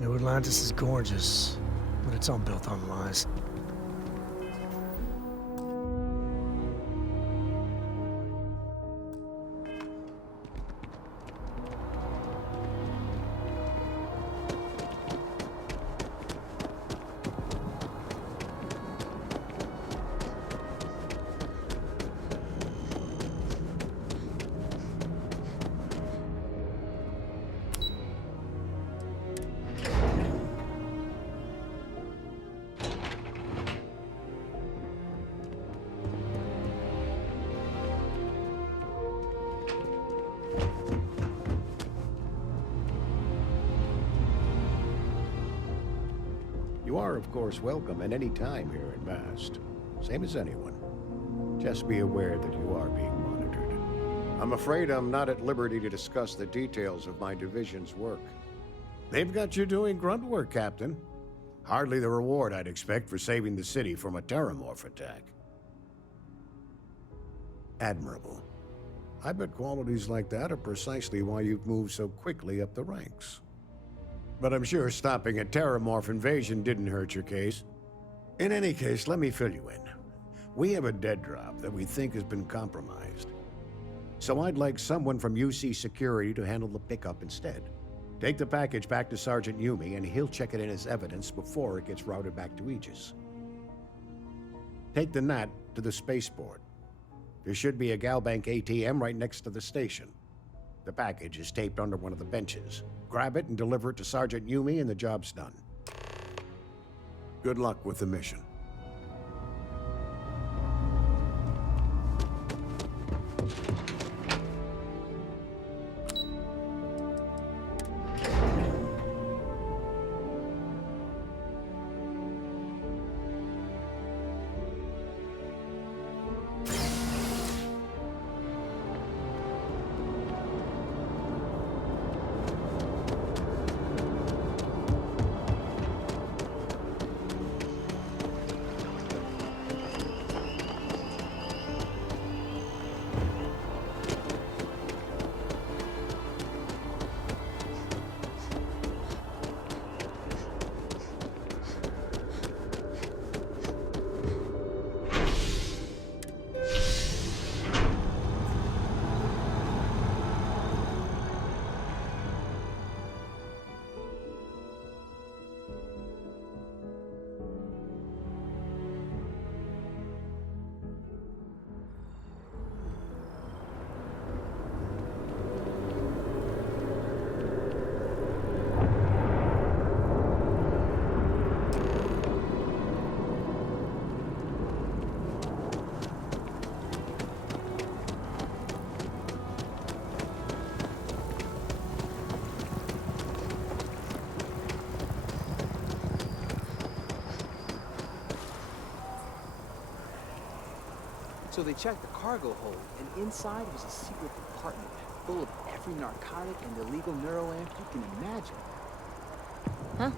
New Atlantis is gorgeous, but it's all built on lies. You are, of course, welcome at any time here in Mast. Same as anyone. Just be aware that you are being monitored. I'm afraid I'm not at liberty to discuss the details of my division's work. They've got you doing grunt work, Captain. Hardly the reward I'd expect for saving the city from a Terramorph attack. Admirable. I bet qualities like that are precisely why you've moved so quickly up the ranks. But I'm sure stopping a Terramorph invasion didn't hurt your case. In any case, let me fill you in. We have a dead drop that we think has been compromised. So I'd like someone from UC Security to handle the pickup instead. Take the package back to Sergeant Yumi and he'll check it in as evidence before it gets routed back to Aegis. Take the NAT to the spaceport. There should be a Galbank ATM right next to the station. The package is taped under one of the benches. Grab it and deliver it to Sergeant Yumi and the job's done. Good luck with the mission. So they checked the cargo hold, and inside was a secret compartment full of every narcotic and illegal neuroamp you can imagine. Huh?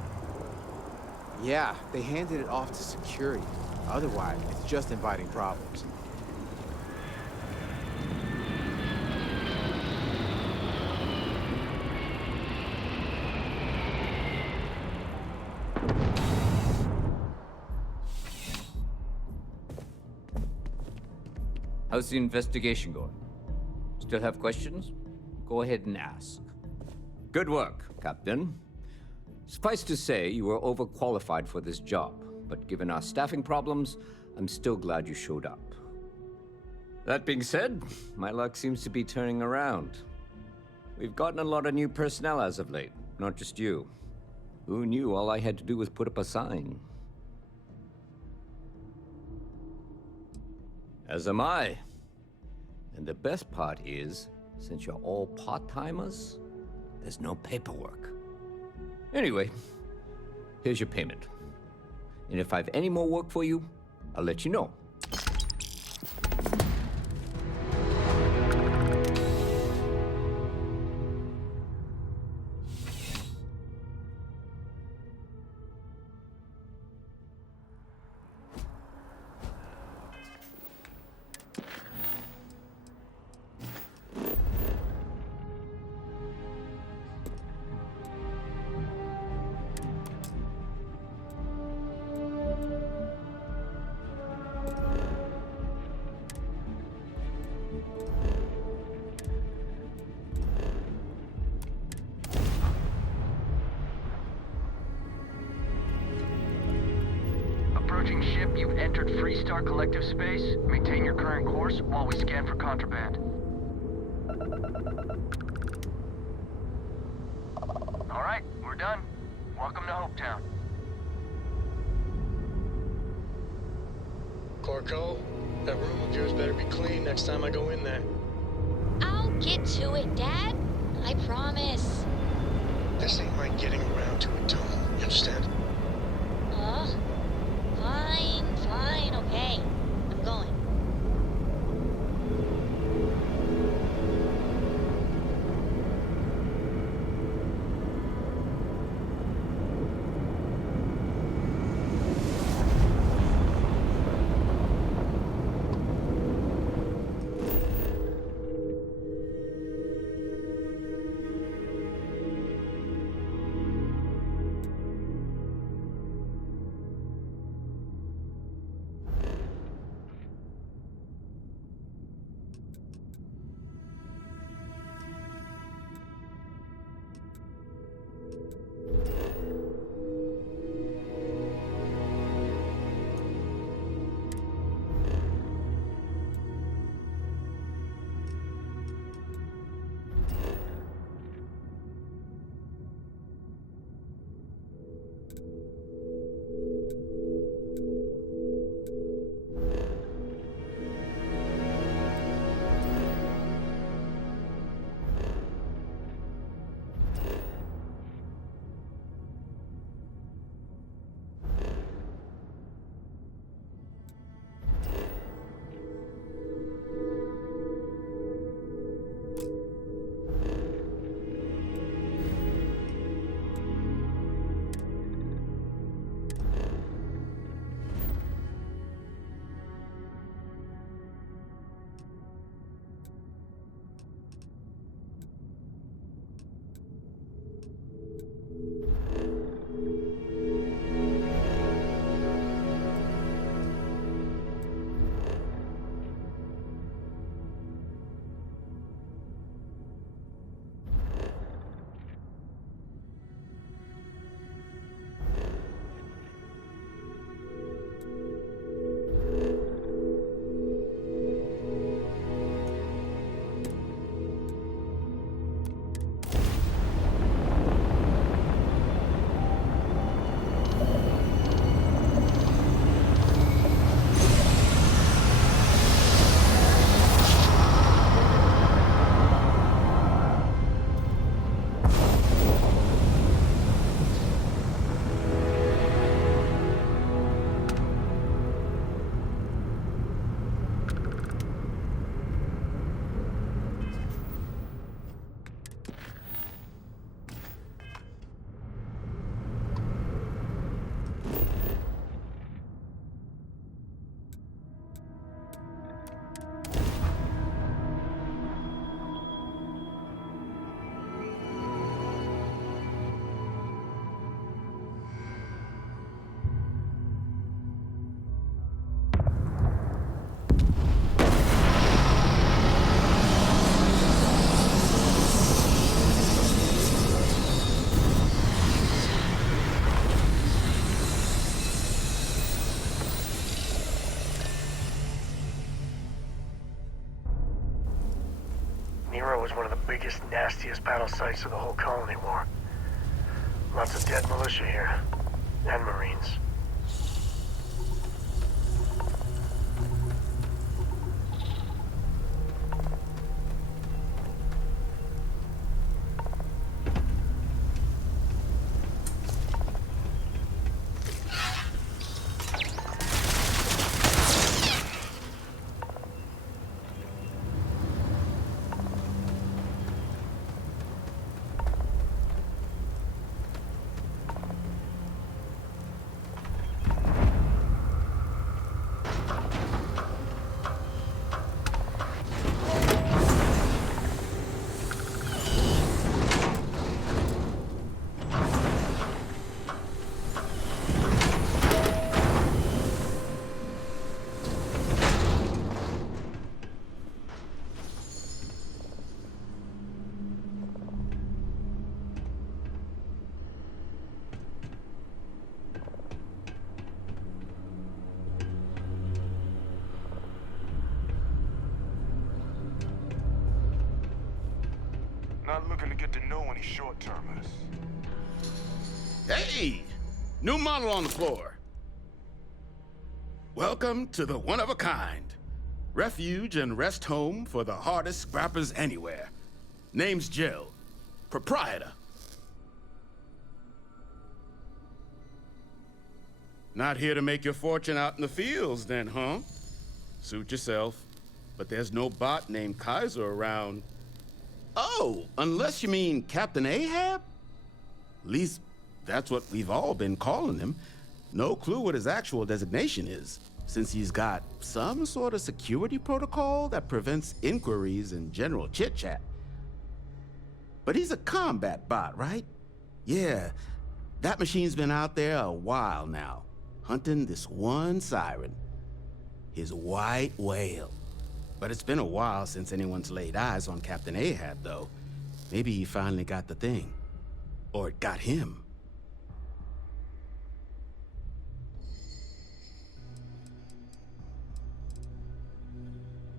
Yeah, they handed it off to security. Otherwise, it's just inviting problems. How's the investigation going? Still have questions? Go ahead and ask. Good work, Captain. Suffice to say, you were overqualified for this job, but given our staffing problems, I'm still glad you showed up. That being said, my luck seems to be turning around. We've gotten a lot of new personnel as of late, not just you. Who knew all I had to do was put up a sign? As am I. And the best part is, since you're all part-timers, there's no paperwork. Anyway, here's your payment. And if I have any more work for you, I'll let you know. restart collective space. Maintain your current course while we scan for contraband. All right, we're done. Welcome to Hopetown. Corco, that room of yours better be clean next time I go in there. I'll get to it, Dad. I promise. This ain't like getting around to it, Tom. You understand? Fine, okay. I'm going. Was one of the biggest, nastiest battle sites of the whole colony war. Lots of dead militia here, and Marines. Not looking to get to know any short-termers. Hey! New model on the floor. Welcome to the one-of-a-kind. Refuge and rest home for the hardest scrappers anywhere. Name's Jill. Proprietor. Not here to make your fortune out in the fields, then, huh? Suit yourself. But there's no bot named Kaiser around. Oh, unless you mean Captain Ahab? At least that's what we've all been calling him. No clue what his actual designation is, since he's got some sort of security protocol that prevents inquiries and general chit-chat. But he's a combat bot, right? Yeah, that machine's been out there a while now, hunting this one siren, his white whale. But it's been a while since anyone's laid eyes on Captain Ahab, though. Maybe he finally got the thing. Or it got him.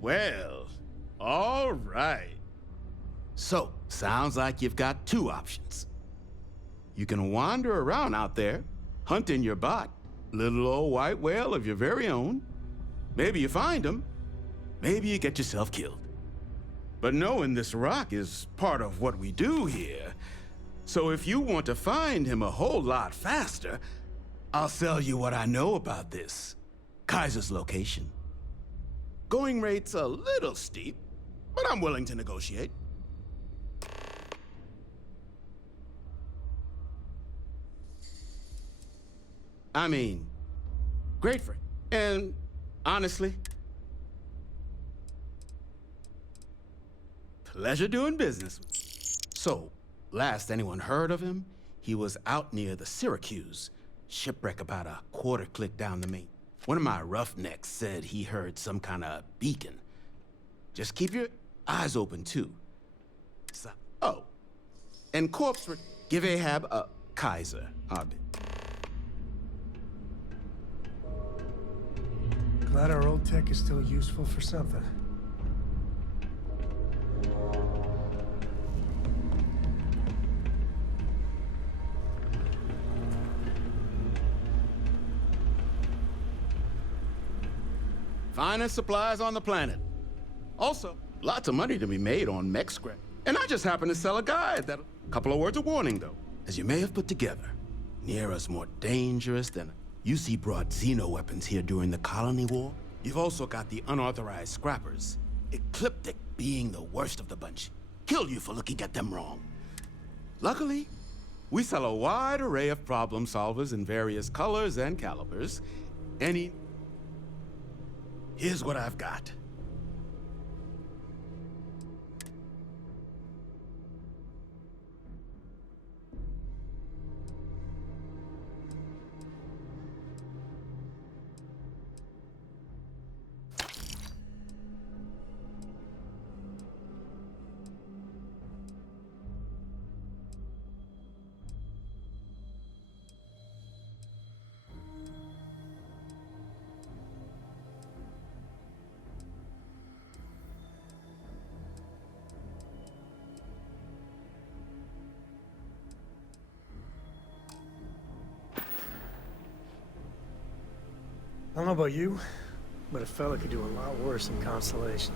Well, all right. So, sounds like you've got two options. You can wander around out there, hunting your bot, little old white whale of your very own. Maybe you find him. Maybe you get yourself killed. But knowing this rock is part of what we do here. So if you want to find him a whole lot faster, I'll sell you what I know about this. Kaiser's location. Going rate's a little steep, but I'm willing to negotiate. I mean, great for it. And honestly, pleasure doing business. So, last anyone heard of him, he was out near the Syracuse, shipwreck about a quarter click down the main. One of my roughnecks said he heard some kind of beacon. Just keep your eyes open, too. So, oh, and corpse, give Ahab a Kaiser, Abed. Glad our old tech is still useful for something. Finest supplies on the planet. Also, lots of money to be made on mech scrap. And I just happen to sell a guide that... Couple of words of warning, though. As you may have put together, Nera's more dangerous than... UC brought Xeno weapons here during the Colony War. You've also got the unauthorized scrappers. Ecliptic being the worst of the bunch. Kill you for looking at them wrong. Luckily, we sell a wide array of problem solvers in various colors and calibers. Here's what I've got. I don't know about you, but a fella could do a lot worse in Constellation.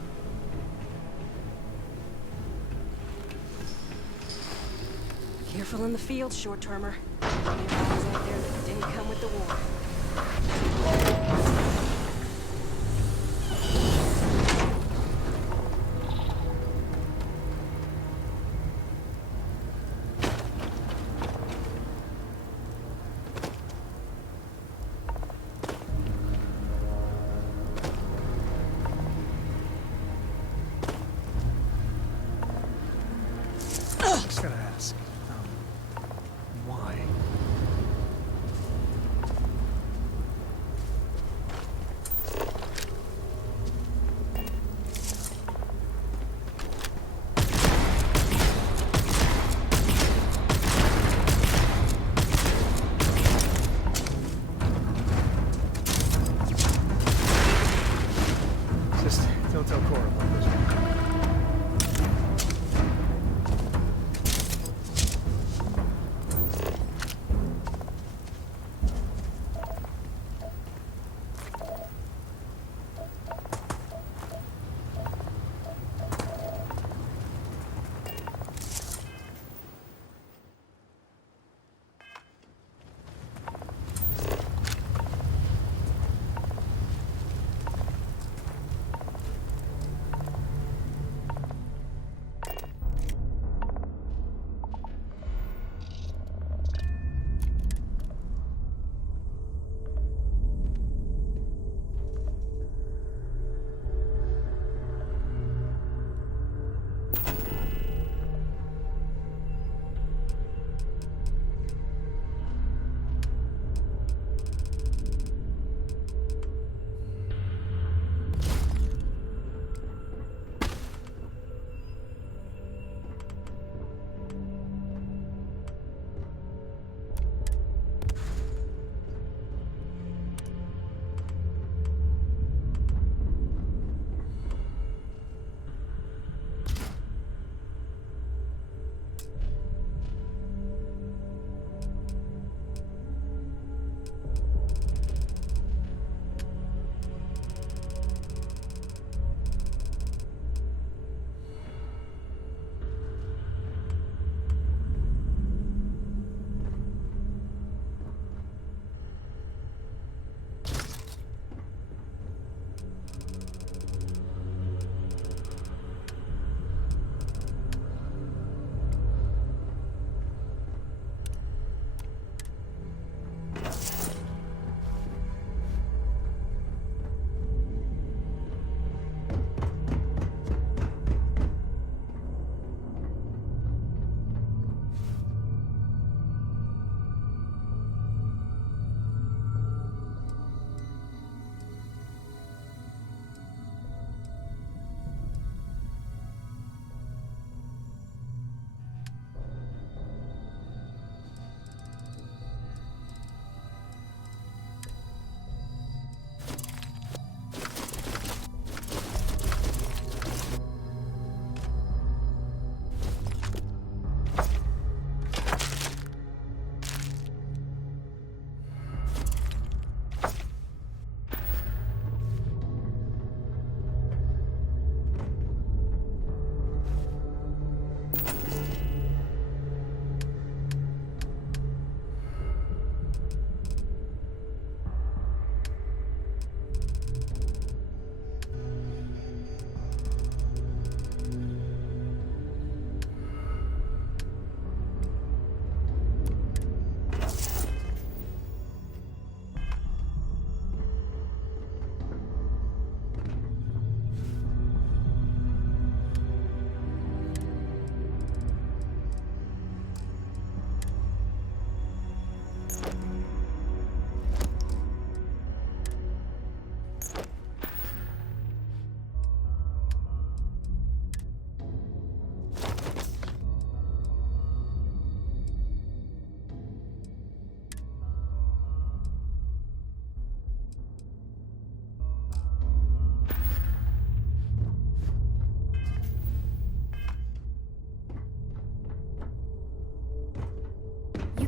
Careful in the field, short-termer. There are guys out there that didn't come with the war. Just gotta ask, why?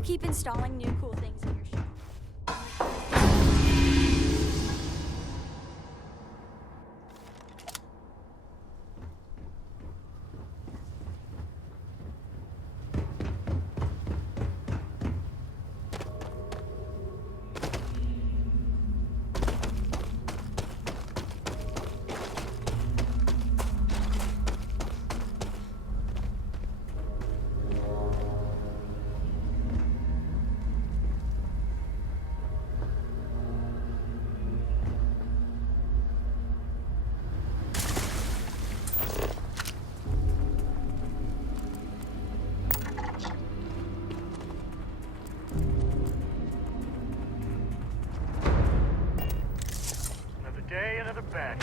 keep installing new cool things in your shop. Another day, another batch.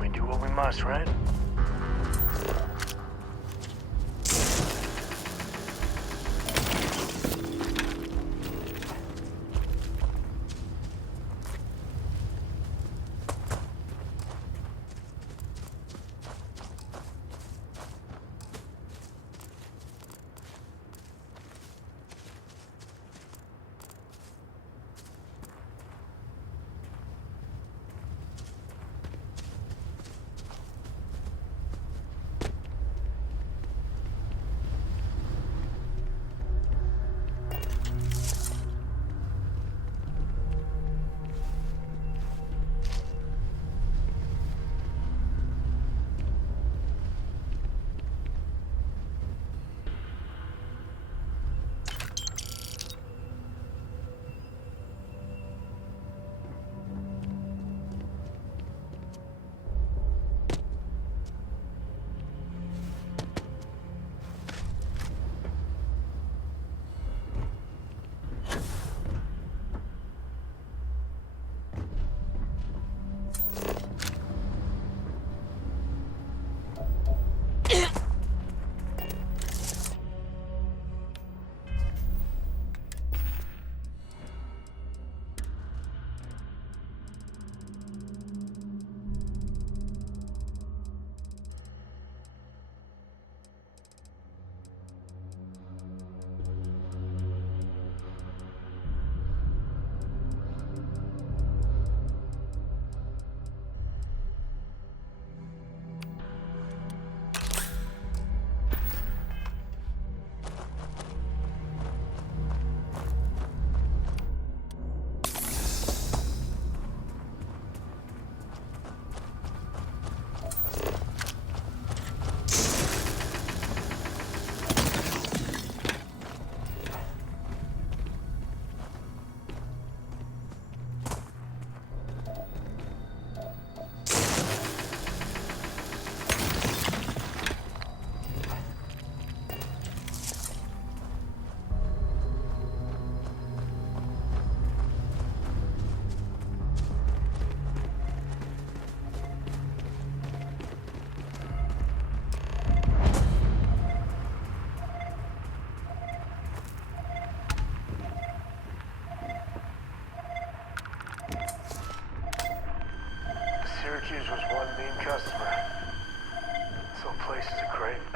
We do what we must, right?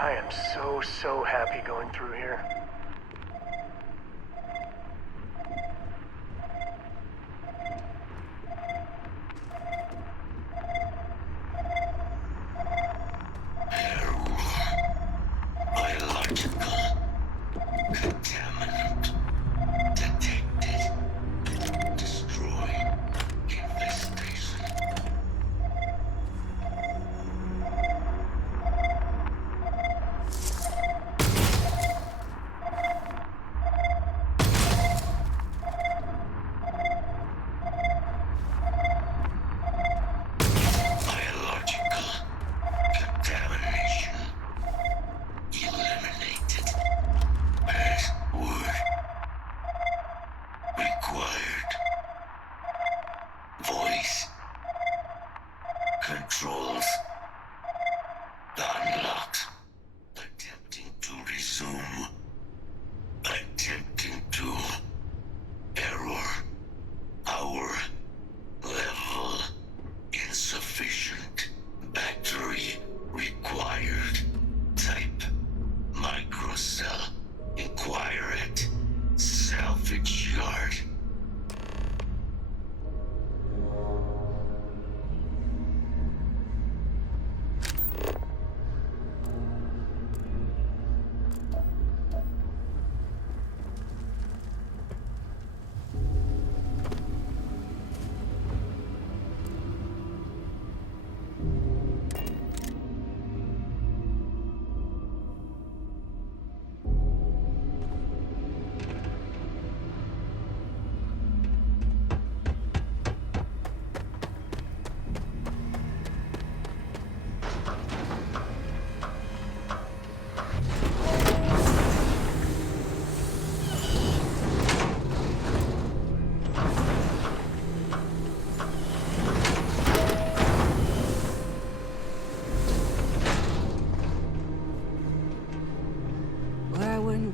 I am so happy going through here. Controls unlocked. Attempting to resume. Attempting to. Error. Power level insufficient. Battery required. Type microcell. Inquire at salvage yard.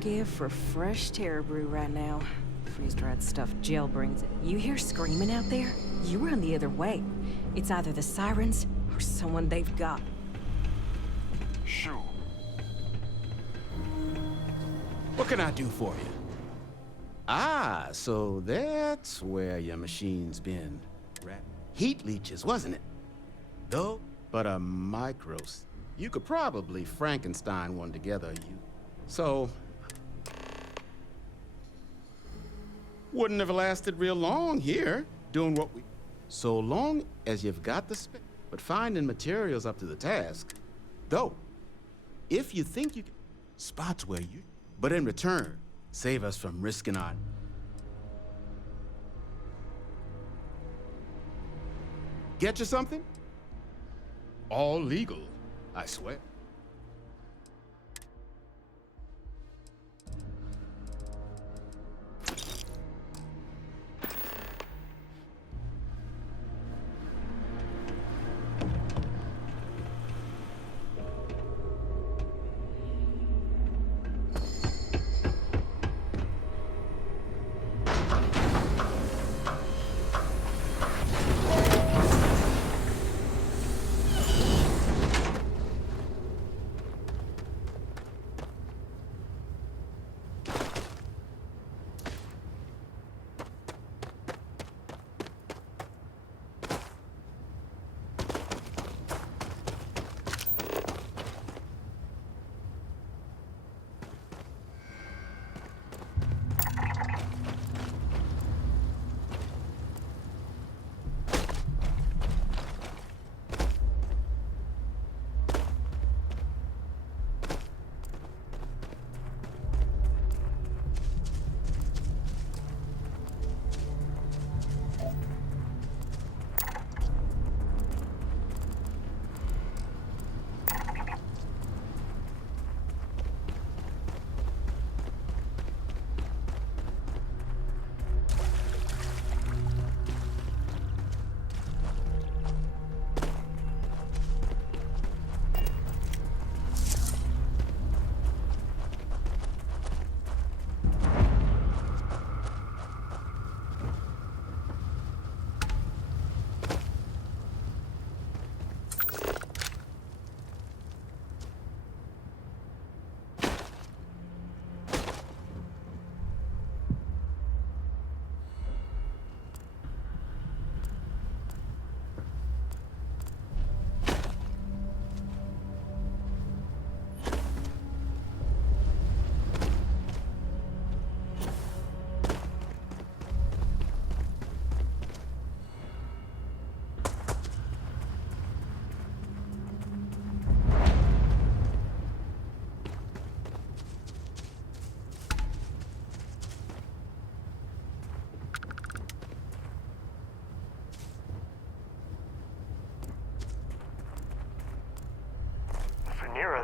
Give for fresh terror brew right now. Freeze-dried stuff Jill brings it. You hear screaming out there? You run the other way. It's either the sirens or someone they've got. Shoot. What can I do for you? Ah, so that's where your machine's been. Heat leeches, wasn't it? Though, but a micros. You could probably Frankenstein one together, So, wouldn't have lasted real long here, doing what we... So long as you've got the spec, but finding materials up to the task. Though, if you think you can... Spots where you... But in return, save us from risking our... Get you something? All legal, I swear.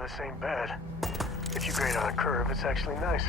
this ain't bad. If you grade on a curve, it's actually nice.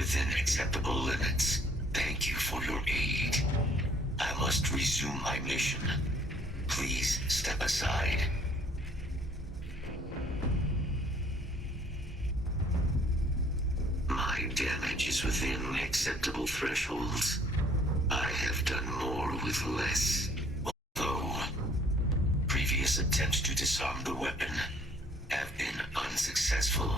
within acceptable limits. Thank you for your aid. I must resume my mission. Please step aside. My damage is within acceptable thresholds. I have done more with less. Although previous attempts to disarm the weapon have been unsuccessful.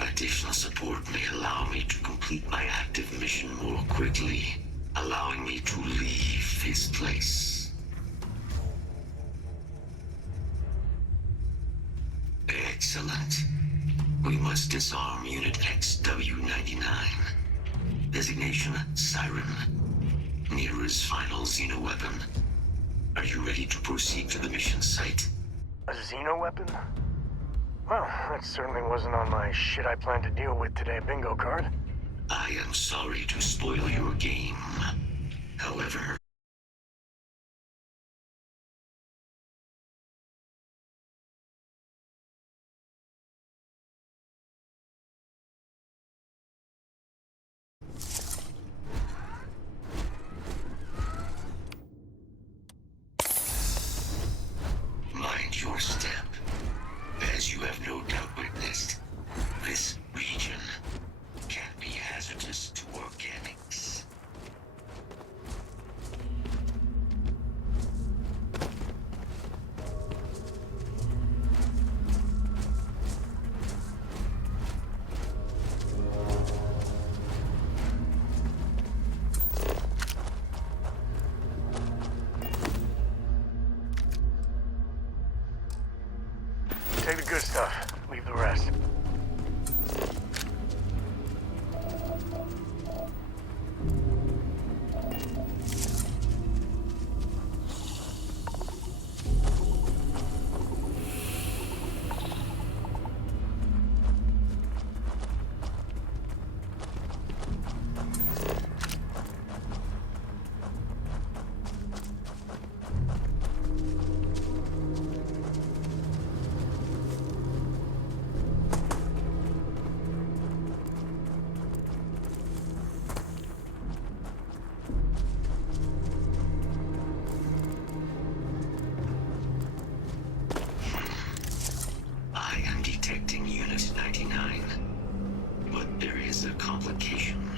Additional support may allow me to complete my active mission more quickly, allowing me to leave this place. Excellent. We must disarm Unit XW-99. Designation Siren. Nearest final Xeno weapon. Are you ready to proceed to the mission site? A Xeno weapon? Well, that certainly wasn't on my shit I planned to deal with today bingo card. I am sorry to spoil your game. However, mind your step. As you have no doubt witnessed, this region can be hazardous to organics. the good stuff. Leave the rest. I am detecting Unit 99, but there is a complication.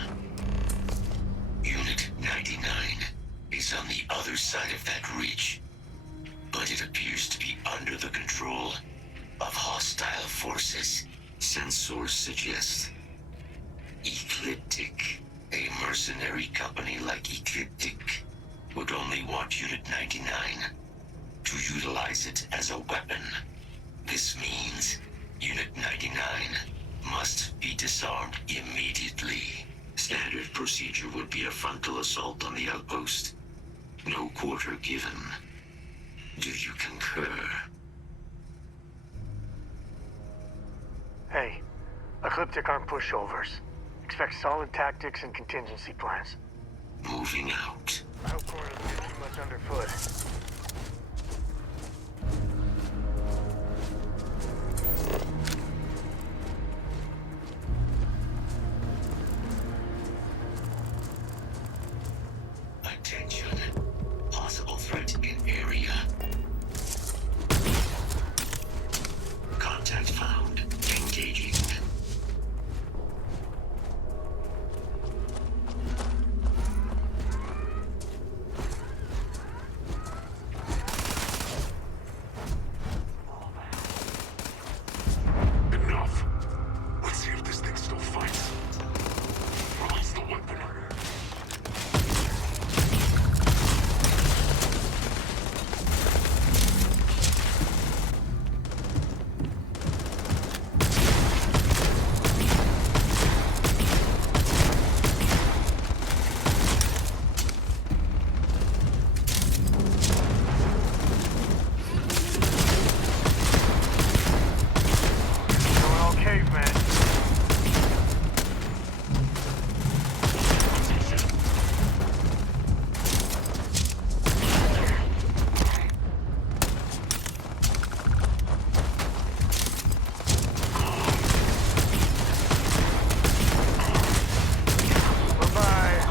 Unit 99 is on the other side of that ridge, but it appears to be under the control of hostile forces. Sensors suggest Ecliptic, a mercenary company like Ecliptic, would only want Unit 99 to utilize it as a weapon. This means Unit 99 must be disarmed immediately. Standard procedure would be a frontal assault on the outpost. No quarter given. Do you concur? Hey, Ecliptic aren't pushovers. Expect solid tactics and contingency plans. Moving out. I hope Corey doesn't get too much underfoot. Attention. Possible threat in area. Contact found. Engaging. Enough. Let's see if this thing still fights. Release the weapon. Going all caveman. Bye-bye.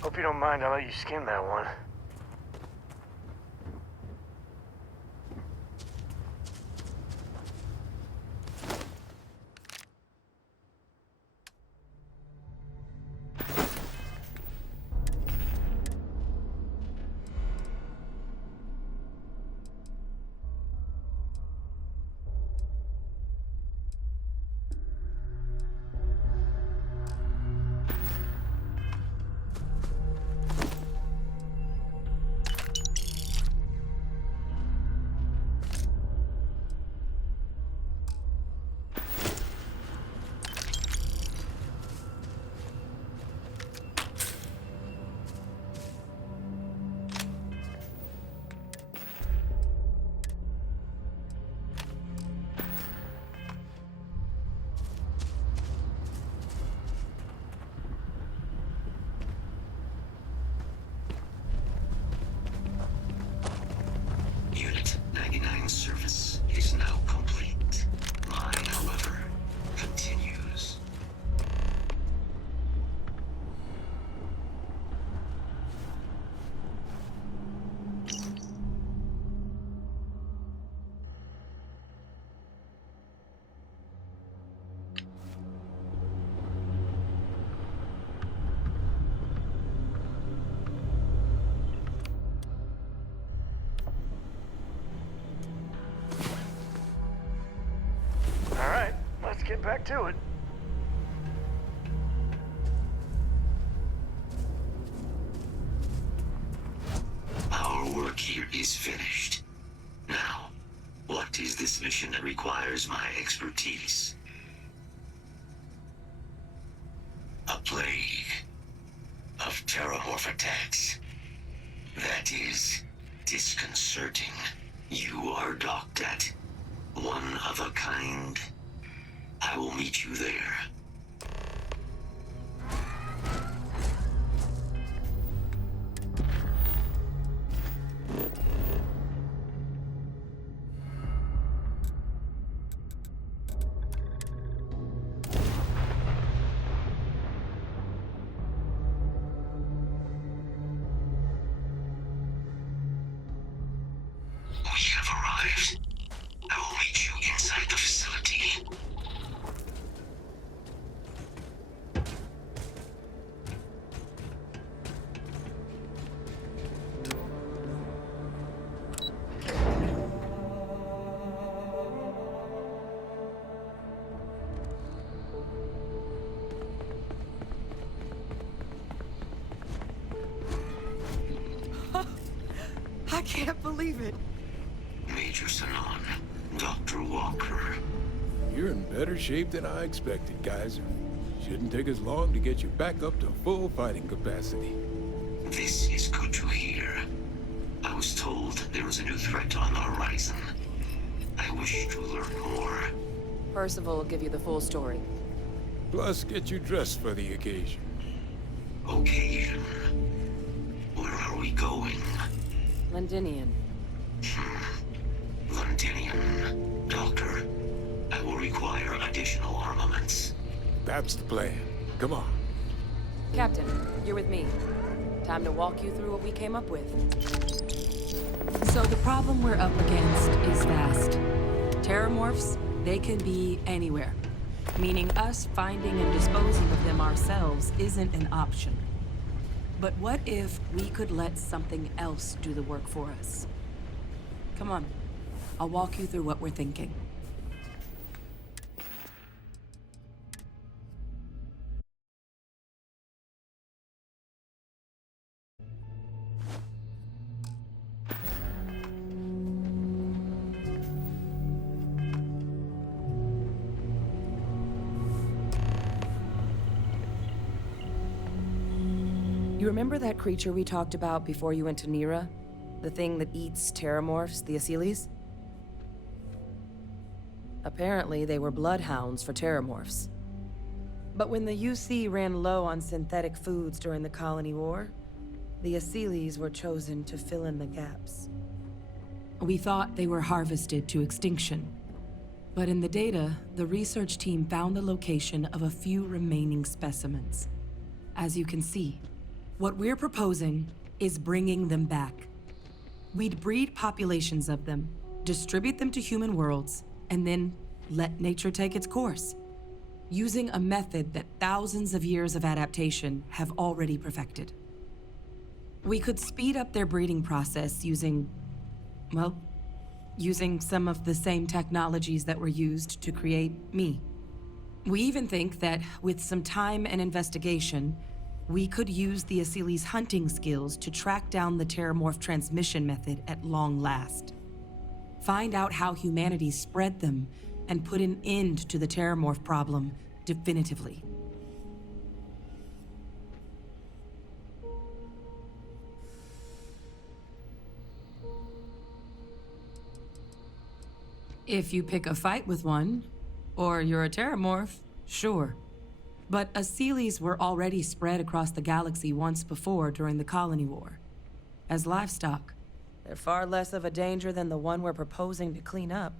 Hope you don't mind, I'll let you skim that one. to it. Our work here is finished. Now, what is this mission that requires my expertise? A plague of terramorph attacks. That is disconcerting. You are docked at one of a kind. I will meet you there. We have arrived. I will meet you inside the facility. I can't believe it. Major Sanon, Dr. Walker. You're in better shape than I expected, Kaiser. Shouldn't take us long to get you back up to full fighting capacity. This is good to hear. I was told there was a new threat on the horizon. I wish to learn more. Percival will give you the full story. Plus, get you dressed for the occasion. Occasion. Where are we going? Londinian. Londinian. Doctor, I will require additional armaments. That's the plan. Come on. Captain, you're with me. Time to walk you through what we came up with. So the problem we're up against is vast. Terramorphs, they can be anywhere. Meaning us finding and disposing of them ourselves isn't an option. But what if we could let something else do the work for us? Come on. I'll walk you through what we're thinking. You remember that creature we talked about before you went to Nira? The thing that eats terramorphs, the Asylees? Apparently, they were bloodhounds for terramorphs. But when the UC ran low on synthetic foods during the Colony War, the Asylees were chosen to fill in the gaps. We thought they were harvested to extinction. But in the data, the research team found the location of a few remaining specimens. As you can see, what we're proposing is bringing them back. We'd breed populations of them, distribute them to human worlds, and then let nature take its course, using a method that thousands of years of adaptation have already perfected. We could speed up their breeding process using some of the same technologies that were used to create me. We even think that with some time and investigation, we could use the Asylees' hunting skills to track down the terramorph transmission method at long last. Find out how humanity spread them and put an end to the terramorph problem definitively. If you pick a fight with one, or you're a terramorph, sure. But Asylees were already spread across the galaxy once before during the Colony War. As livestock, they're far less of a danger than the one we're proposing to clean up.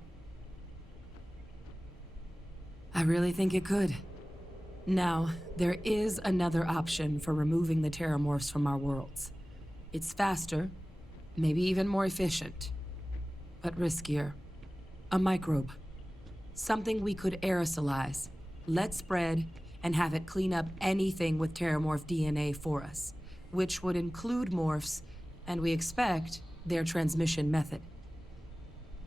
I really think it could. Now, there is another option for removing the terramorphs from our worlds. It's faster, maybe even more efficient, but riskier. A microbe. Something we could aerosolize, let spread, and have it clean up anything with terramorph DNA for us, which would include morphs, and we expect their transmission method.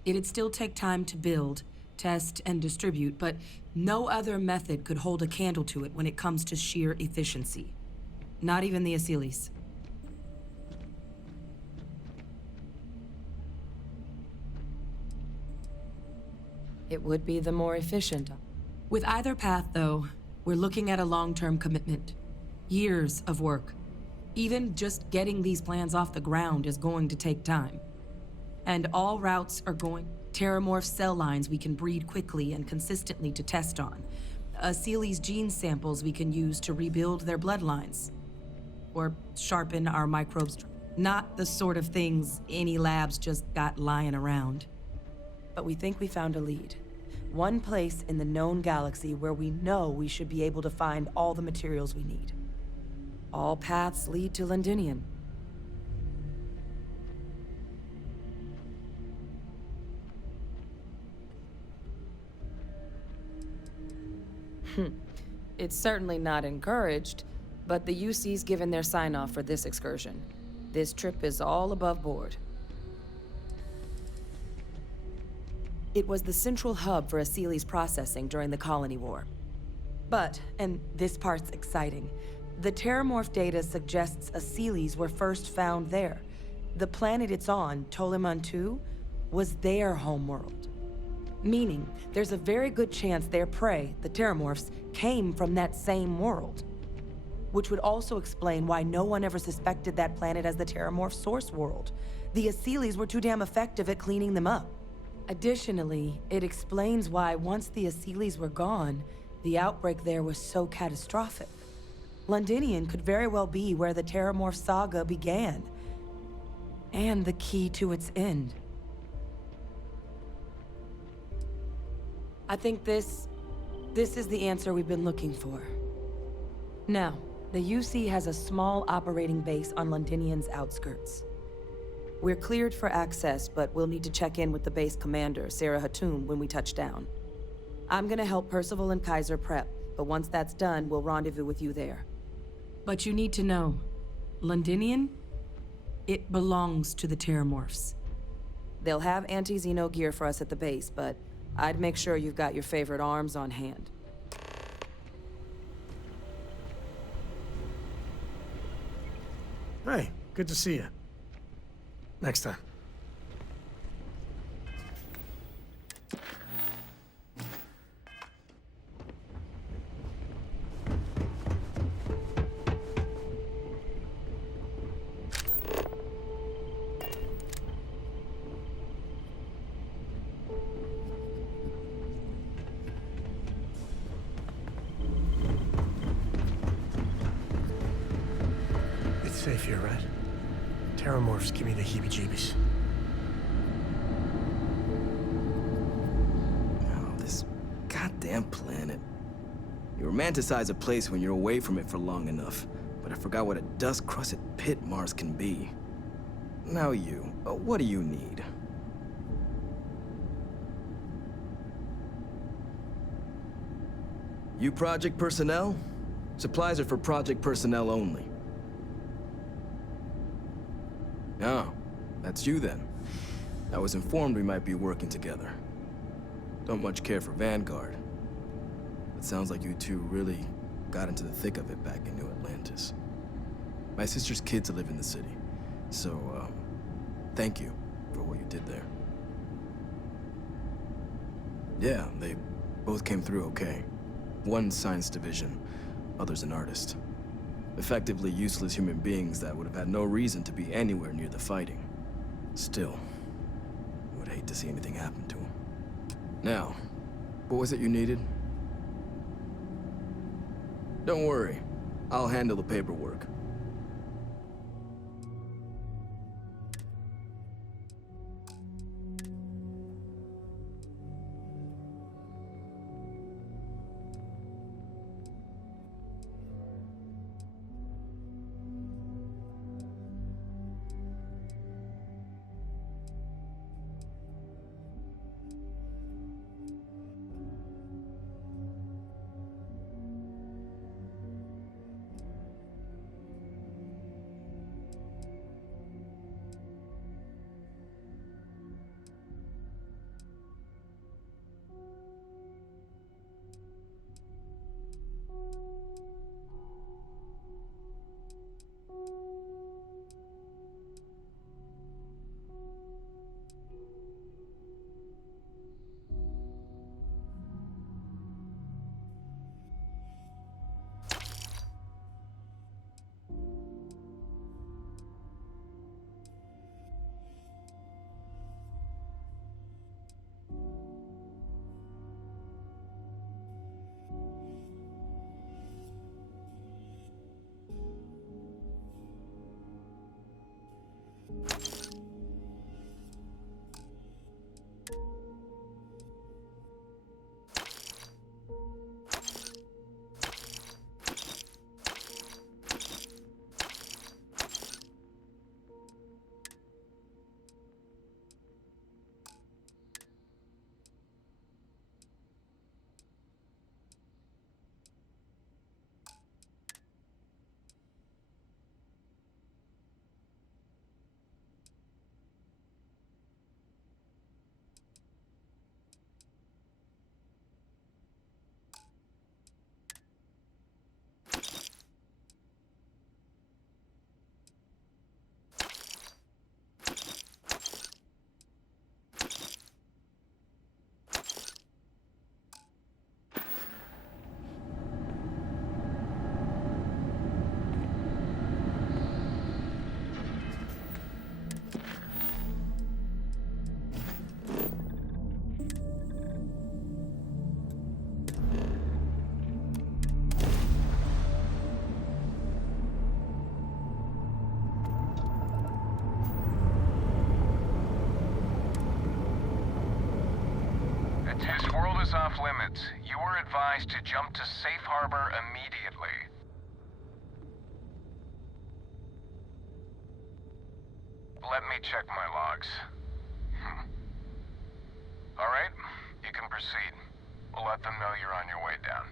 It'd still take time to build, test, and distribute, but no other method could hold a candle to it when it comes to sheer efficiency. Not even the Asylees. It would be the more efficient. With either path, though, we're looking at a long-term commitment. Years of work. Even just getting these plans off the ground is going to take time. And all routes are going... Terramorph cell lines we can breed quickly and consistently to test on. Asylees gene samples we can use to rebuild their bloodlines. Or sharpen our microbes. Not the sort of things any labs just got lying around. But we think we found a lead. One place in the known galaxy where we know we should be able to find all the materials we need. All paths lead to Londinian. It's certainly not encouraged, but the UC's given their sign-off for this excursion. This trip is all above board. It was the central hub for Asylees processing during the Colony War. But, and this part's exciting, the Terramorph data suggests Asylees were first found there. The planet it's on, Toliman 2, was their homeworld. Meaning, there's a very good chance their prey, the Terramorphs, came from that same world. Which would also explain why no one ever suspected that planet as the Terramorph source world. The Asylees were too damn effective at cleaning them up. Additionally, it explains why once the Asylees were gone, the outbreak there was so catastrophic. Londinian could very well be where the Terramorph saga began. And the key to its end. I think this is the answer we've been looking for. Now, the UC has a small operating base on Londinian's outskirts. We're cleared for access, but we'll need to check in with the base commander, Sarah Hatum, when we touch down. I'm gonna help Percival and Kaiser prep, but once that's done, we'll rendezvous with you there. But you need to know, Londinian, it belongs to the Terramorphs. They'll have anti-Xeno gear for us at the base, but I'd make sure you've got your favorite arms on hand. Hey, good to see you. Next time. It's safe here, right? Terramorphs give me the heebie-jeebies. Oh, this goddamn planet. You romanticize a place when you're away from it for long enough, but I forgot what a dust-crusted pit Mars can be. Now you, what do you need? You project personnel? Supplies are for project personnel only. Oh, that's you then. I was informed we might be working together. Don't much care for Vanguard. It sounds like you two really got into the thick of it back in New Atlantis. My sister's kids live in the city, so, thank you for what you did there. Yeah, they both came through okay. One science division, other's an artist. Effectively useless human beings that would have had no reason to be anywhere near the fighting. Still, I would hate to see anything happen to them. Now, what was it you needed? Don't worry, I'll handle the paperwork. is off limits. You were advised to jump to safe harbor immediately. Let me check my logs. All right, you can proceed. We'll let them know you're on your way down.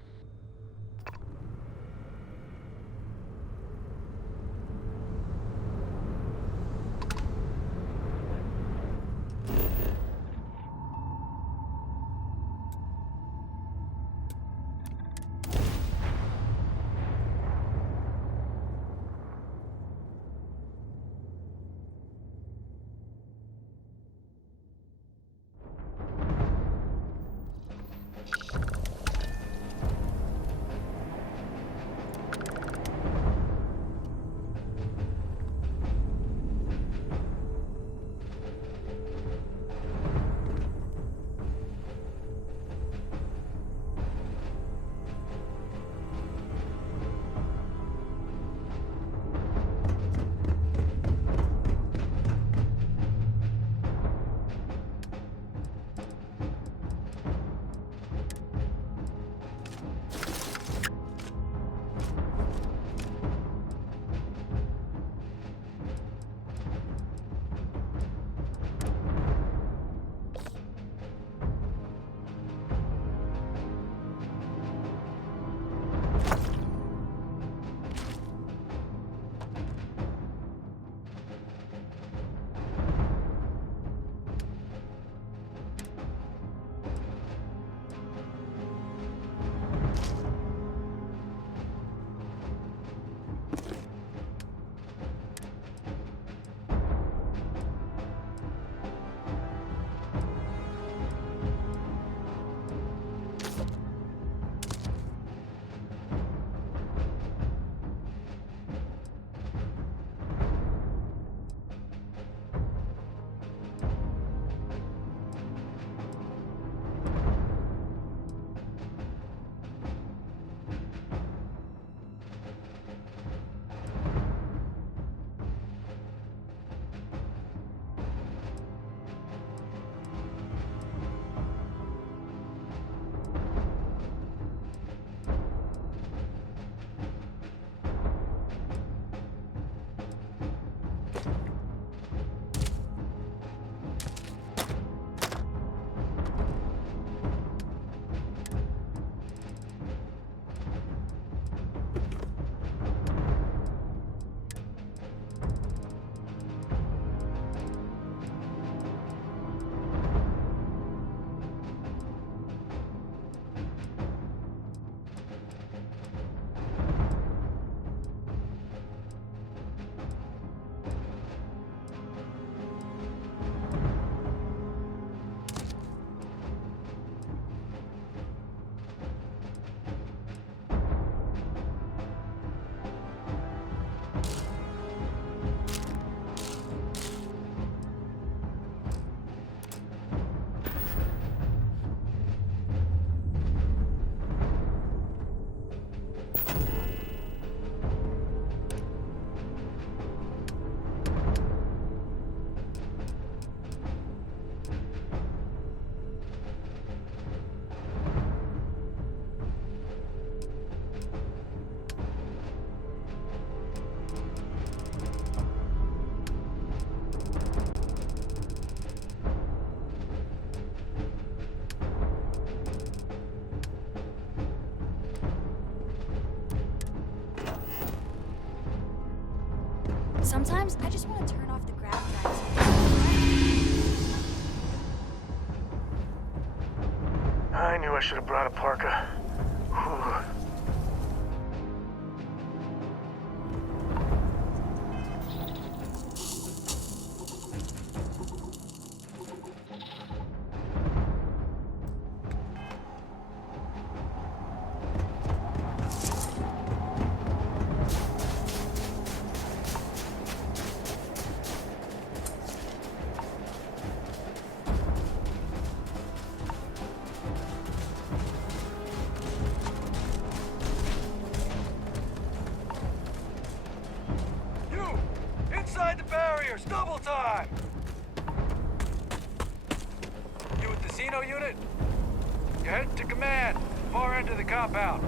Sometimes I just want to turn off the grab drives. I knew I should have brought a parka. Whew. Inside the barriers, double time! You with the Xeno unit? head to command. Far end of the compound.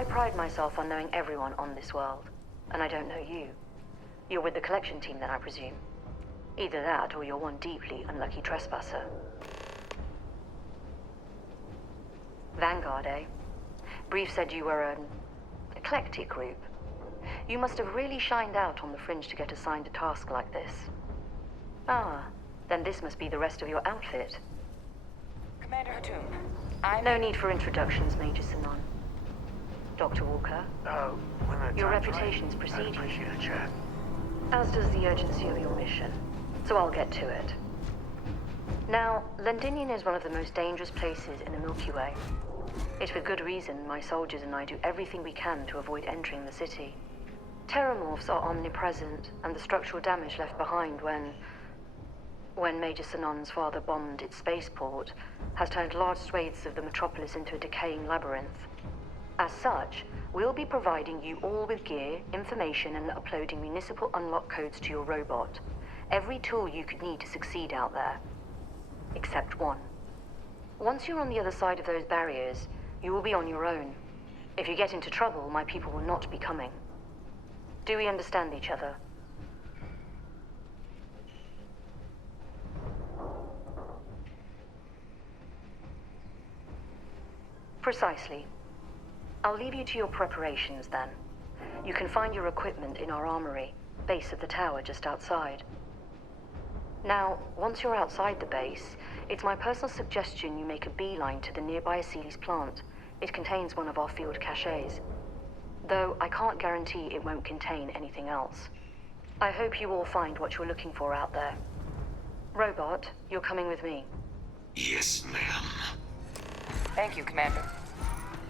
I pride myself on knowing everyone on this world, and I don't know you. You're with the collection team then, I presume. Either that, or you're one deeply unlucky trespasser. Vanguard, eh? Brief said you were an eclectic group. You must have really shined out on the fringe to get assigned a task like this. Ah, then this must be the rest of your outfit. Commander No need for introductions, Major Sinon. Dr. Walker, your reputations precede you, as does the urgency of your mission, so I'll get to it. Now, Londinium is one of the most dangerous places in the Milky Way. It's with good reason my soldiers and I do everything we can to avoid entering the city. Terramorphs are omnipresent, and the structural damage left behind when Major Sinon's father bombed its spaceport has turned large swathes of the metropolis into a decaying labyrinth. As such, we'll be providing you all with gear, information, and uploading municipal unlock codes to your robot. Every tool you could need to succeed out there. Except one. Once you're on the other side of those barriers, you will be on your own. If you get into trouble, my people will not be coming. Do we understand each other? Precisely. I'll leave you to your preparations then. You can find your equipment in our armory, base of the tower just outside. Now, once you're outside the base, it's my personal suggestion you make a beeline to the nearby Aceles plant. It contains one of our field caches. Though I can't guarantee it won't contain anything else. I hope you all find what you're looking for out there. Robot, you're coming with me. Yes, ma'am. Thank you, Commander.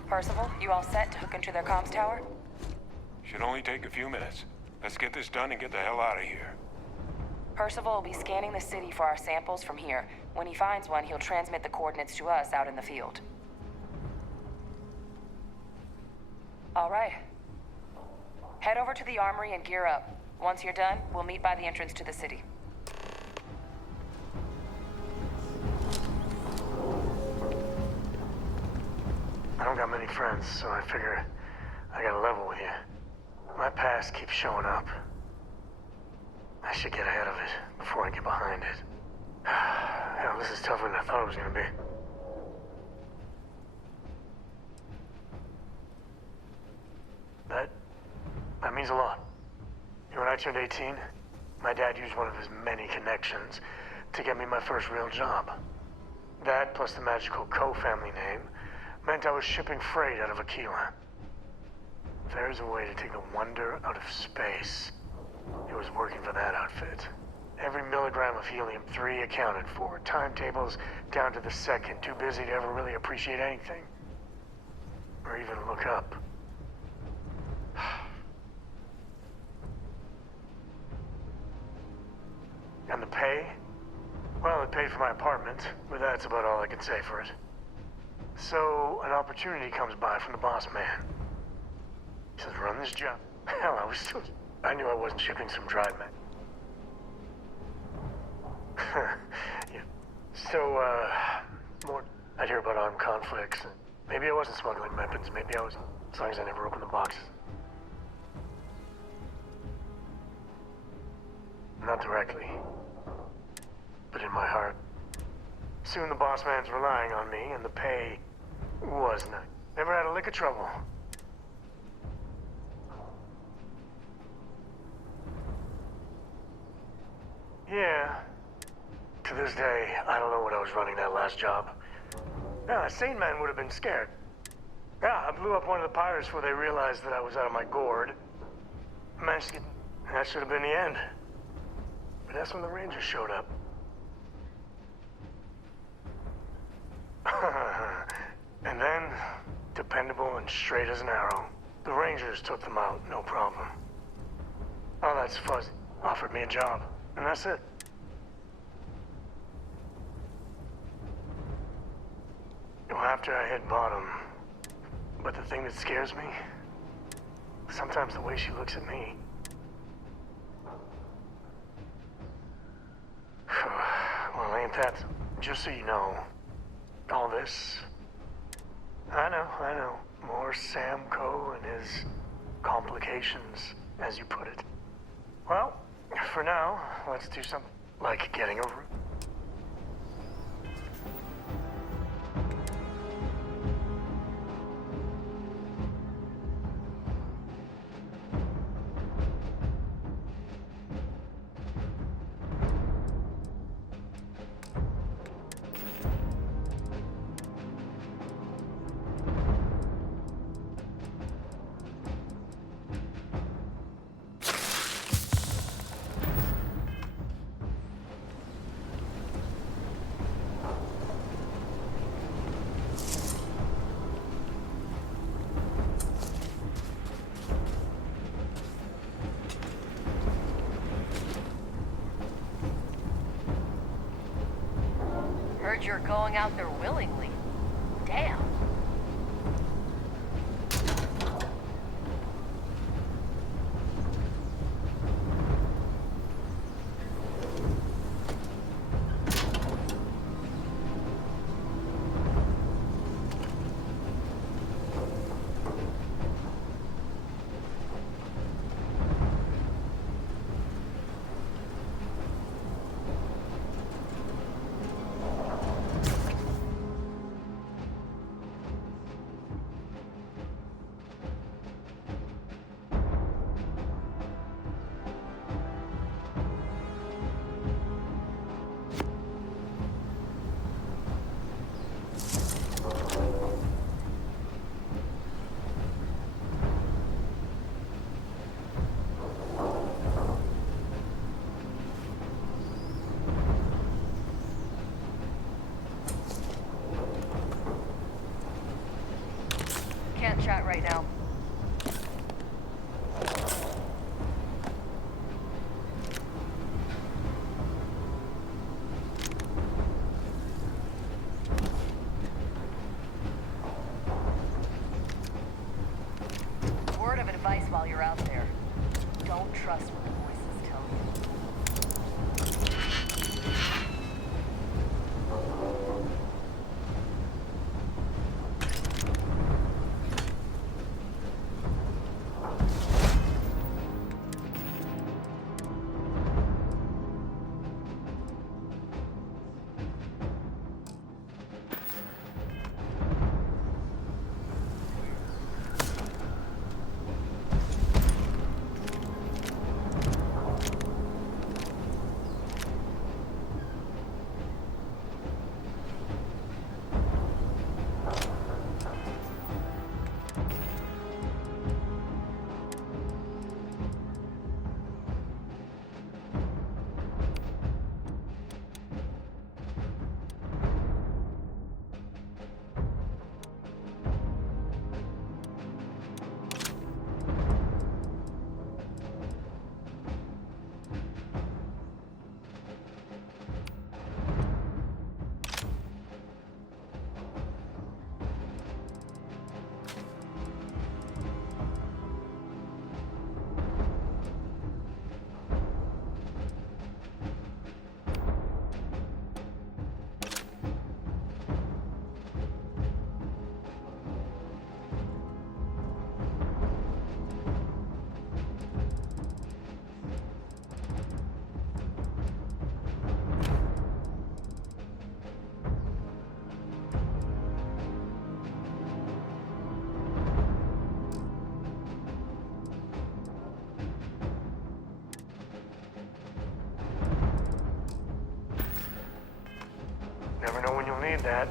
Percival, you all set to hook into their comms tower? Should only take a few minutes. Let's get this done and get the hell out of here. Percival will be scanning the city for our samples from here. When he finds one, he'll transmit the coordinates to us out in the field. All right. Head over to the armory and gear up. Once you're done, we'll meet by the entrance to the city. I don't got many friends, so I figure I gotta level with you. My past keeps showing up. I should get ahead of it before I get behind it. Hell, this is tougher than I thought it was gonna be. That means a lot. When I turned 18, my dad used one of his many connections to get me my first real job. That, plus the magical Co family name, meant I was shipping freight out of Aquila. If there's a way to take the wonder out of space, it was working for that outfit. Every milligram of helium-3 accounted for. Timetables down to the second. Too busy to ever really appreciate anything. Or even look up. And the pay? Well, it paid for my apartment, but that's about all I can say for it. So, an opportunity comes by from the boss man. He says, run this job. Hell, I knew I wasn't shipping some dried man. Yeah. So, more, I'd hear about armed conflicts. Maybe I wasn't smuggling weapons, maybe I was, as long as I never opened the boxes. Not directly, but in my heart. Soon the boss man's relying on me, and the pay was nice. Never had a lick of trouble. Yeah. To this day, I don't know what I was running that last job. Yeah, a sane man would have been scared. Yeah, I blew up one of the pirates before they realized that I was out of my gourd. I managed to get... That should have been the end. But that's when the Rangers showed up. And then, dependable and straight as an arrow, the Rangers took them out, no problem. Oh, that's fuzzy. Offered me a job, and that's it. Well, after I hit bottom, but the thing that scares me, sometimes the way she looks at me. Well, ain't that... Just so you know, all this... I know. More Sam Coe and his complications, as you put it. Well, for now, let's do something like getting a room. Heard you're going out there willingly. Damn. never know when you'll need that.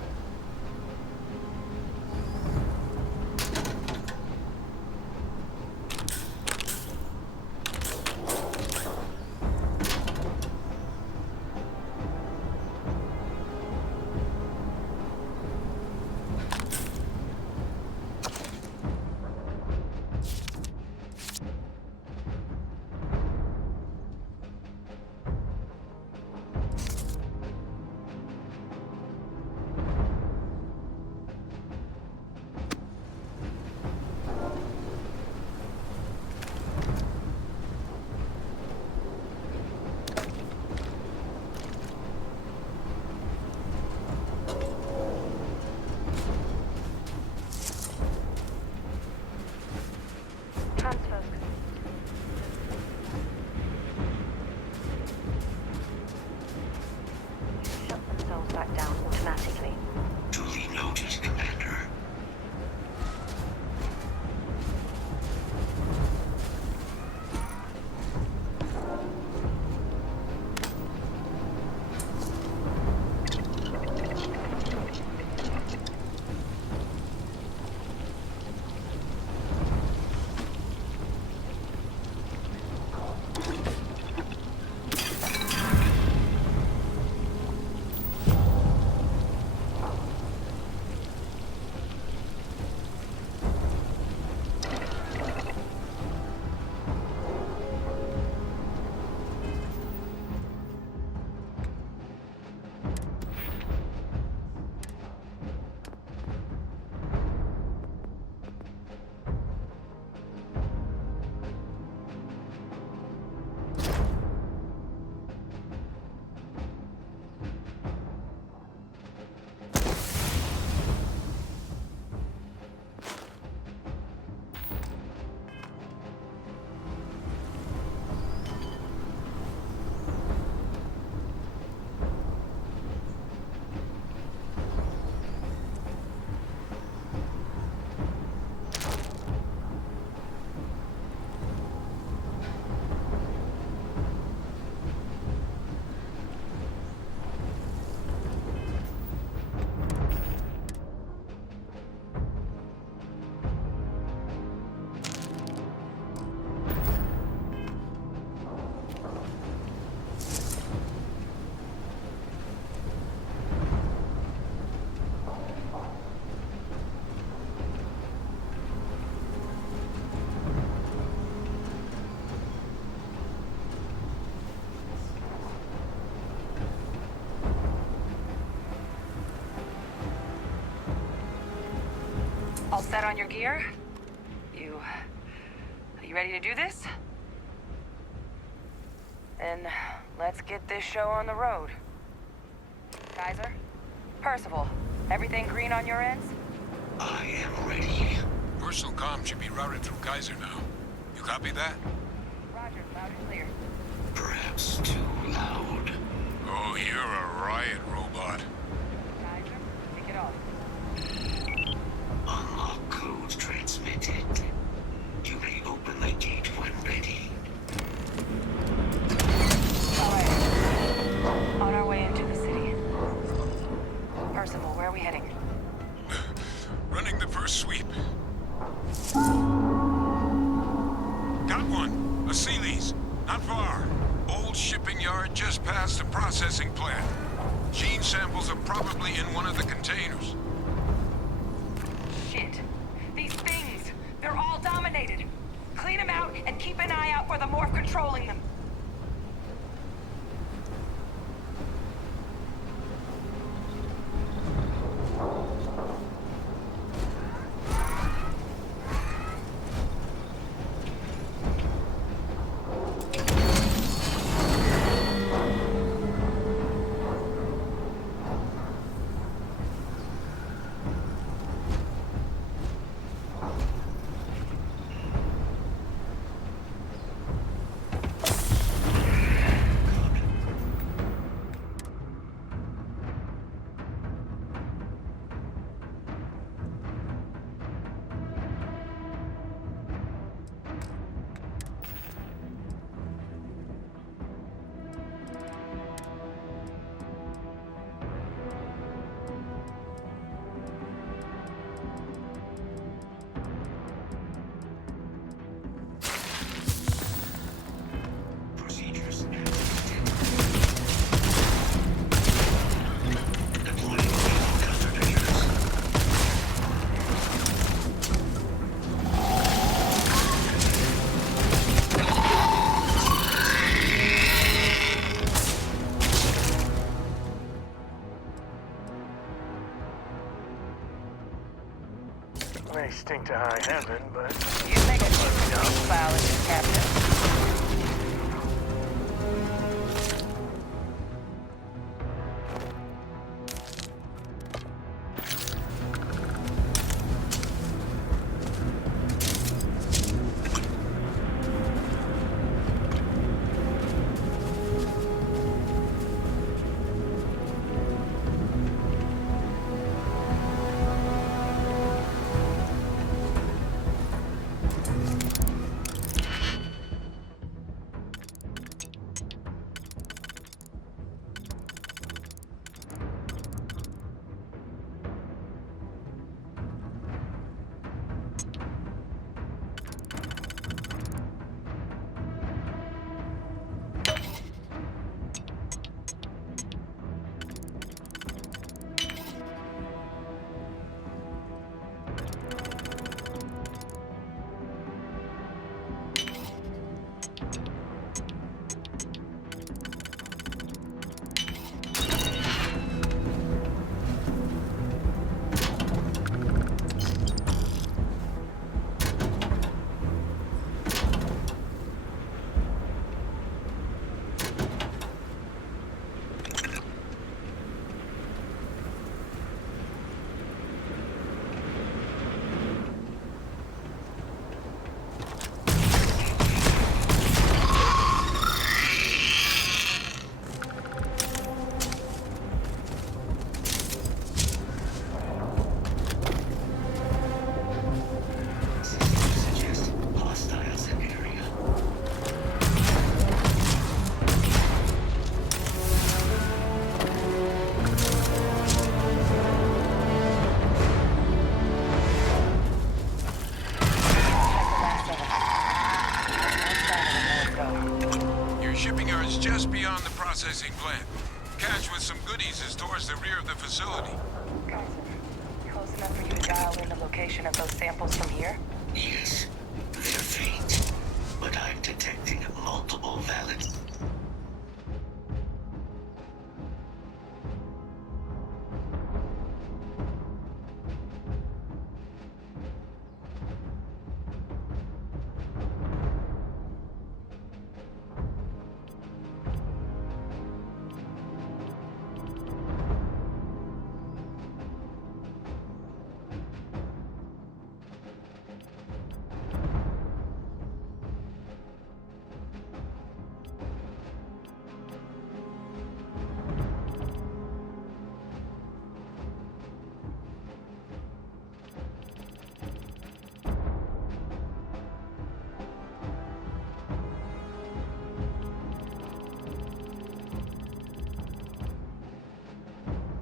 All set on your gear? Are you ready to do this? Then let's get this show on the road. Kaiser? Percival, everything green on your ends? I am ready. Personal comm should be routed through Kaiser now. You copy that? Roger, loud and clear. Perhaps too loud. Oh, you're a riot robot. Kaiser, take it off. Unlock code transmitted. You may open the gate when ready. All right. On our way into the city. Percival, where are we heading? Running the first sweep. Got one. A Sealy's. Not far. Old shipping yard just past the processing plant. Gene samples are probably in one of the containers. Shit. These things, they're all dominated. Clean them out and keep an eye out for the morph controlling them. may stink to high heaven, but... You make a good biologist, Captain. Shipping yard's just beyond the processing plant. Cache with some goodies is towards the rear of the facility. Close enough for you to dial in the location of those samples from here? Yes, they're faint, but I'm detecting multiple valid...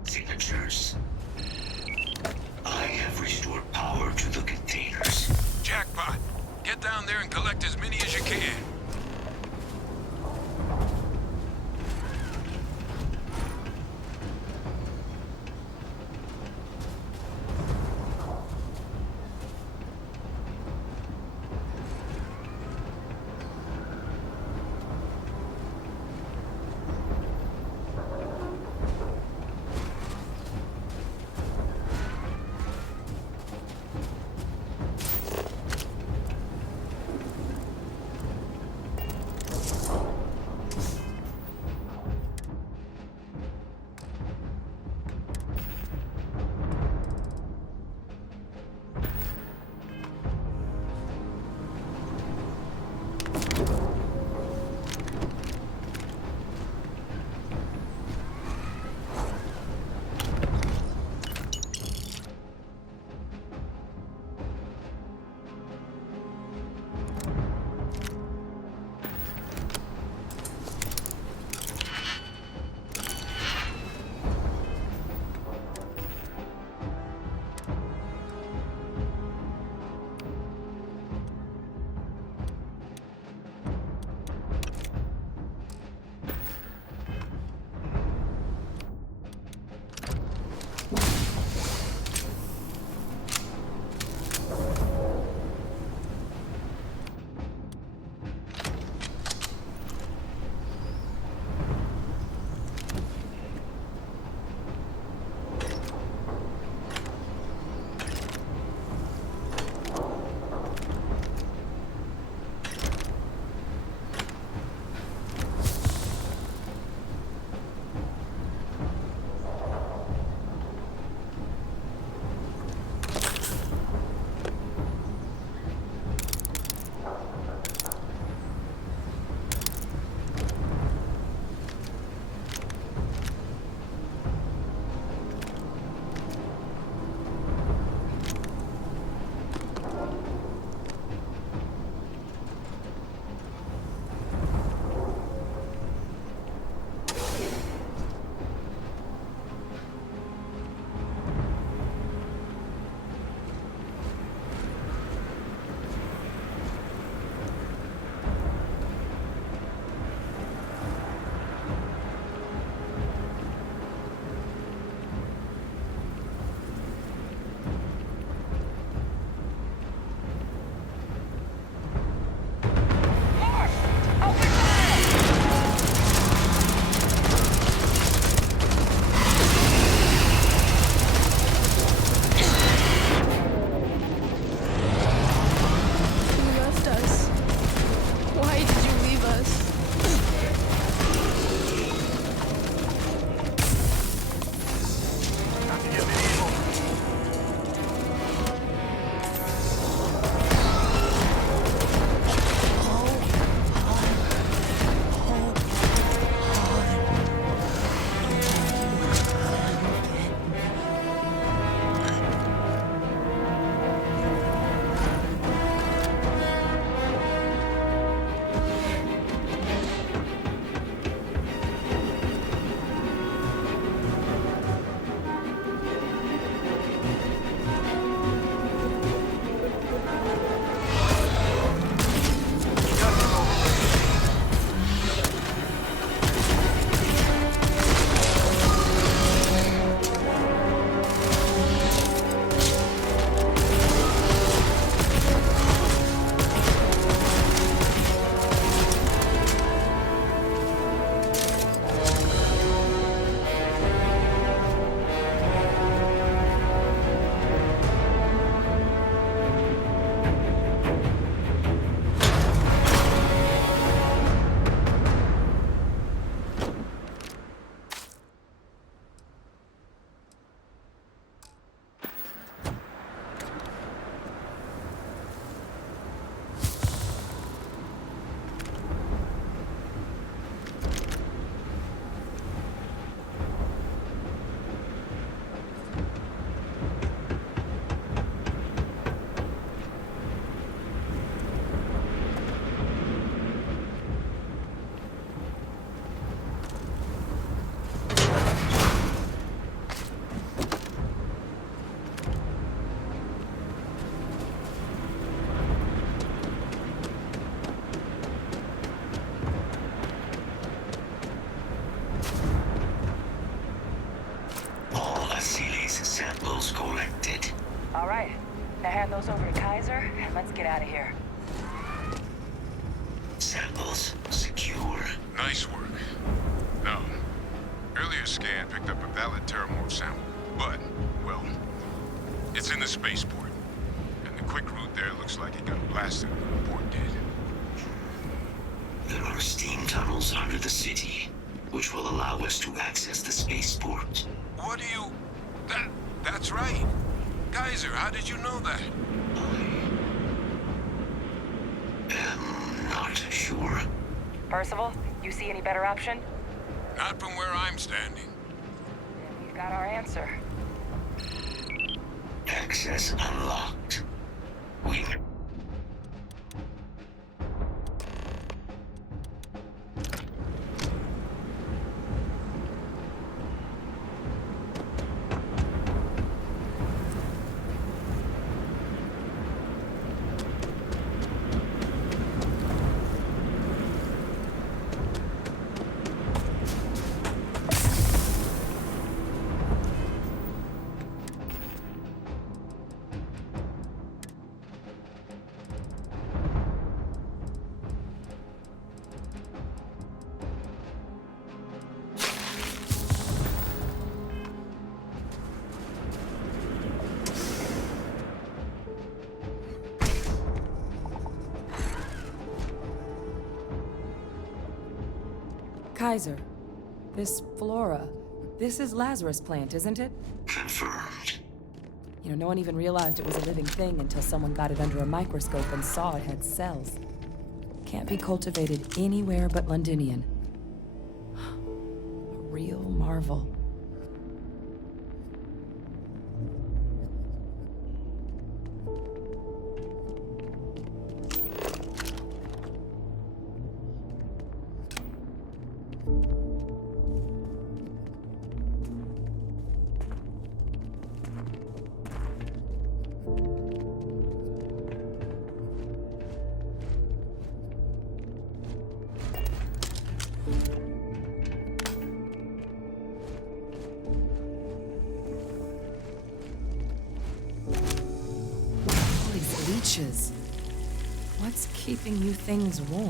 signatures. I have restored power to the containers. Jackpot! Get down there and collect as many as you can. samples collected. All right. Now hand those over to Kaiser, and let's get out of here. Samples secure. Nice work. No. Earlier scan picked up a valid Terramorph sample, but, well, it's in the spaceport. And the quick route there looks like it got blasted when the port did. There are steam tunnels under the city, which will allow us to access the spaceport. What do you... That's right. Kaiser, how did you know that? I'm not sure. Percival, you see any better option? Not from where I'm standing. Then we've got our answer. Access unlocked. We... Kaiser, this flora, this is Lazarus plant, isn't it? Confirmed. You know, no one even realized it was a living thing until someone got it under a microscope and saw it had cells. Can't be cultivated anywhere but Londinian. A real marvel. Leeches. What's keeping you things warm?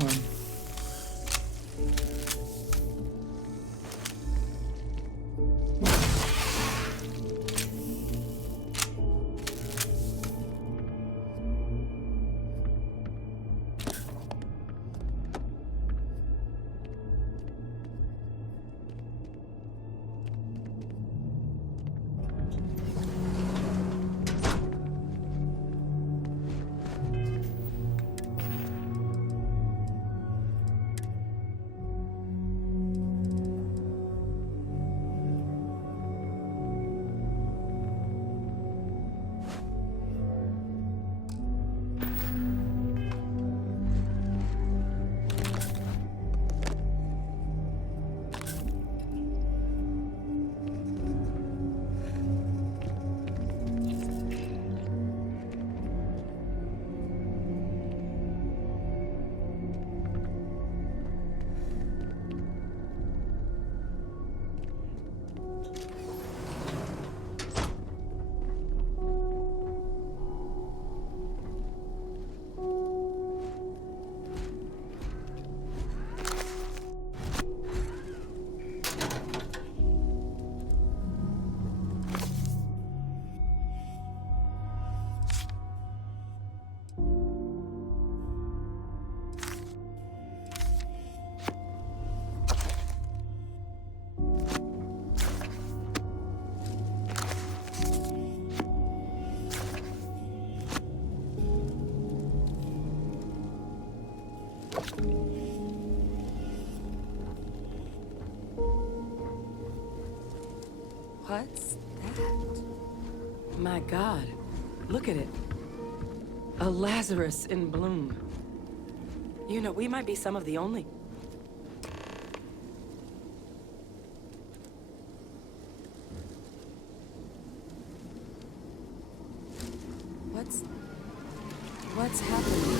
What's that? My God, look at it. A Lazarus in bloom. You know, we might be some of the only... What's happening?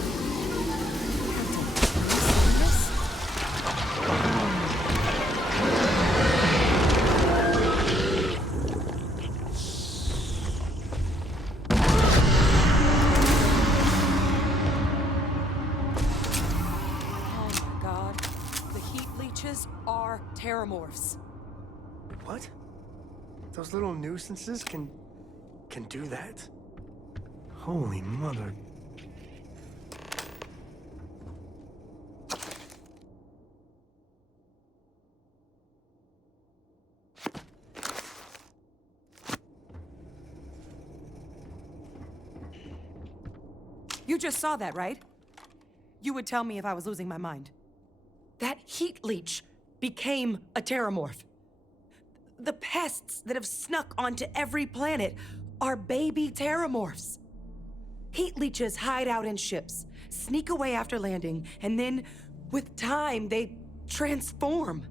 Terramorphs. What? Those little nuisances can do that? Holy mother. You just saw that, right? You would tell me if I was losing my mind. That heat leech became a terramorph. The pests that have snuck onto every planet are baby terramorphs. Heat leeches hide out in ships, sneak away after landing, and then, with time, they transform.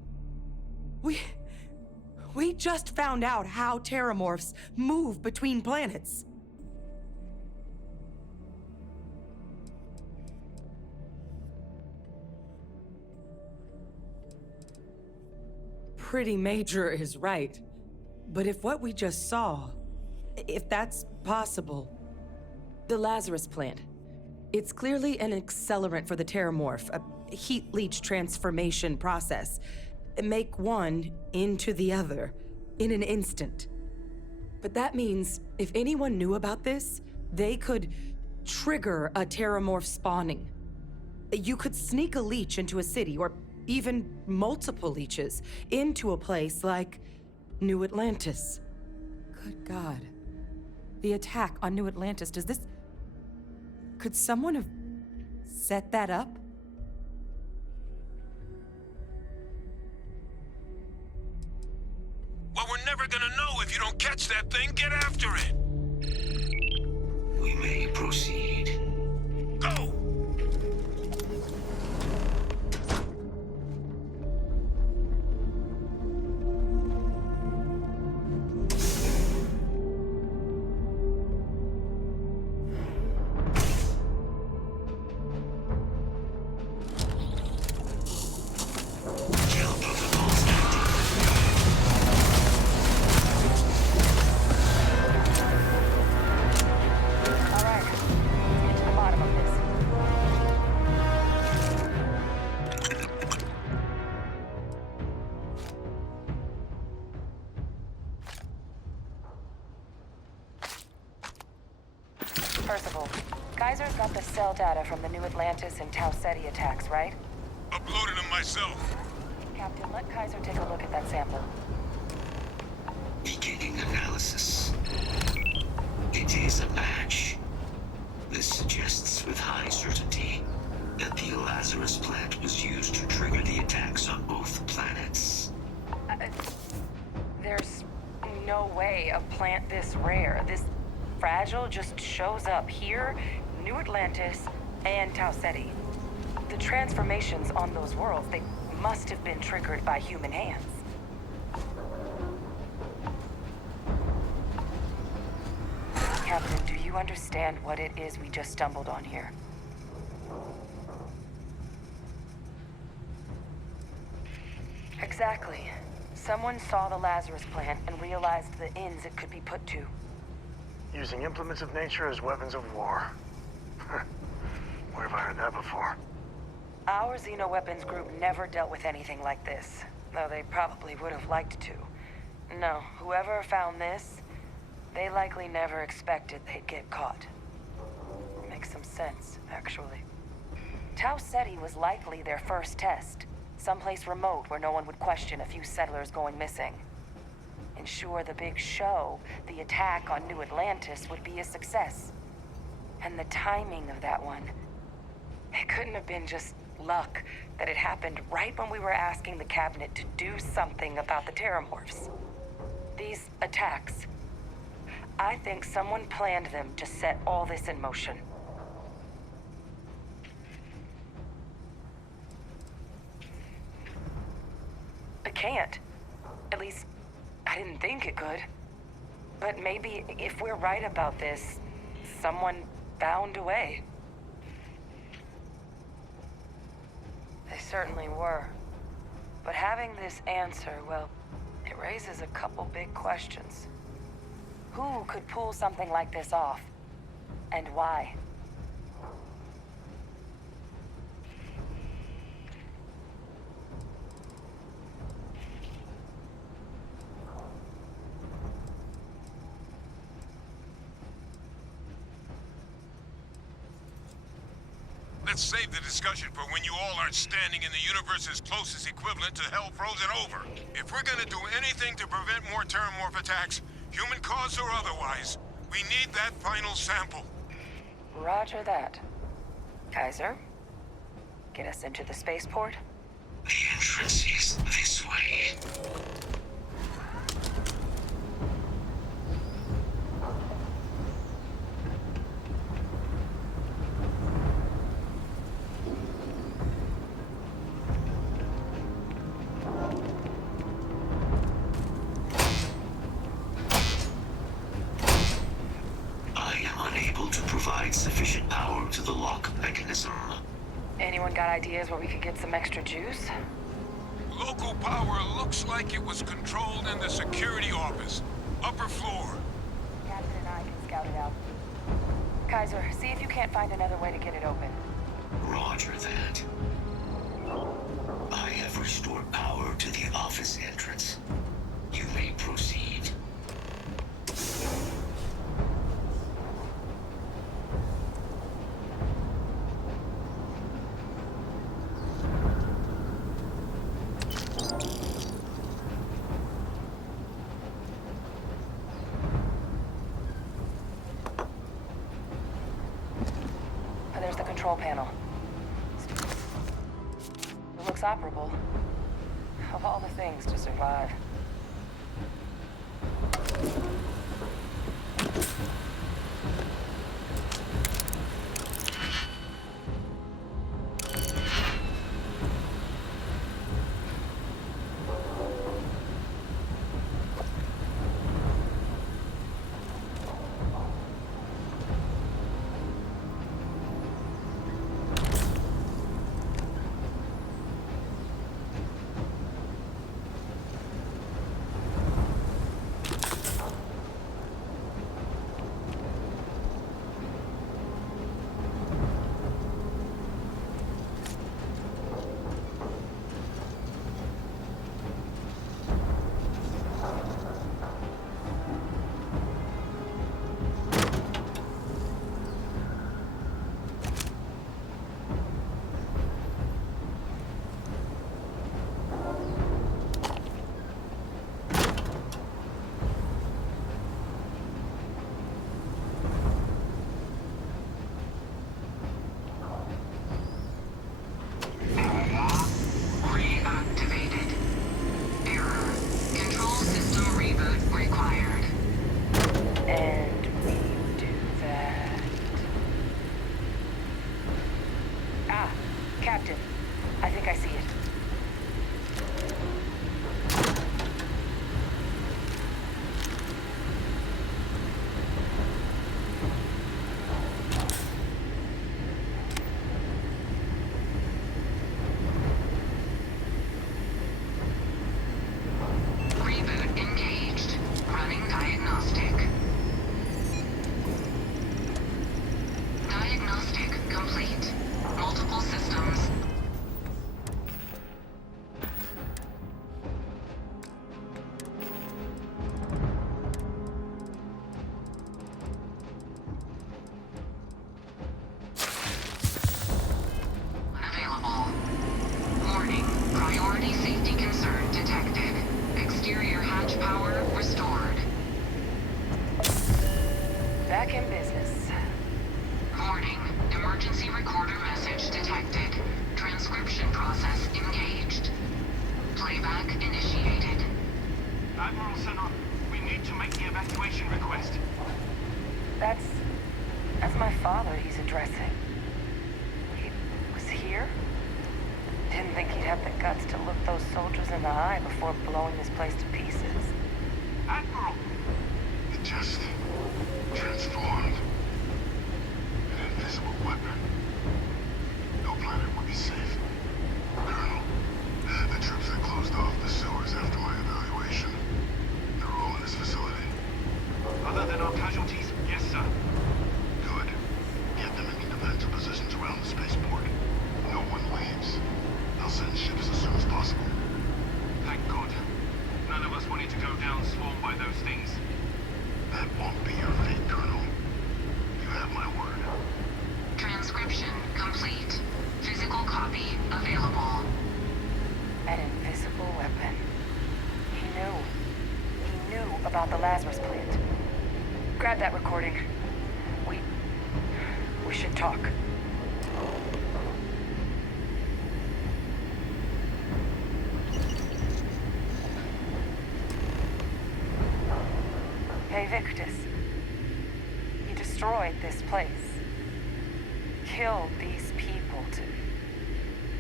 We just found out how terramorphs move between planets. Pretty major is right. But if what we just saw, if that's possible, the Lazarus plant, it's clearly an accelerant for the terramorph, a heat leech transformation process. Make one into the other in an instant. But that means if anyone knew about this, they could trigger a terramorph spawning. You could sneak a leech into a city, or even multiple leeches, into a place like New Atlantis. Good God. The attack on New Atlantis, could someone have set that up? Well, we're never gonna know if you don't catch that thing. Get after it! We may proceed. Go! Percival, Kaiser's got the cell data from the New Atlantis and Tau Ceti attacks, right? Uploaded them myself. Captain, let Kaiser take a look at that sample. Beginning analysis. It is a match. This suggests with high certainty that the Lazarus plant was used to trigger the attacks on both planets. There's no way a plant this rare, this fragile, just shows up here, New Atlantis, and Tau Ceti. The transformations on those worlds, they must have been triggered by human hands. Captain, do you understand what it is we just stumbled on here? Exactly. Someone saw the Lazarus plant and realized the ends it could be put to. Using implements of nature as weapons of war. Where have I heard that before? Our Xeno-weapons group never dealt with anything like this, though they probably would have liked to. No, whoever found this, they likely never expected they'd get caught. Makes some sense, actually. Tau Ceti was likely their first test, someplace remote where no one would question a few settlers going missing. Ensure the big show, the attack on New Atlantis, would be a success. And the timing of that one, it couldn't have been just luck that it happened right when we were asking the cabinet to do something about the terramorphs. These attacks, I think someone planned them to set all this in motion. It can't. At least, I didn't think it could. But maybe if we're right about this, someone found a way. They certainly were. But having this answer, well, it raises a couple big questions. Who could pull something like this off? And why? Let's save the discussion for when you all aren't standing in the universe's closest equivalent to hell frozen over. If we're gonna do anything to prevent more Terramorph attacks, human cause or otherwise, we need that final sample. Roger that. Kaiser, get us into the spaceport? The entrance is this way. Sufficient power to the lock mechanism. Anyone got ideas where we could get some extra juice? Local power looks like it was controlled in the security office. Upper floor. Captain and I can scout it out. Kaiser, see if you can't find another way to get it open. Roger that. I have restored power to the office entrance. You may proceed. There's the control panel. It looks operable. Of all the things to survive. Captain, I think I see it. Reboot engaged. Running diagnostic. Diagnostic complete. Multiple systems. Unavailable. Warning. Priority safety concern detected. Exterior hatch power restored. Back in business. Warning. Emergency recorder message detected. Transcription process engaged. Playback initiated. Admiral Senon, we need to make the evacuation request. That's my father he's addressing. He was here? Didn't think he'd have the guts to look those soldiers in the eye before blowing this place to pieces. Admiral! It just transformed. An invisible weapon. No planet would be safe. Colonel, the troops that closed off the sewers after my evaluation, they're all in this facility. Other than our casualties, yes, sir. Good. Get them in defensive positions around the spaceport. No one leaves. I'll send ships as soon as possible. Thank God. None of us wanted to go down swarmed by those things. That won't be your fate, Colonel. You have my word. Transcription complete. Lazarus plant. Grab that recording. We should talk. Hey, Victus. He destroyed this place. Killed these people to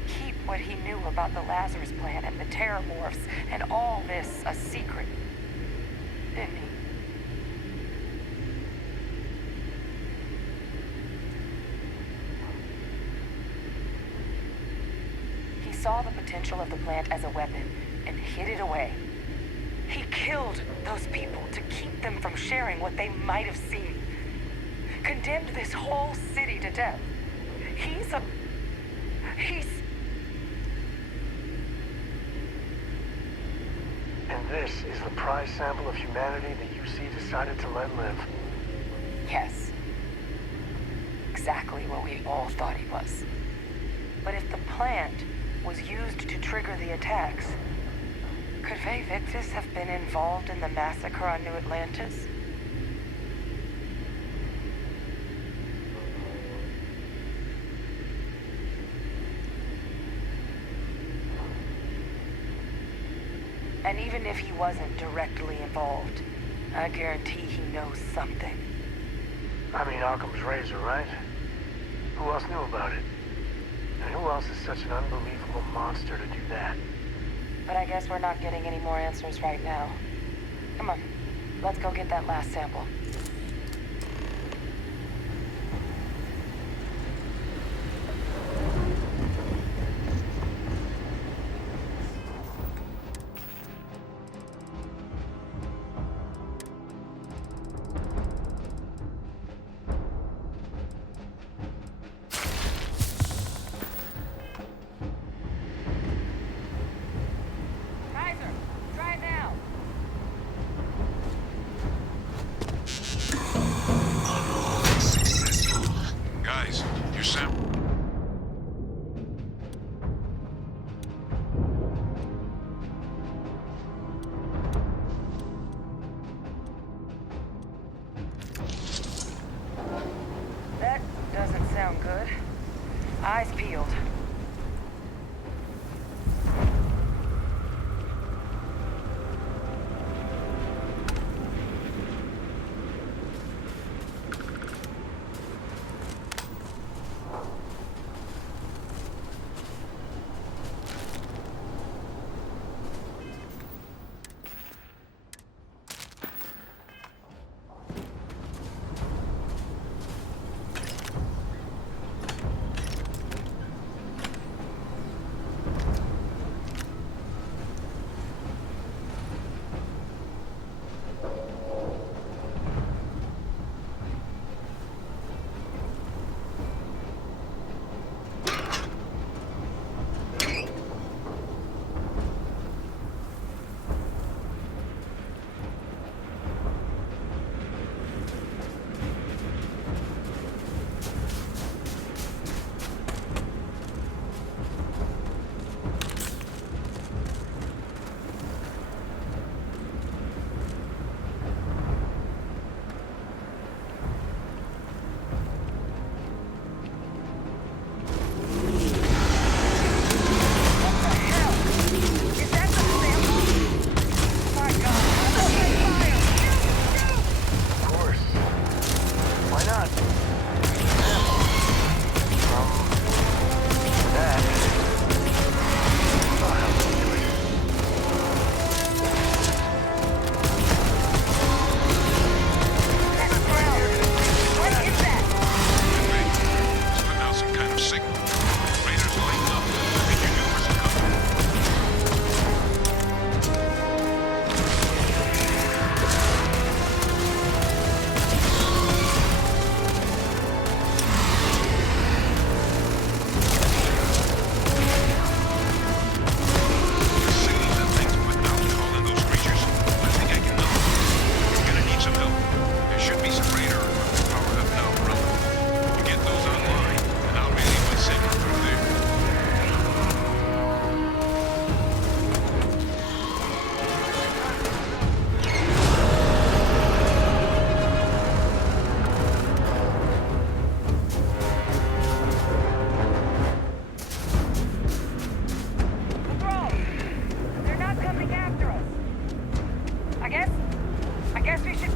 keep what he knew about the Lazarus plant and the Terramorphs and all this a secret. Didn't he? He saw the potential of the plant as a weapon and hid it away. He killed those people to keep them from sharing what they might have seen. Condemned this whole city to death. He's... And this is the prize sample of humanity the UC decided to let live. Yes. Exactly what we all thought he was. But if the plant was used to trigger the attacks, could Faye Victus have been involved in the massacre on New Atlantis? And even if he wasn't directly involved, I guarantee he knows something. I mean, Occam's razor, right? Who else knew about it? And who else is such an unbelievable monster to do that? But I guess we're not getting any more answers right now. Come on, let's go get that last sample. Guys, your sample. That doesn't sound good. Eyes peeled.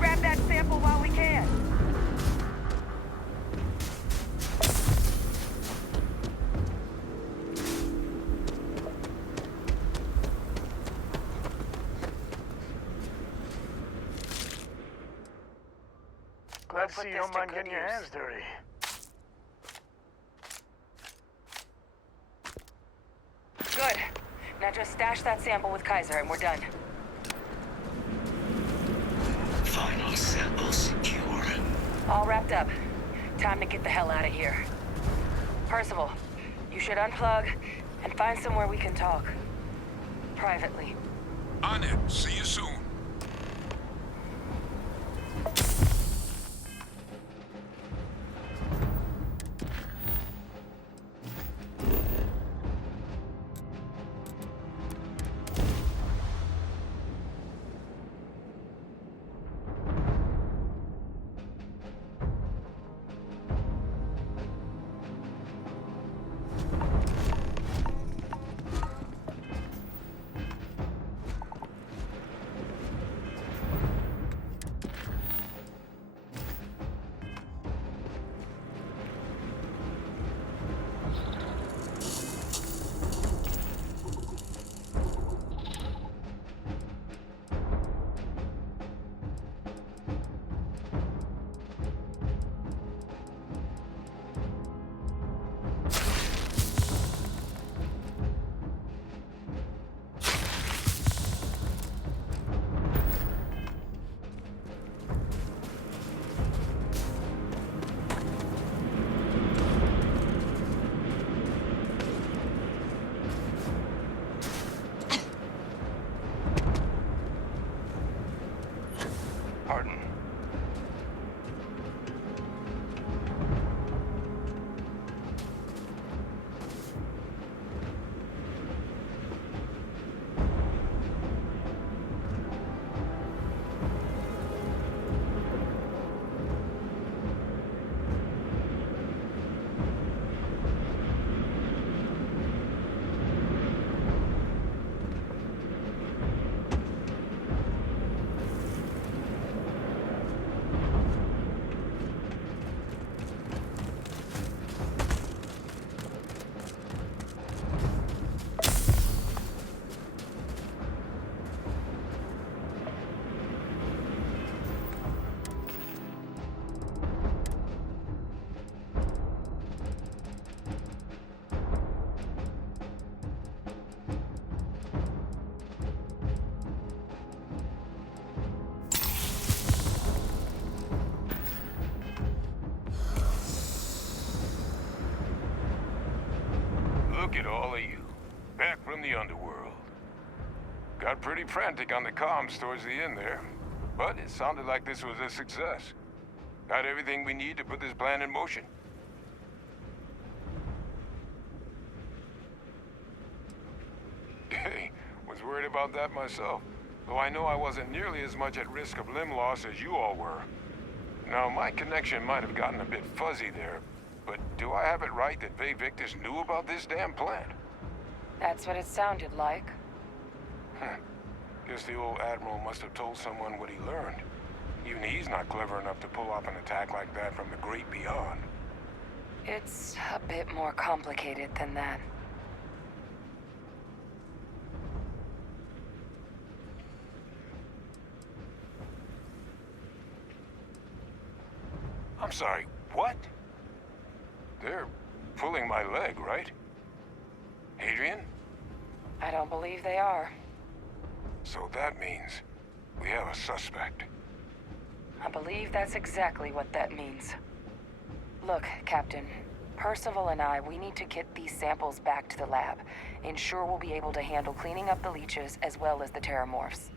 grab that sample while we can. Glad to see you don't mind getting your hands dirty. Good. Now just stash that sample with Kaiser and we're done. Final sample secure. All wrapped up. Time to get the hell out of here. Percival, you should unplug and find somewhere we can talk. Privately. On it. See you soon. Pardon. Look at all of you. Back from the underworld. Got pretty frantic on the comms towards the end there. But it sounded like this was a success. Got everything we need to put this plan in motion. Hey, was worried about that myself. Though I know I wasn't nearly as much at risk of limb loss as you all were. Now, my connection might have gotten a bit fuzzy there, but do I have it right that Vay Victus knew about this damn plan? That's what it sounded like. Guess the old Admiral must have told someone what he learned. Even he's not clever enough to pull off an attack like that from the great beyond. It's a bit more complicated than that. I'm sorry, what? They're pulling my leg, right? Adrian? I don't believe they are. So that means we have a suspect. I believe that's exactly what that means. Look, Captain, Percival and we need to get these samples back to the lab. Ensure we'll be able to handle cleaning up the leeches as well as the terramorphs.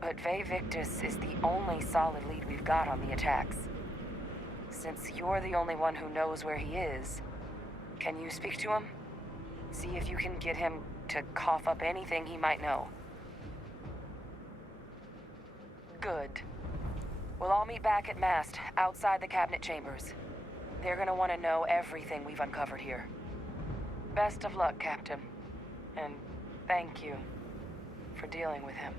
But Vay Victus is the only solid lead we've got on the attacks. Since you're the only one who knows where he is, can you speak to him? See if you can get him to cough up anything he might know. Good. We'll all meet back at Mast, outside the cabinet chambers. They're gonna want to know everything we've uncovered here. Best of luck, Captain. And thank you for dealing with him.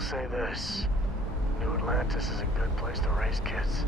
will say this. New Atlantis is a good place to raise kids.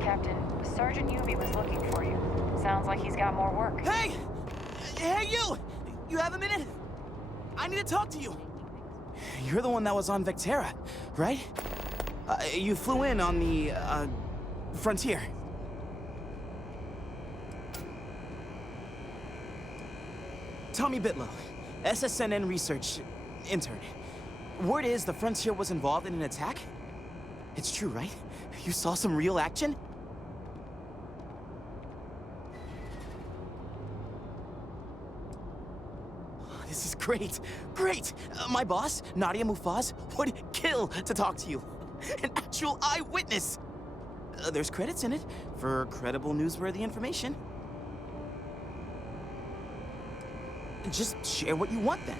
Captain, Sergeant Yumi was looking for you. Sounds like he's got more work. Hey! Hey, you! You have a minute? I need to talk to you. You're the one that was on Vectera, right? You flew in on the, Frontier. Tommy Bitlow, SSNN research intern. Word is the Frontier was involved in an attack? It's true, right? You saw some real action? This is great. Great! My boss, Nadia Mufaz, would kill to talk to you. An actual eyewitness! There's credits in it for credible, newsworthy information. Just share what you want, then.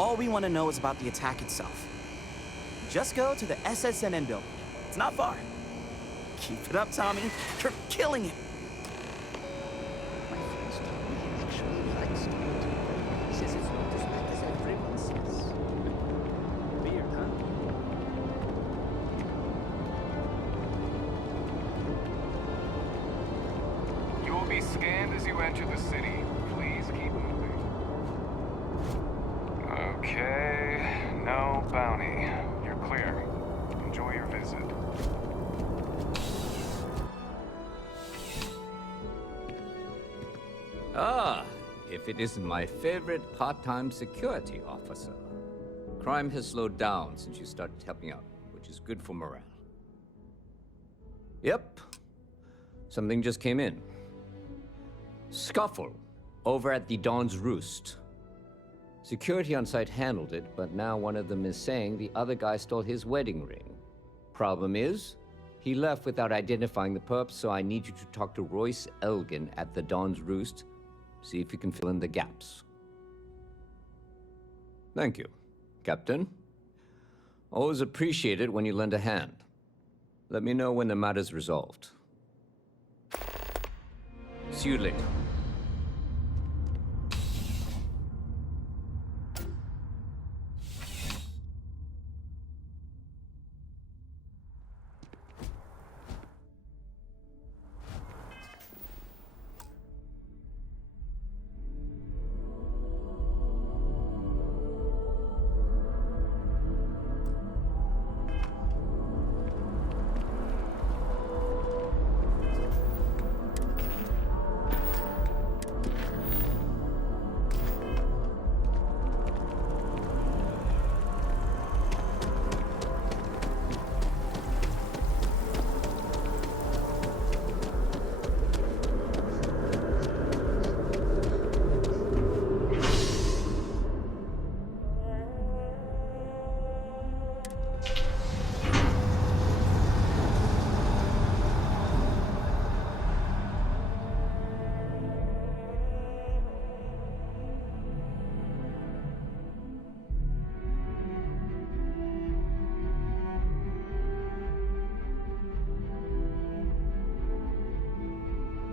All we want to know is about the attack itself. Just go to the SSNN building. It's not far. Keep it up, Tommy. You're killing it. You will be scanned as you enter the city. Please keep moving. Okay, no bounty. You're clear. Enjoy your visit. Ah, if it isn't my favorite part-time security officer. Crime has slowed down since you started helping out, which is good for morale. Yep. Something just came in. Scuffle over at the Dawn's Roost. Security on site handled it, but now one of them is saying the other guy stole his wedding ring. Problem is, he left without identifying the perp, so I need you to talk to Royce Elgin at the Dawn's Roost. See if you can fill in the gaps. Thank you, Captain. Always appreciate it when you lend a hand. Let me know when the matter's resolved. See you later.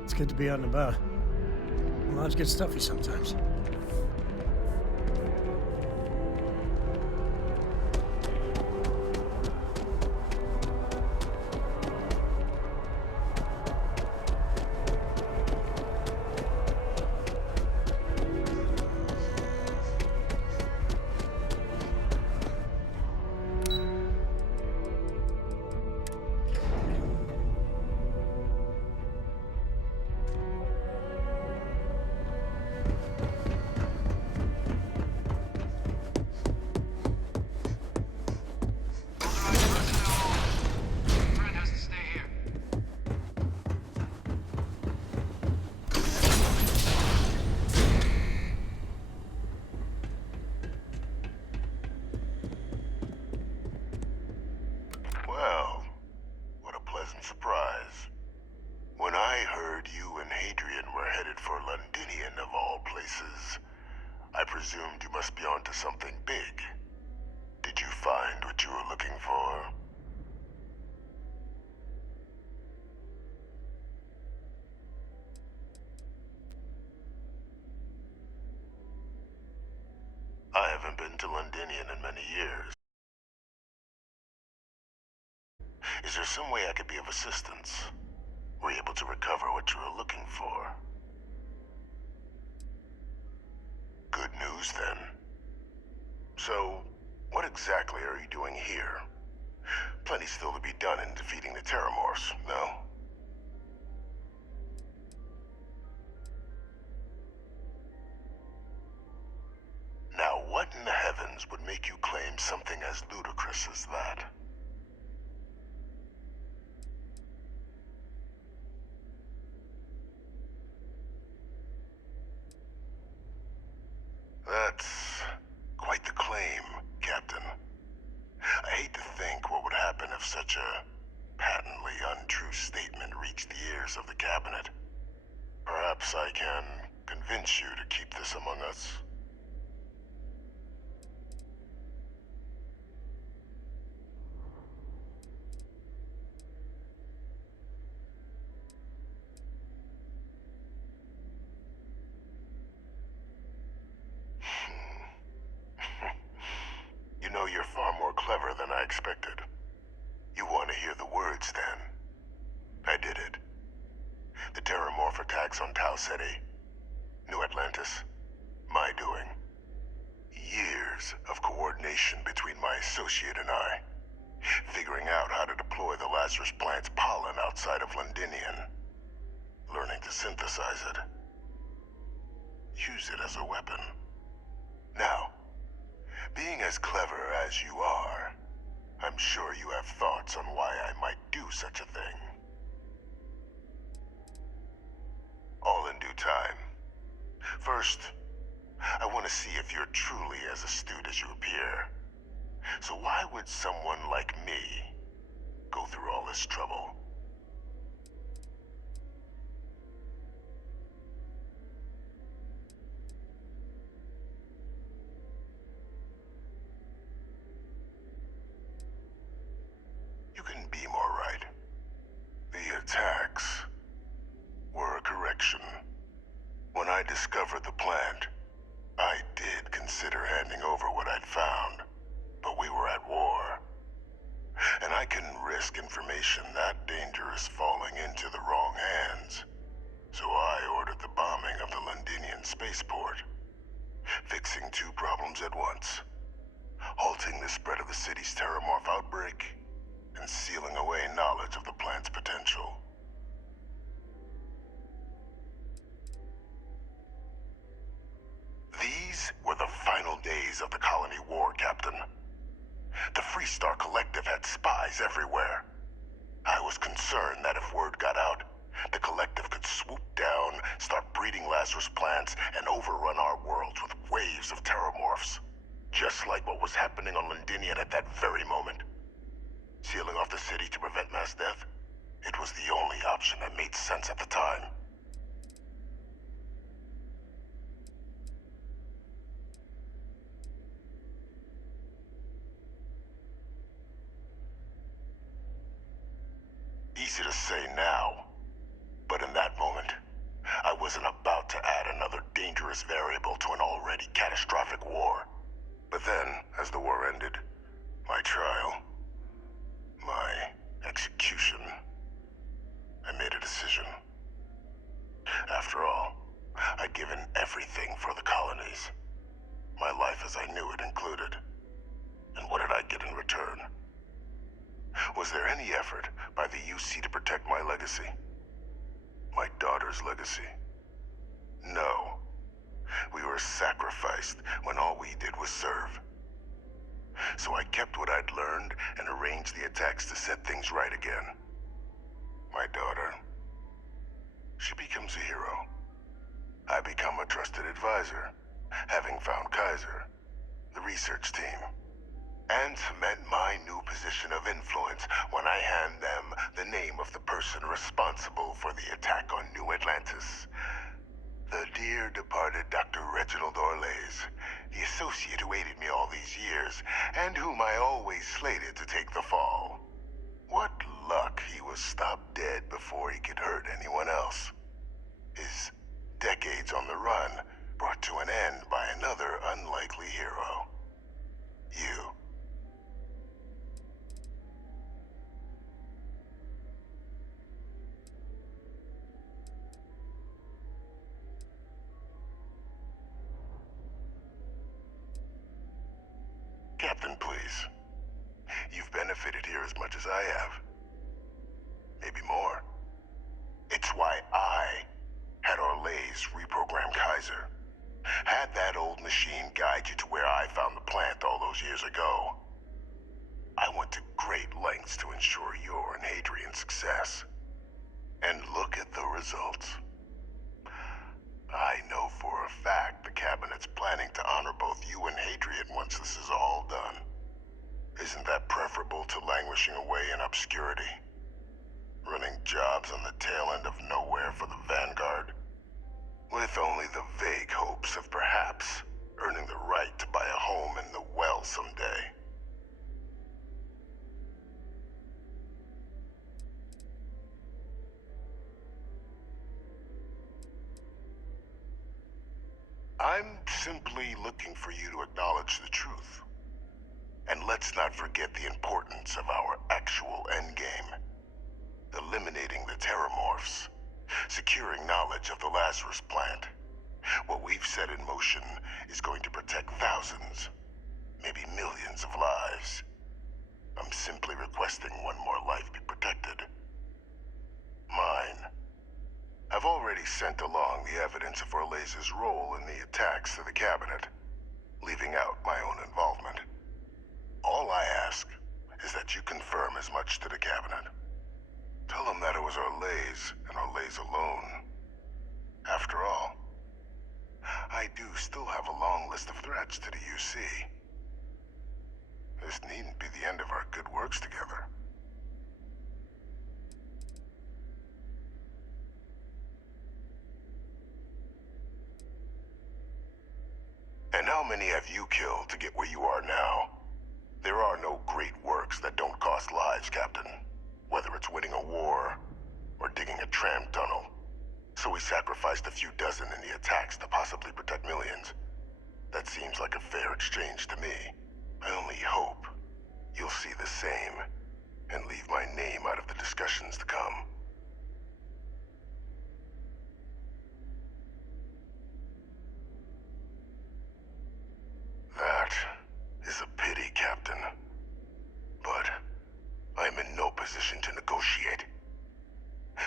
It's good to be out and about. Lives get stuffy sometimes. Well, what a pleasant surprise. When I heard you and Hadrian were headed for Londinian of all places, I presumed you must be onto something big. Did you find what you were looking for? I haven't been to Londinian in many years. Is there some way I could be of assistance? Were you able to recover what you were looking for? Good news, then. So, what exactly are you doing here? Plenty still to be done in defeating the Terramorphs, no? Now, what in the heavens would make you claim something as ludicrous as that? That's quite the claim, Captain. I hate to think what would happen if such a patently untrue statement reached the ears of the Cabinet. Perhaps I can convince you to keep this among us. You know, you're far more clever than I expected. You want to hear the words, then? I did it. The Terramorph attacks on Tau Ceti, New Atlantis, my doing. Years of coordination between my associate and I, figuring out how to deploy the Lazarus plant's pollen outside of Londinian, learning to synthesize it, use it as a weapon. Now, being as clever as you are, I'm sure you have thoughts on why I might do such a thing. All in due time. First, I want to see if you're truly as astute as you appear. So why would someone like me go through all this trouble? You couldn't be more right. The attacks were a correction. When I discovered the plant, I did consider handing over what I'd found, but we were at war. And I couldn't risk information that dangerous falling into the wrong hands. So I ordered the bombing of the Londinian spaceport, fixing two problems at once. Halting the spread of the city's Terramorph outbreak, and sealing away knowledge of the plant's potential. These were the final days of the Colony War, Captain. The Freestar Collective had spies everywhere. I was concerned that if word got out, the Collective could swoop down, start breeding Lazarus plants, and overrun our worlds with waves of Terramorphs. Just like what was happening on Londinian at that very moment. Sealing off the city to prevent mass death? It was the only option that made sense at the time. Easy to say now, but in that moment, I wasn't about to add another dangerous variable to an already catastrophic war. But then, as the war ended, my trial, my execution, I made a decision. After all, I'd given everything for the colonies. My life as I knew it included. And what did I get in return? Was there any effort by the UC to protect my legacy? My daughter's legacy? No. We were sacrificed when all we did was serve. So I kept what I'd learned and arranged the attacks to set things right again. My daughter, she becomes a hero. I become a trusted advisor, having found Kaiser, the research team, and cement my new position of influence when I hand them the name of the person responsible for the attack on New Atlantis. The dear departed Dr. Reginald Orlays, the associate who aided me all these years, and whom I always slated to take the fall. What luck he was stopped dead before he could hurt anyone else. His decades on the run brought to an end by another unlikely hero. You. benefited here as much as I have. Maybe more. It's why I had Orlays reprogram Kaiser. Had that old machine guide you to where I found the plant all those years ago. I went to great lengths to ensure your and Hadrian's success. And look at the results. I know for a fact the Cabinet's planning to honor both you and Hadrian once this is all done. Isn't that preferable to languishing away in obscurity? Running jobs on the tail end of nowhere for the Vanguard? With only the vague hopes of perhaps earning the right to buy a home in the well someday. I'm simply looking for you to acknowledge the truth. And let's not forget the importance of our actual endgame. Eliminating the Terramorphs. Securing knowledge of the Lazarus plant. What we've set in motion is going to protect thousands, maybe millions of lives. I'm simply requesting one more life be protected. Mine. I've already sent along the evidence of Orlays' role in the attacks to the Cabinet, leaving out my own involvement. All I ask is that you confirm as much to the Cabinet. Tell them that it was Orlays and Orlays alone. After all, I do still have a long list of threats to the UC. This needn't be the end of our good works together. And how many have you killed to get where you are now? There are no great works that don't cost lives, Captain. Whether it's winning a war, or digging a tram tunnel. So we sacrificed a few dozen in the attacks to possibly protect millions. That seems like a fair exchange to me. I only hope you'll see the same, and leave my name out of the discussions to come. That is a pity, Captain. But I'm in no position to negotiate.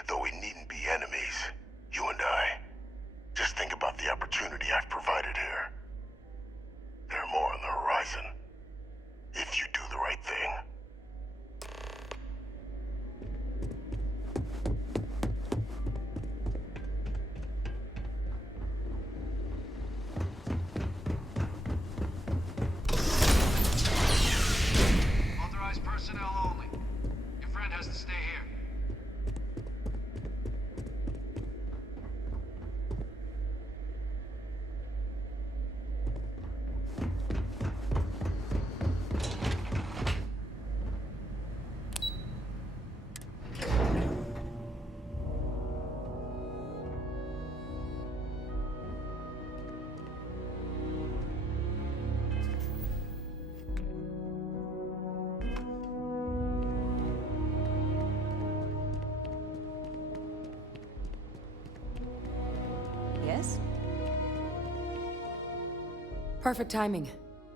Though we needn't be enemies, you and I. Just think about the opportunity I've provided here. There are more on the horizon. If you do the right thing. Authorized personnel only. Your friend has to stay here. Yes? Perfect timing.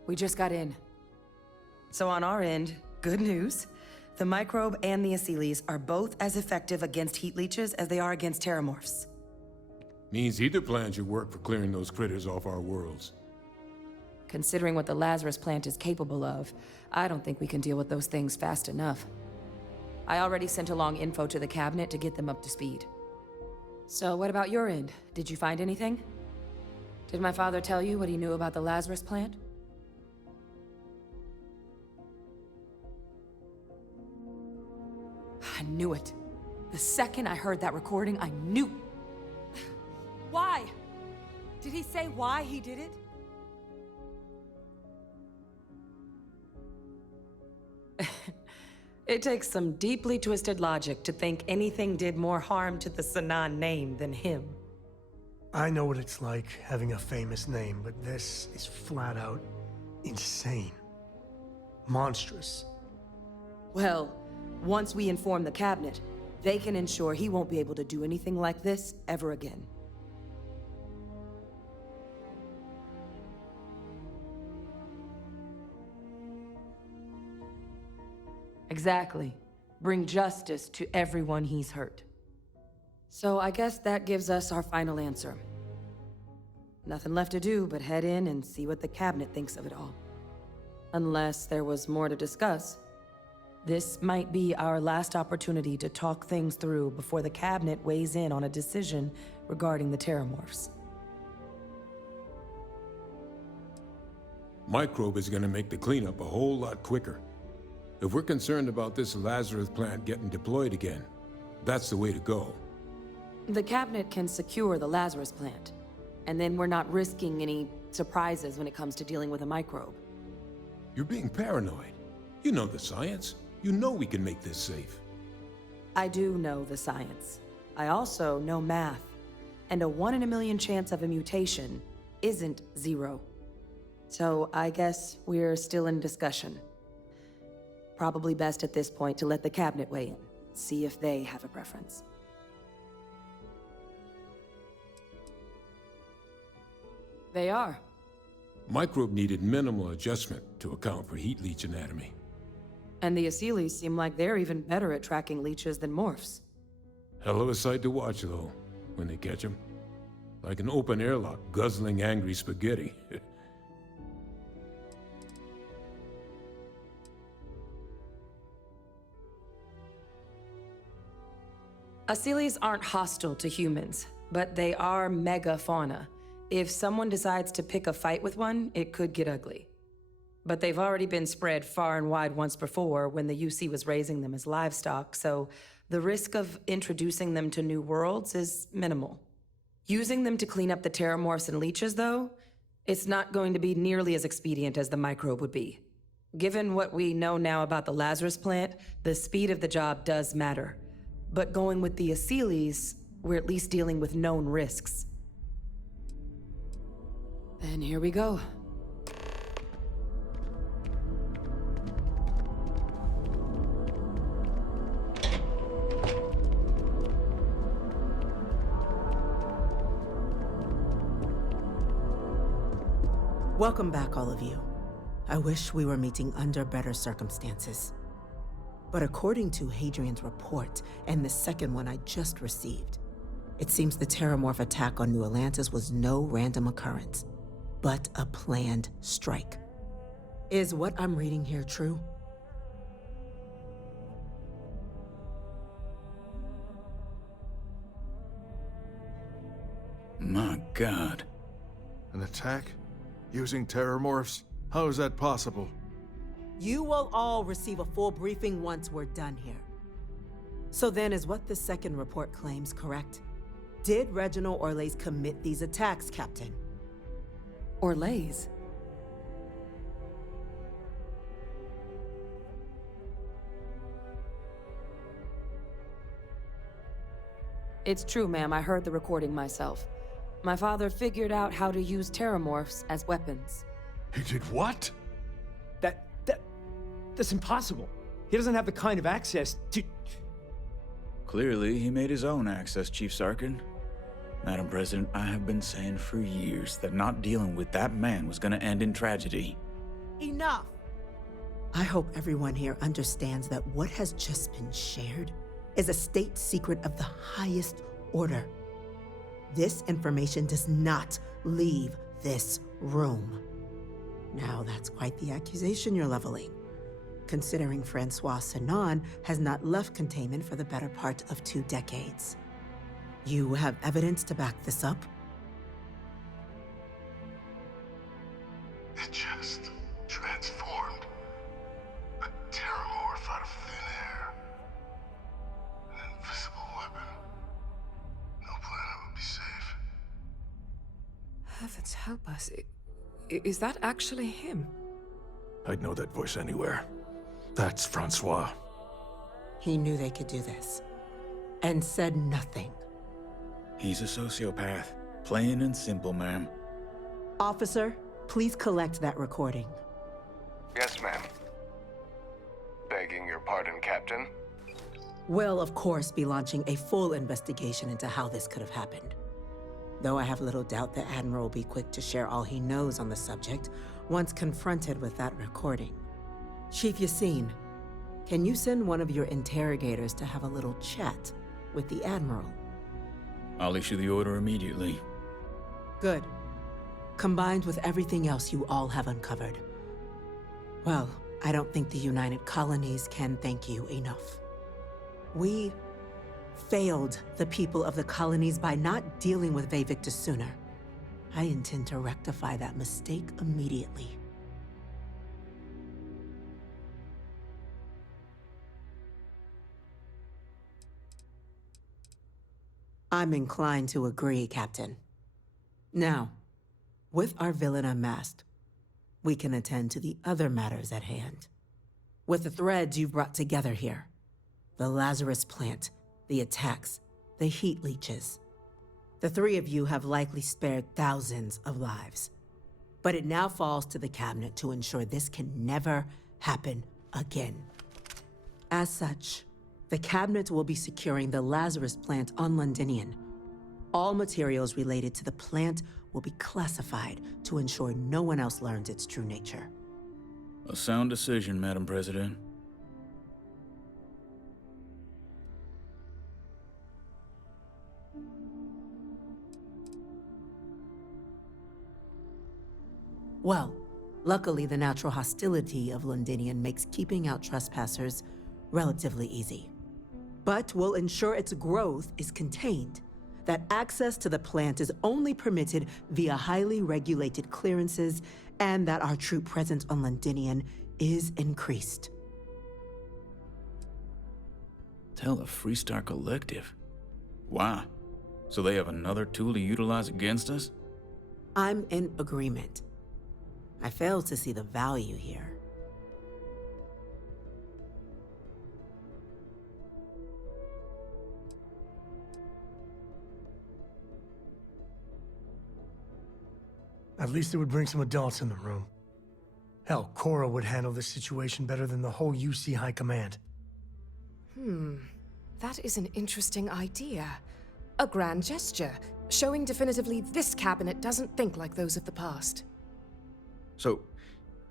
We just got in. So on our end, good news. The microbe and the Asylees are both as effective against heat leeches as they are against terramorphs. Means either plan should work for clearing those critters off our worlds. Considering what the Lazarus plant is capable of, I don't think we can deal with those things fast enough. I already sent along info to the Cabinet to get them up to speed. So what about your end? Did you find anything? Did my father tell you what he knew about the Lazarus plant? I knew it. The second I heard that recording, I knew. Why? Did he say why he did it? It takes some deeply twisted logic to think anything did more harm to the Sanan name than him. I know what it's like having a famous name, but this is flat out insane. Monstrous. Well, once we inform the Cabinet, they can ensure he won't be able to do anything like this ever again. Exactly. Bring justice to everyone he's hurt. So I guess that gives us our final answer. Nothing left to do but head in and see what the cabinet thinks of it all. Unless there was more to discuss. This might be our last opportunity to talk things through before the cabinet weighs in on a decision regarding the Terramorphs. Microbe is gonna make the cleanup a whole lot quicker. If we're concerned about this Lazarus plant getting deployed again, that's the way to go. The cabinet can secure the Lazarus plant, and then we're not risking any surprises when it comes to dealing with a microbe. You're being paranoid. You know the science. You know we can make this safe. I do know the science. I also know math. And a 1 in a million chance of a mutation isn't 0. So I guess we're still in discussion. Probably best at this point to let the cabinet weigh in, see if they have a preference. They are. Microbe needed minimal adjustment to account for heat leech anatomy. And the Asylees seem like they're even better at tracking leeches than morphs. Hell of a sight to watch, though, when they catch them. Like an open airlock guzzling angry spaghetti. Asylees aren't hostile to humans, but they are megafauna. If someone decides to pick a fight with one, it could get ugly. But they've already been spread far and wide once before when the UC was raising them as livestock, so the risk of introducing them to new worlds is minimal. Using them to clean up the Terramorphs and leeches, though, it's not going to be nearly as expedient as the microbe would be. Given what we know now about the Lazarus plant, the speed of the job does matter. But going with the Asylees, we're at least dealing with known risks. Then here we go. Welcome back, all of you. I wish we were meeting under better circumstances. But according to Hadrian's report, and the second one I just received, it seems the Terramorph attack on New Atlantis was no random occurrence, but a planned strike. Is what I'm reading here true? My God. An attack? Using Terramorphs? How is that possible? You will all receive a full briefing once we're done here. So then, is what the second report claims correct? Did Reginald Orlays commit these attacks, Captain? Orlays? It's true, ma'am. I heard the recording myself. My father figured out how to use Terramorphs as weapons. He did what? That's impossible. He doesn't have the kind of access to... Clearly, he made his own access, Chief Sarkin. Madam President, I have been saying for years that not dealing with that man was gonna end in tragedy. Enough! I hope everyone here understands that what has just been shared is a state secret of the highest order. This information does not leave this room. Now, that's quite the accusation you're leveling, considering Francois Sinon has not left containment for the better part of 2 decades. You have evidence to back this up? It just transformed. A Terramorph out of thin air. An invisible weapon. No planet would be safe. Heavens help us. Is that actually him? I'd know that voice anywhere. That's Francois. He knew they could do this, and said nothing. He's a sociopath. Plain and simple, ma'am. Officer, please collect that recording. Yes, ma'am. Begging your pardon, Captain. We'll, of course, be launching a full investigation into how this could have happened. Though I have little doubt the Admiral will be quick to share all he knows on the subject once confronted with that recording. Chief Yassine, Can you send one of your interrogators to have a little chat with the Admiral? I'll issue the order immediately. Good. Combined with everything else you all have uncovered. Well, I don't think the United Colonies can thank you enough. We failed the people of the colonies by not dealing with Vevictus sooner. I intend to rectify that mistake immediately. I'm inclined to agree, Captain. Now, with our villain unmasked, we can attend to the other matters at hand. With the threads you've brought together here, the Lazarus plant, the attacks, the heat leeches, the three of you have likely spared thousands of lives. But it now falls to the Cabinet to ensure this can never happen again. As such, the Cabinet will be securing the Lazarus plant on Londinian. All materials related to the plant will be classified to ensure no one else learns its true nature. A sound decision, Madam President. Well, luckily the natural hostility of Londinian makes keeping out trespassers relatively easy. But we'll ensure its growth is contained, that access to the plant is only permitted via highly regulated clearances, and that our troop presence on Londinian is increased. Tell the Freestar Collective? Why? So they have another tool to utilize against us? I'm in agreement. I fail to see the value here. At least it would bring some adults in the room. Hell, Cora would handle this situation better than the whole UC High Command. That is an interesting idea. A grand gesture, showing definitively this cabinet doesn't think like those of the past. So,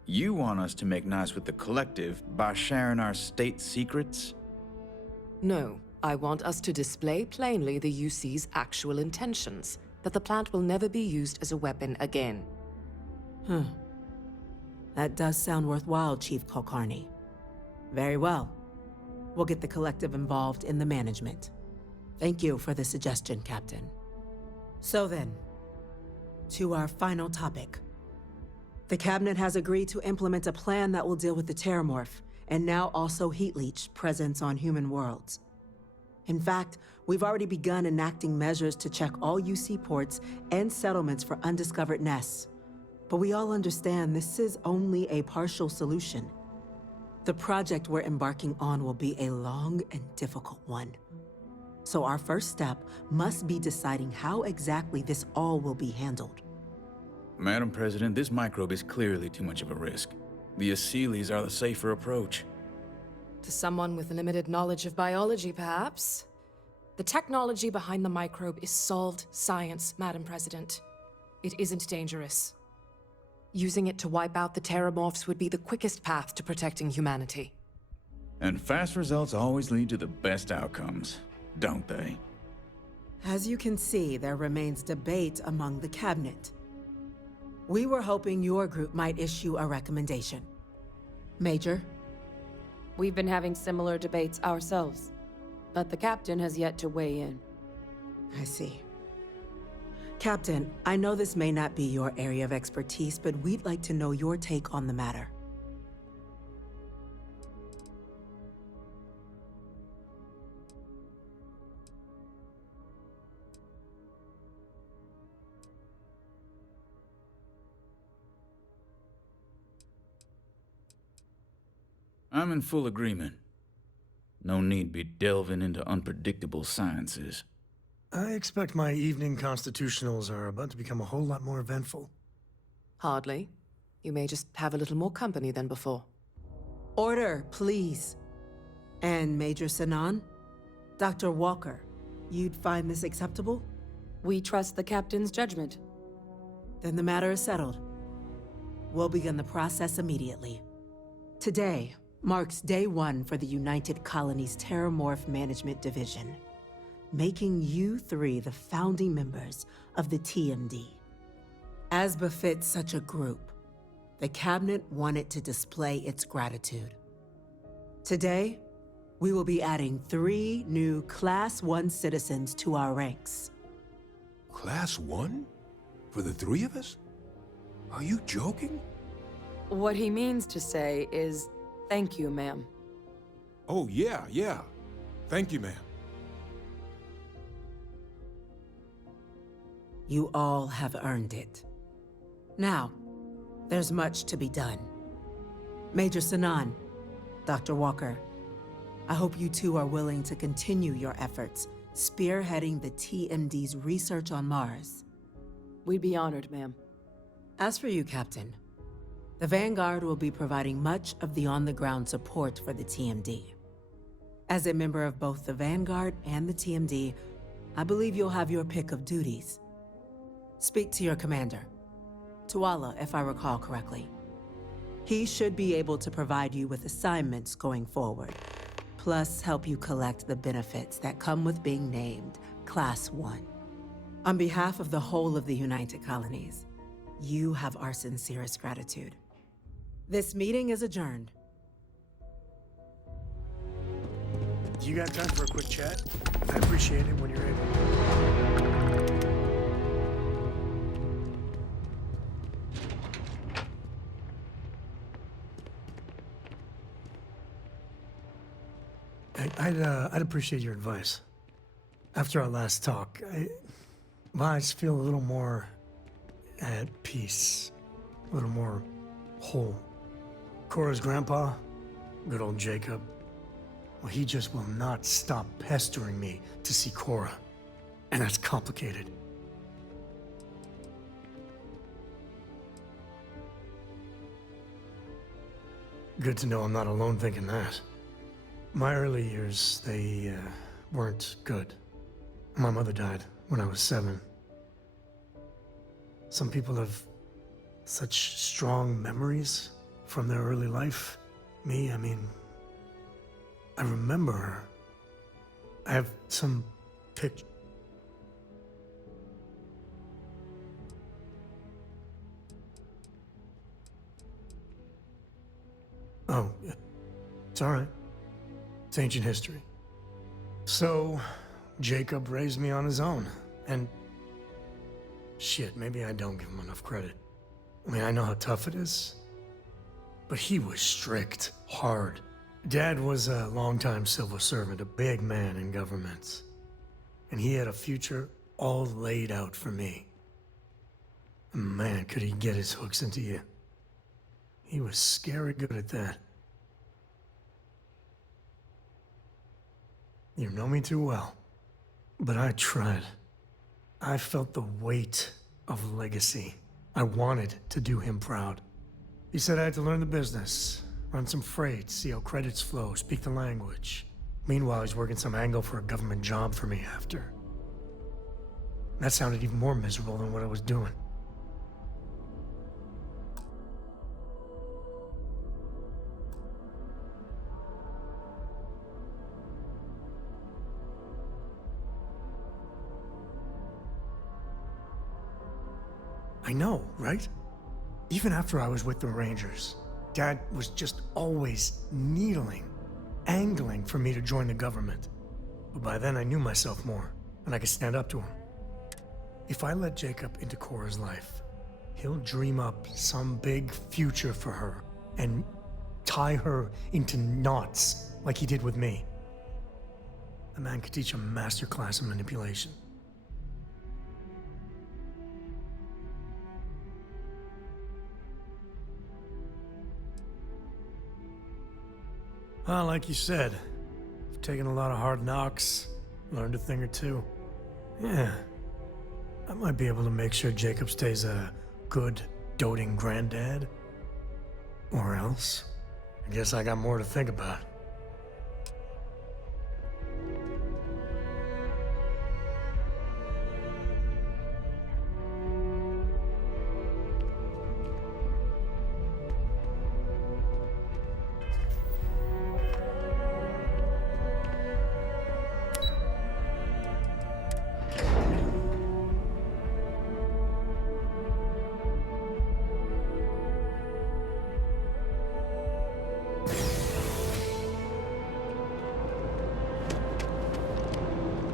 you want us to make nice with the Collective by sharing our state secrets? No, I want us to display plainly the UC's actual intentions, that the plant will never be used as a weapon again. That does sound worthwhile, Chief Kulkarni. Very well. We'll get the Collective involved in the management. Thank you for the suggestion, Captain. So then, to our final topic. The Cabinet has agreed to implement a plan that will deal with the Terramorph, and now also Heat Leech presence on human worlds. In fact, we've already begun enacting measures to check all UC ports and settlements for undiscovered nests. But we all understand this is only a partial solution. The project we're embarking on will be a long and difficult one. So our first step must be deciding how exactly this all will be handled. Madam President, this microbe is clearly too much of a risk. The Aseles are the safer approach. To someone with limited knowledge of biology, perhaps? The technology behind the microbe is solved science, Madam President. It isn't dangerous. Using it to wipe out the Terramorphs would be the quickest path to protecting humanity. And fast results always lead to the best outcomes, don't they? As you can see, there remains debate among the Cabinet. We were hoping your group might issue a recommendation. Major? We've been having similar debates ourselves, but the Captain has yet to weigh in. I see. Captain, I know this may not be your area of expertise, but we'd like to know your take on the matter. I'm in full agreement. No need be delving into unpredictable sciences. I expect my evening constitutionals are about to become a whole lot more eventful. Hardly. You may just have a little more company than before. Order, please. And Major Sinan? Dr. Walker, you'd find this acceptable? We trust the Captain's judgment. Then the matter is settled. We'll begin the process immediately. Today, marks day one for the United Colonies Terramorph Management Division, making you three the founding members of the TMD. As befits such a group, the Cabinet wanted to display its gratitude. Today, we will be adding 3 new Class 1 citizens to our ranks. Class 1? For the 3 of us? Are you joking? What he means to say is, thank you, ma'am. Oh, yeah. Thank you, ma'am. You all have earned it. Now, there's much to be done. Major Sanan, Dr. Walker, I hope you two are willing to continue your efforts spearheading the TMD's research on Mars. We'd be honored, ma'am. As for you, Captain, the Vanguard will be providing much of the on-the-ground support for the TMD. As a member of both the Vanguard and the TMD, I believe you'll have your pick of duties. Speak to your commander, Tuala, if I recall correctly. He should be able to provide you with assignments going forward, plus help you collect the benefits that come with being named Class 1. On behalf of the whole of the United Colonies, you have our sincerest gratitude. This meeting is adjourned. You got time for a quick chat? I appreciate it when you're able. I'd appreciate your advice. After our last talk, I just feel a little more at peace, a little more whole. Cora's grandpa, good old Jacob, well, he just will not stop pestering me to see Cora, and that's complicated. Good to know I'm not alone thinking that. My early years, they weren't good. My mother died when I was 7. Some people have such strong memories from their early life. Me, I mean, I remember her. I have some pictures. Oh, yeah. It's all right. It's ancient history. So, Jacob raised me on his own, and shit, maybe I don't give him enough credit. I mean, I know how tough it is, but he was strict, hard. Dad was a longtime civil servant, a big man in government, and he had a future all laid out for me. Man, could he get his hooks into you. He was scary good at that. You know me too well, but I tried. I felt the weight of legacy. I wanted to do him proud. He said I had to learn the business, run some freight, see how credits flow, speak the language. Meanwhile, he's working some angle for a government job for me after. That sounded even more miserable than what I was doing. I know, right? Even after I was with the Rangers, Dad was just always needling, angling for me to join the government. But by then I knew myself more, and I could stand up to him. If I let Jacob into Cora's life, he'll dream up some big future for her and tie her into knots like he did with me. The man could teach a master class in manipulation. Well, like you said, I've taken a lot of hard knocks, learned a thing or two. Yeah, I might be able to make sure Jacob stays a good, doting granddad. Or else, I guess I got more to think about.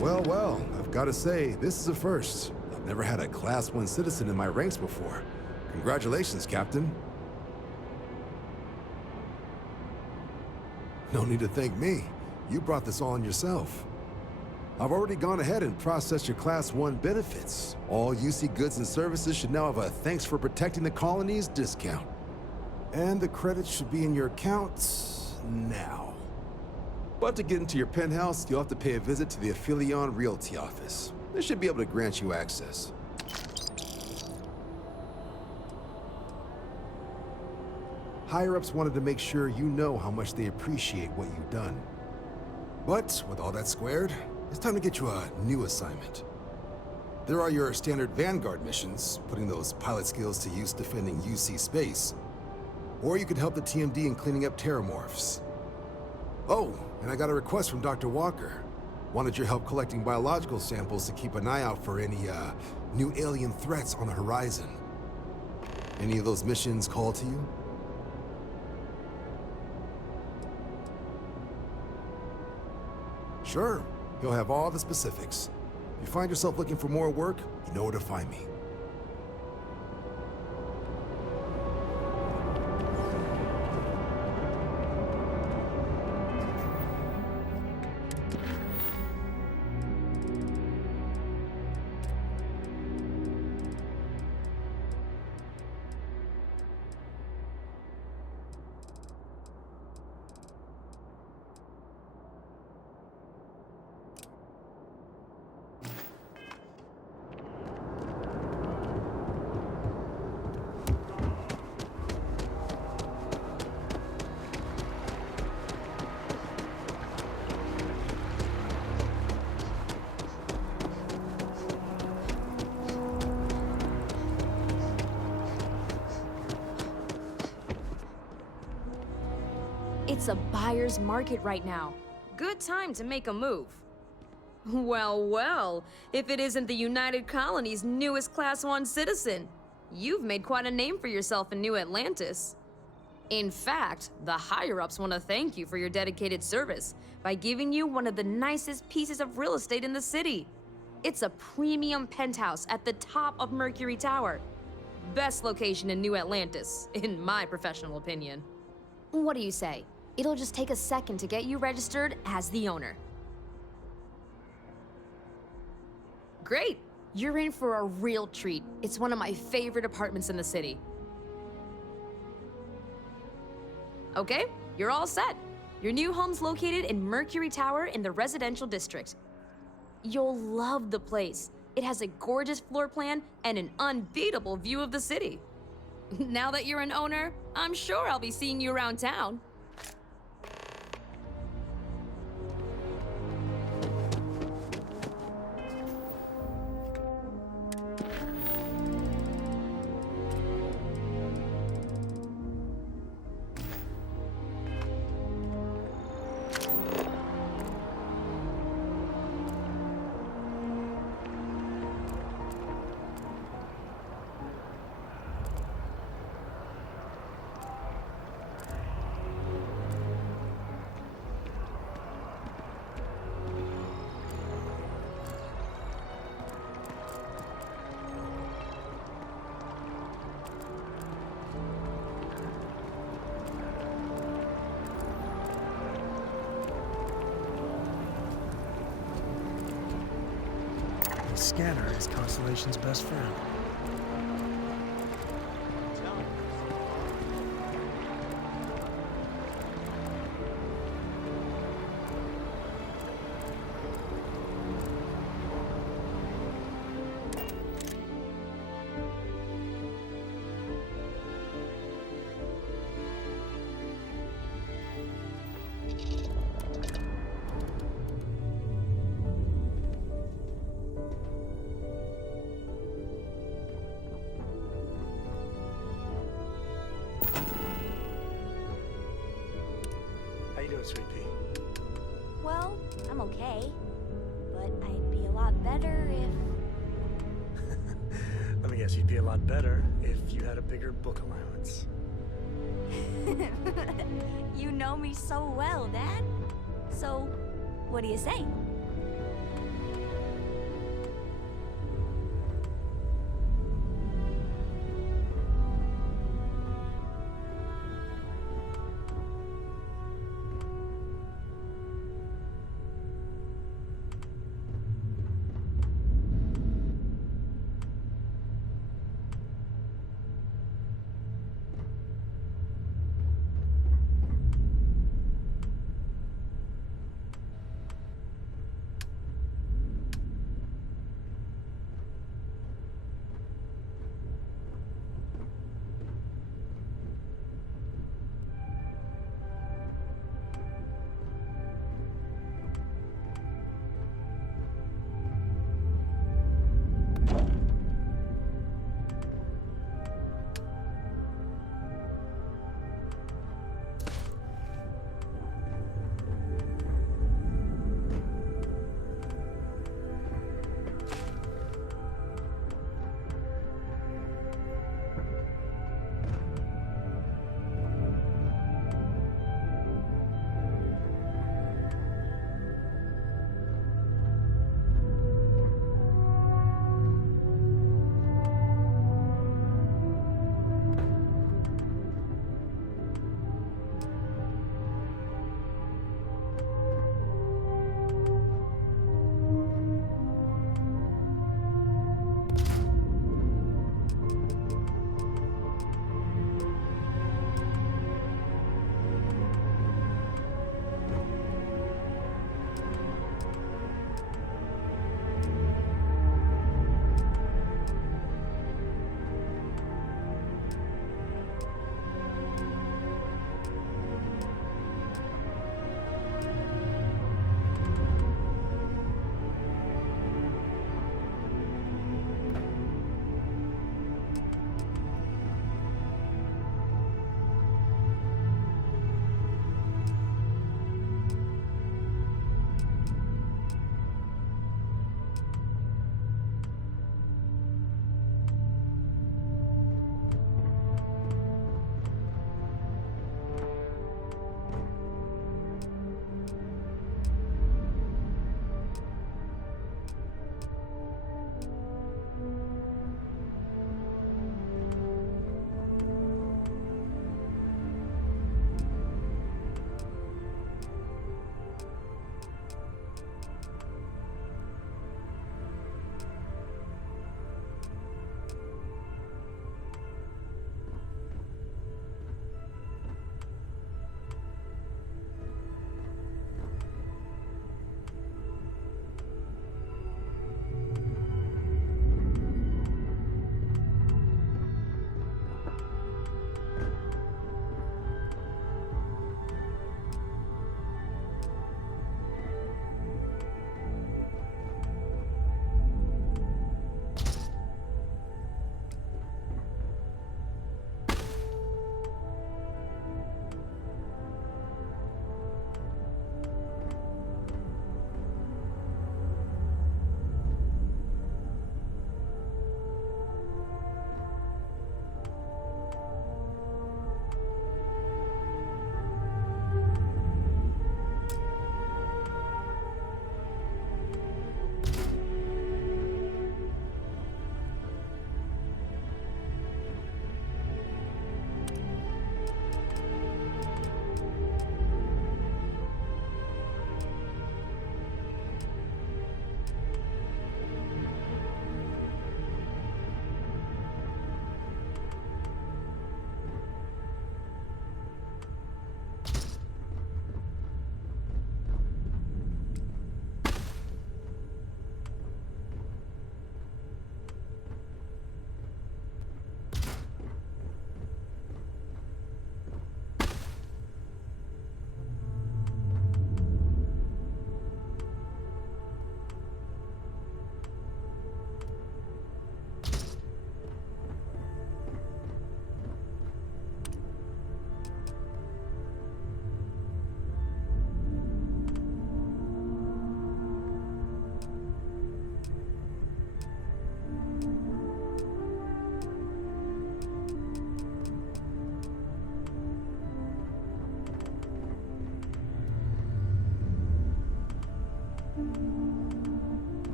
Well, well, I've got to say, this is a first. I've never had a Class 1 citizen in my ranks before. Congratulations, Captain. No need to thank me. You brought this on yourself. I've already gone ahead and processed your Class 1 benefits. All UC goods and services should now have a thanks for protecting the colonies discount. And the credits should be in your accounts now. But to get into your penthouse, you'll have to pay a visit to the Aphelion Realty office. They should be able to grant you access. Higher-ups wanted to make sure you know how much they appreciate what you've done. But with all that squared, it's time to get you a new assignment. There are your standard Vanguard missions, putting those pilot skills to use defending UC space. Or you could help the TMD in cleaning up terramorphs. Oh, and I got a request from Dr. Walker. Wanted your help collecting biological samples to keep an eye out for any, new alien threats on the horizon. Any of those missions call to you? Sure. He'll have all the specifics. If you find yourself looking for more work, you know where to find me. It's a buyer's market right now. Good time to make a move. Well, well, if it isn't the United Colony's newest Class 1 citizen. You've made quite a name for yourself in New Atlantis. In fact, the higher-ups want to thank you for your dedicated service by giving you one of the nicest pieces of real estate in the city. It's a premium penthouse at the top of Mercury Tower. Best location in New Atlantis, in my professional opinion. What do you say? It'll just take a second to get you registered as the owner. Great! You're in for a real treat. It's one of my favorite apartments in the city. Okay, you're all set. Your new home's located in Mercury Tower in the residential district. You'll love the place. It has a gorgeous floor plan and an unbeatable view of the city. Now that you're an owner, I'm sure I'll be seeing you around town. Scanner is Constellation's best friend. How you doing, Sweet Pea? Well, I'm okay. But I'd be a lot better if... Let me guess, you'd be a lot better if you had a bigger book allowance. You know me so well, Dad. So, what do you say?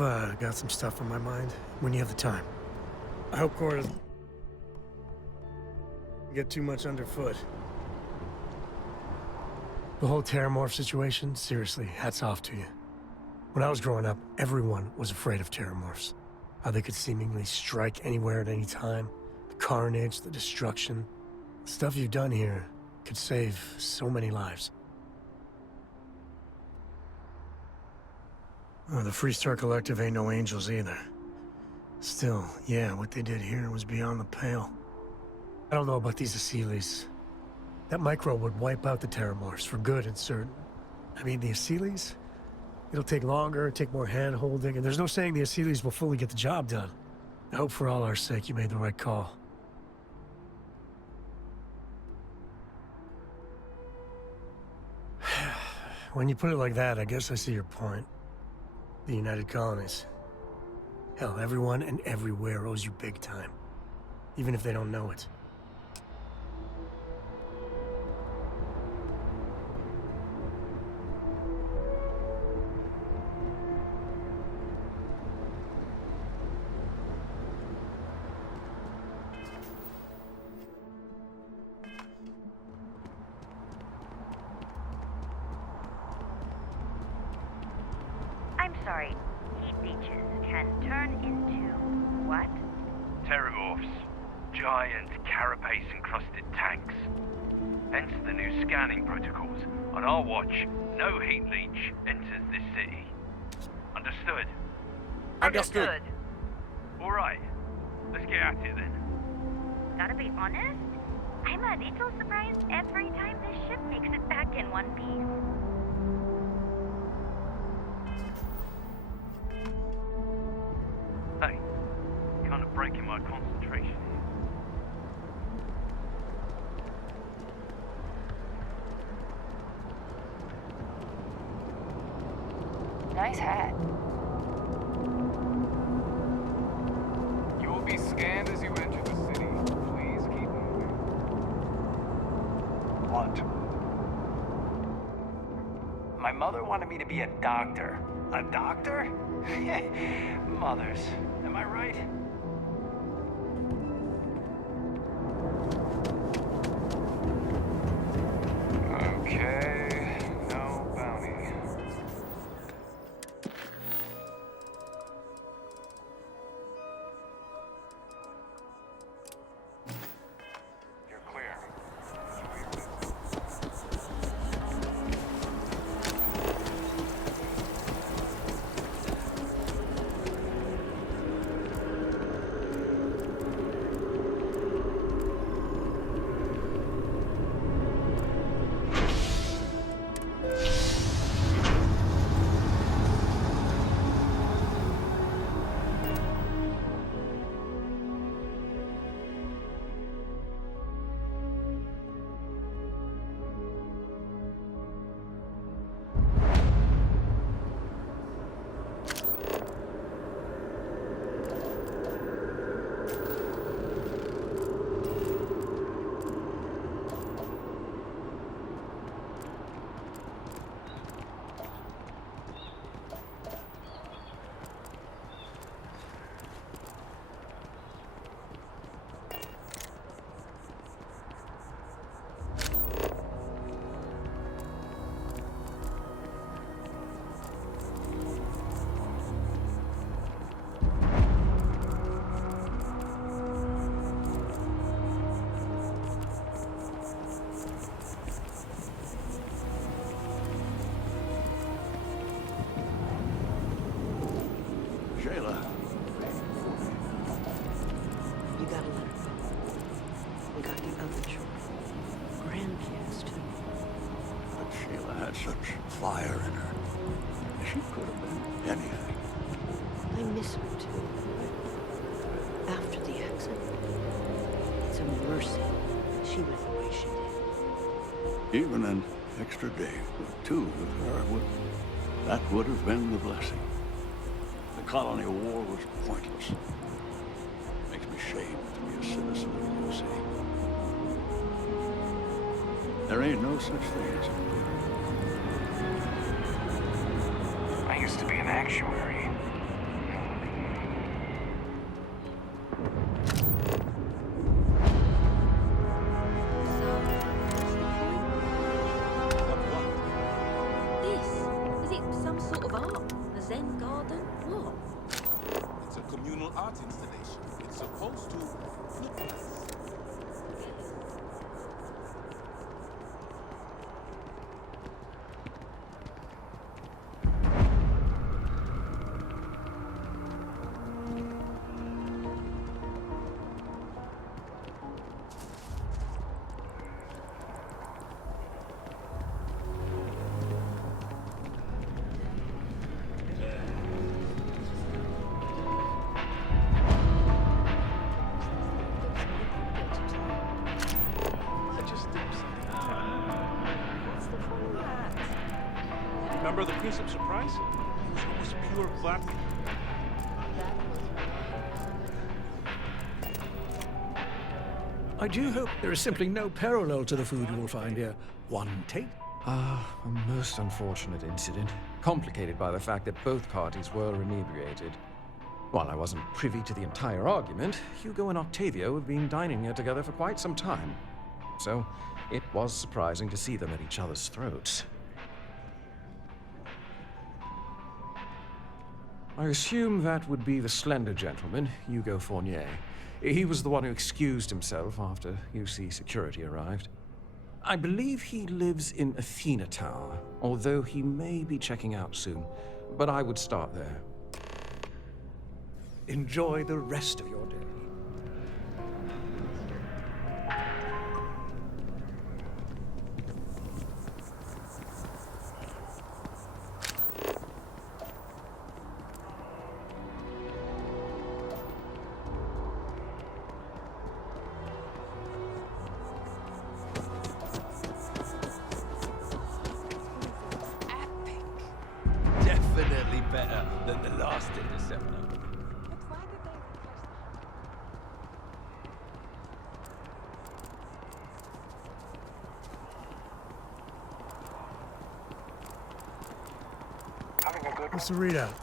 I've got some stuff on my mind when you have the time. I hope Cora doesn't get too much underfoot. The whole Terramorph situation, seriously, hats off to you. When I was growing up, everyone was afraid of Terramorphs. How they could seemingly strike anywhere at any time. The carnage, the destruction. The stuff you've done here could save so many lives. Oh, the Freestar Collective ain't no angels either. Still, yeah, what they did here was beyond the pale. I don't know about these Asylees. That microbe would wipe out the Terramorphs for good and certain. I mean, the Asylees? It'll take longer, take more hand-holding, and there's no saying the Asylees will fully get the job done. I hope for all our sake you made the right call. When you put it like that, I guess I see your point. The United Colonies. Hell, everyone and everywhere owes you big time. Even if they don't know it. I'm sorry, heat leeches can turn into what? Terramorphs. Giant carapace-encrusted tanks. Hence the new scanning protocols. On our watch, no heat leech enters this city. Understood? Understood. All right. Let's get at it then. Gotta be honest, I'm a little surprised every time this ship makes it back in one piece. Hey, kind of breaking my concentration here. Nice hat. You will be scanned as you enter the city. Please keep moving. What? My mother wanted me to be a doctor. A doctor? Mothers, am I right? Okay, no bounty. You're clear. Shayla. You gotta let her go. We got the other children. Grandkids, too. But Shayla had such fire in her. She could have been anything. I miss her, too. After the accident, it's a mercy she went the way she did. Even an extra day with two of her, that would have been the blessing. The colony war was pointless. Makes me ashamed to be a citizen of the UC. There ain't no such thing as a I used to be an actuary. Zen garden? What? It's a communal art installation. It's supposed to look nice. Remember the Prince of Surprise? It was almost pure platinum. I do hope there is simply no parallel to the food you will find here. One take. A most unfortunate incident, complicated by the fact that both parties were inebriated. While I wasn't privy to the entire argument, Hugo and Octavio have been dining here together for quite some time. So, it was surprising to see them at each other's throats. I assume that would be the slender gentleman, Hugo Fournier. He was the one who excused himself after UC security arrived. I believe he lives in Athena Tower, although he may be checking out soon. But I would start there. Enjoy the rest of your day. Definitely better than the last Interceptor. What's the readout?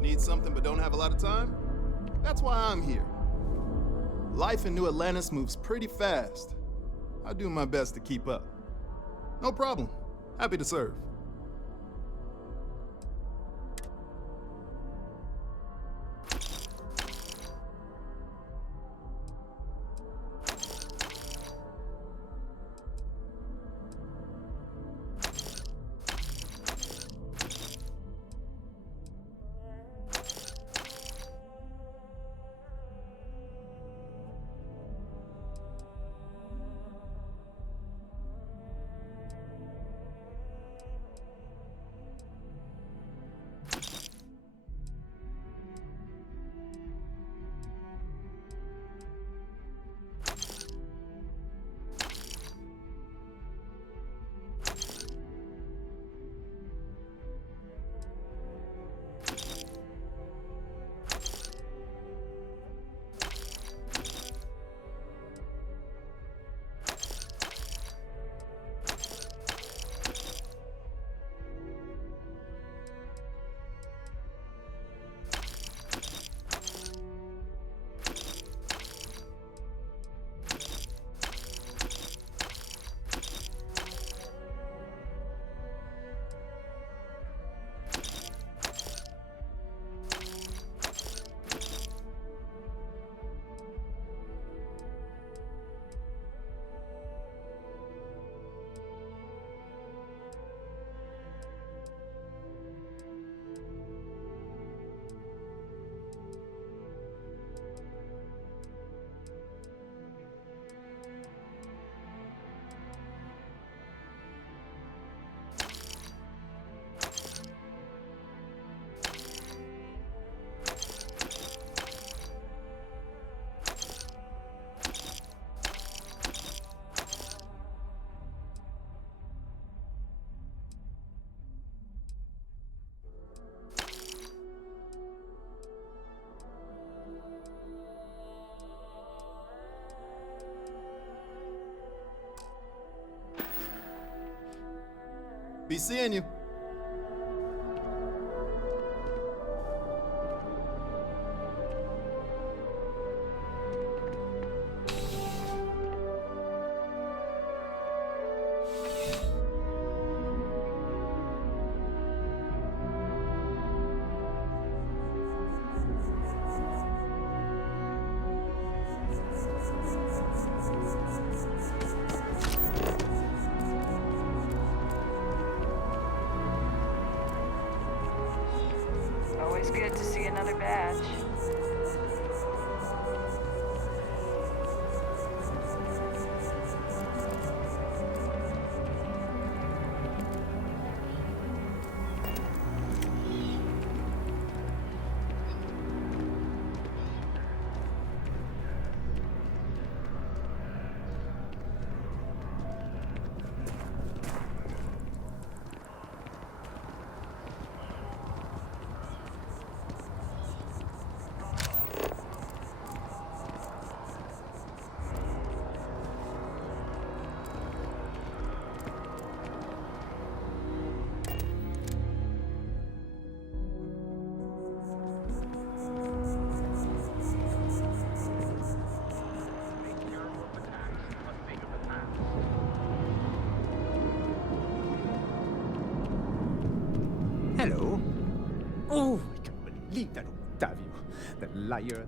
Need something but don't have a lot of time? That's why I'm here. Life in New Atlantis moves pretty fast. I do my best to keep up. No problem. Happy to serve. Be seeing you. Always good to see another badge. Hello. Oh, I can't believe that Octavio, that liar.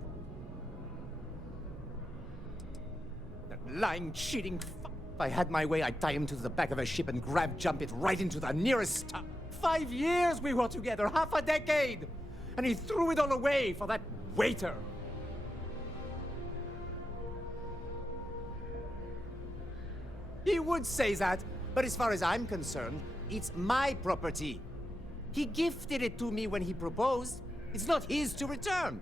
That lying, cheating f***. If I had my way, I'd tie him to the back of a ship and jump it right into the nearest star. 5 years we were together, half a decade! And he threw it all away for that waiter. He would say that, but as far as I'm concerned, it's my property. He gifted it to me when he proposed. It's not his to return.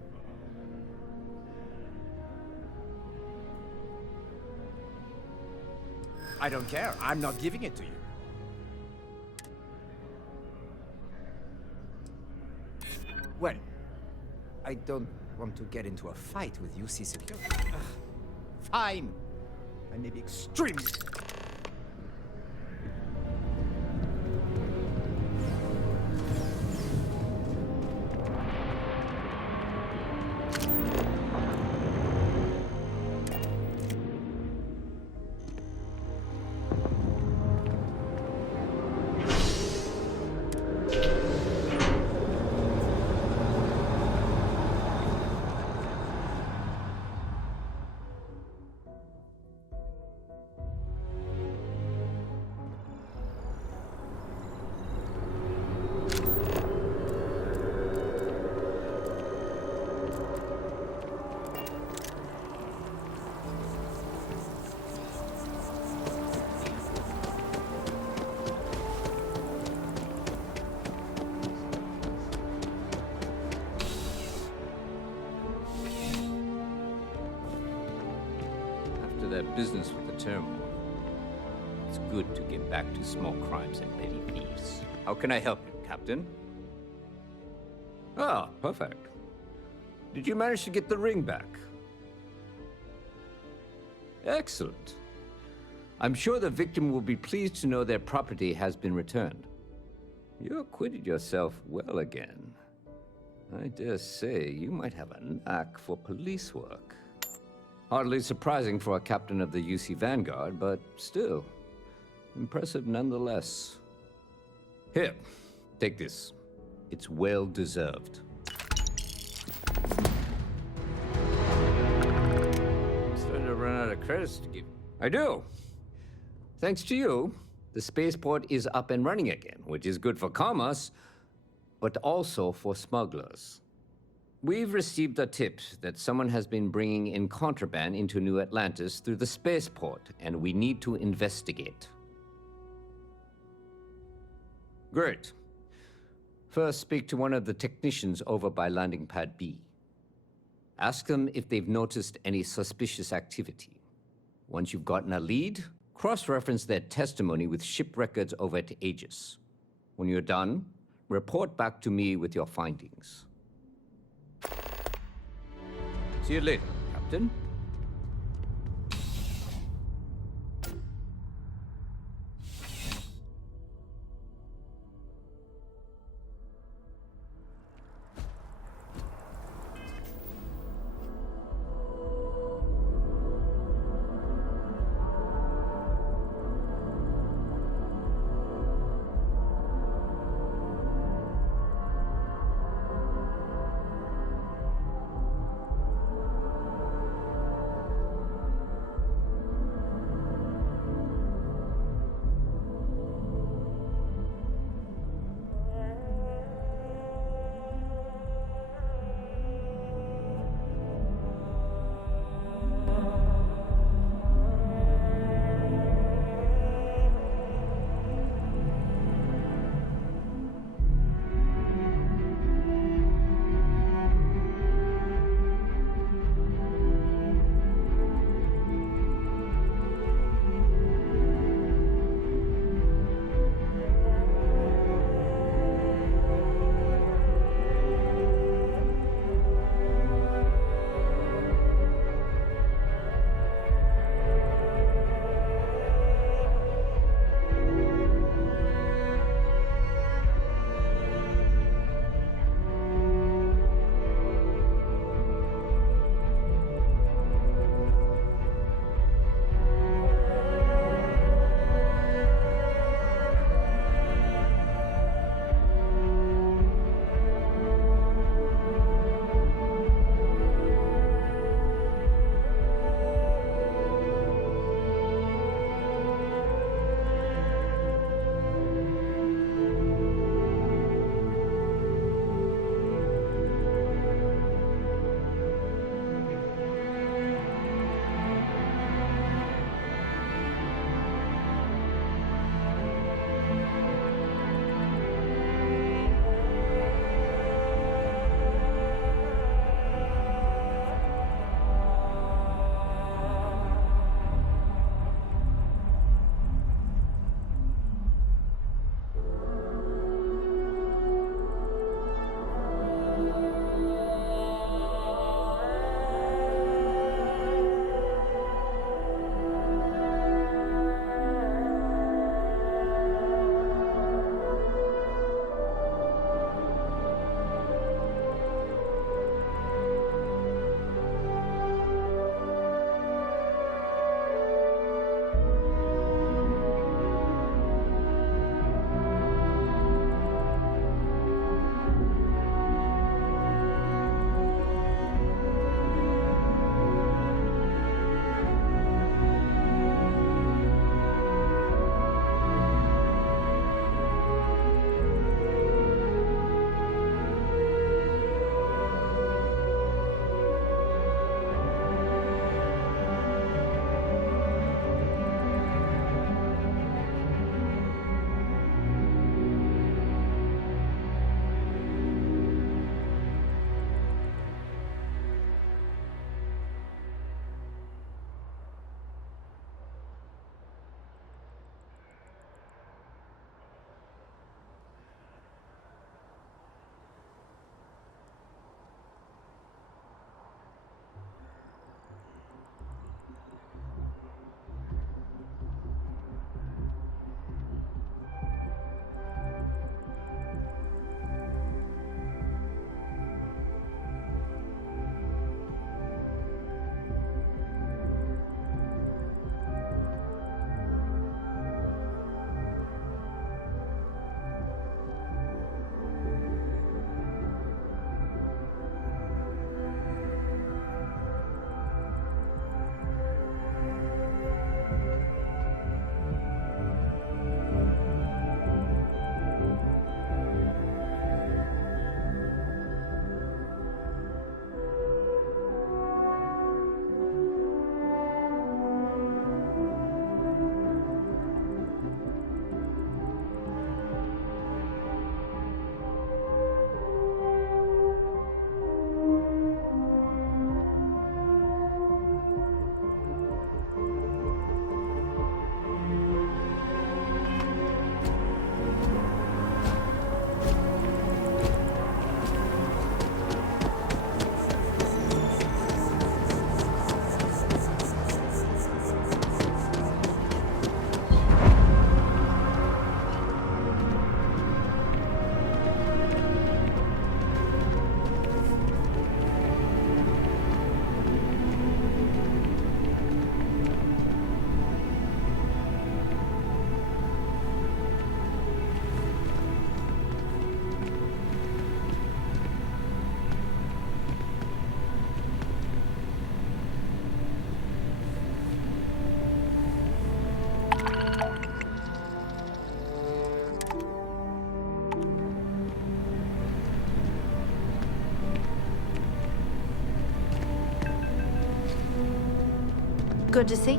I don't care. I'm not giving it to you. Well, I don't want to get into a fight with UC Security. Fine. I may be extremely... Their business with the terminal. It's good to get back to small crimes and petty thieves. How can I help you, Captain? Ah, perfect. Did you manage to get the ring back? Excellent. I'm sure the victim will be pleased to know their property has been returned. You acquitted yourself well again. I dare say you might have a knack for police work. Hardly surprising for a captain of the UC Vanguard, but still, impressive nonetheless. Here, take this. It's well deserved. I'm starting to run out of credits to give. I do. Thanks to you, the spaceport is up and running again, which is good for commerce, but also for smugglers. We've received a tip that someone has been bringing in contraband into New Atlantis through the spaceport, and we need to investigate. Great. First, speak to one of the technicians over by Landing Pad B. Ask them if they've noticed any suspicious activity. Once you've gotten a lead, cross-reference their testimony with ship records over at Aegis. When you're done, report back to me with your findings. See you later, Captain. Good to see.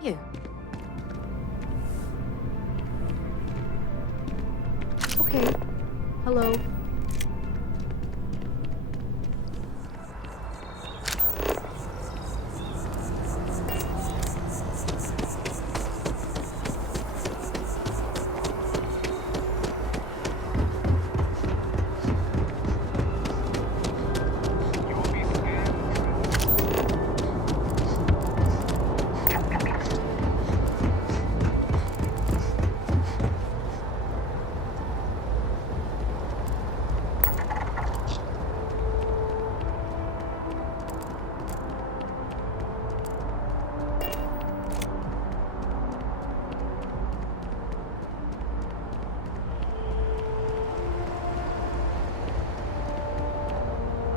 You. Okay. Hello.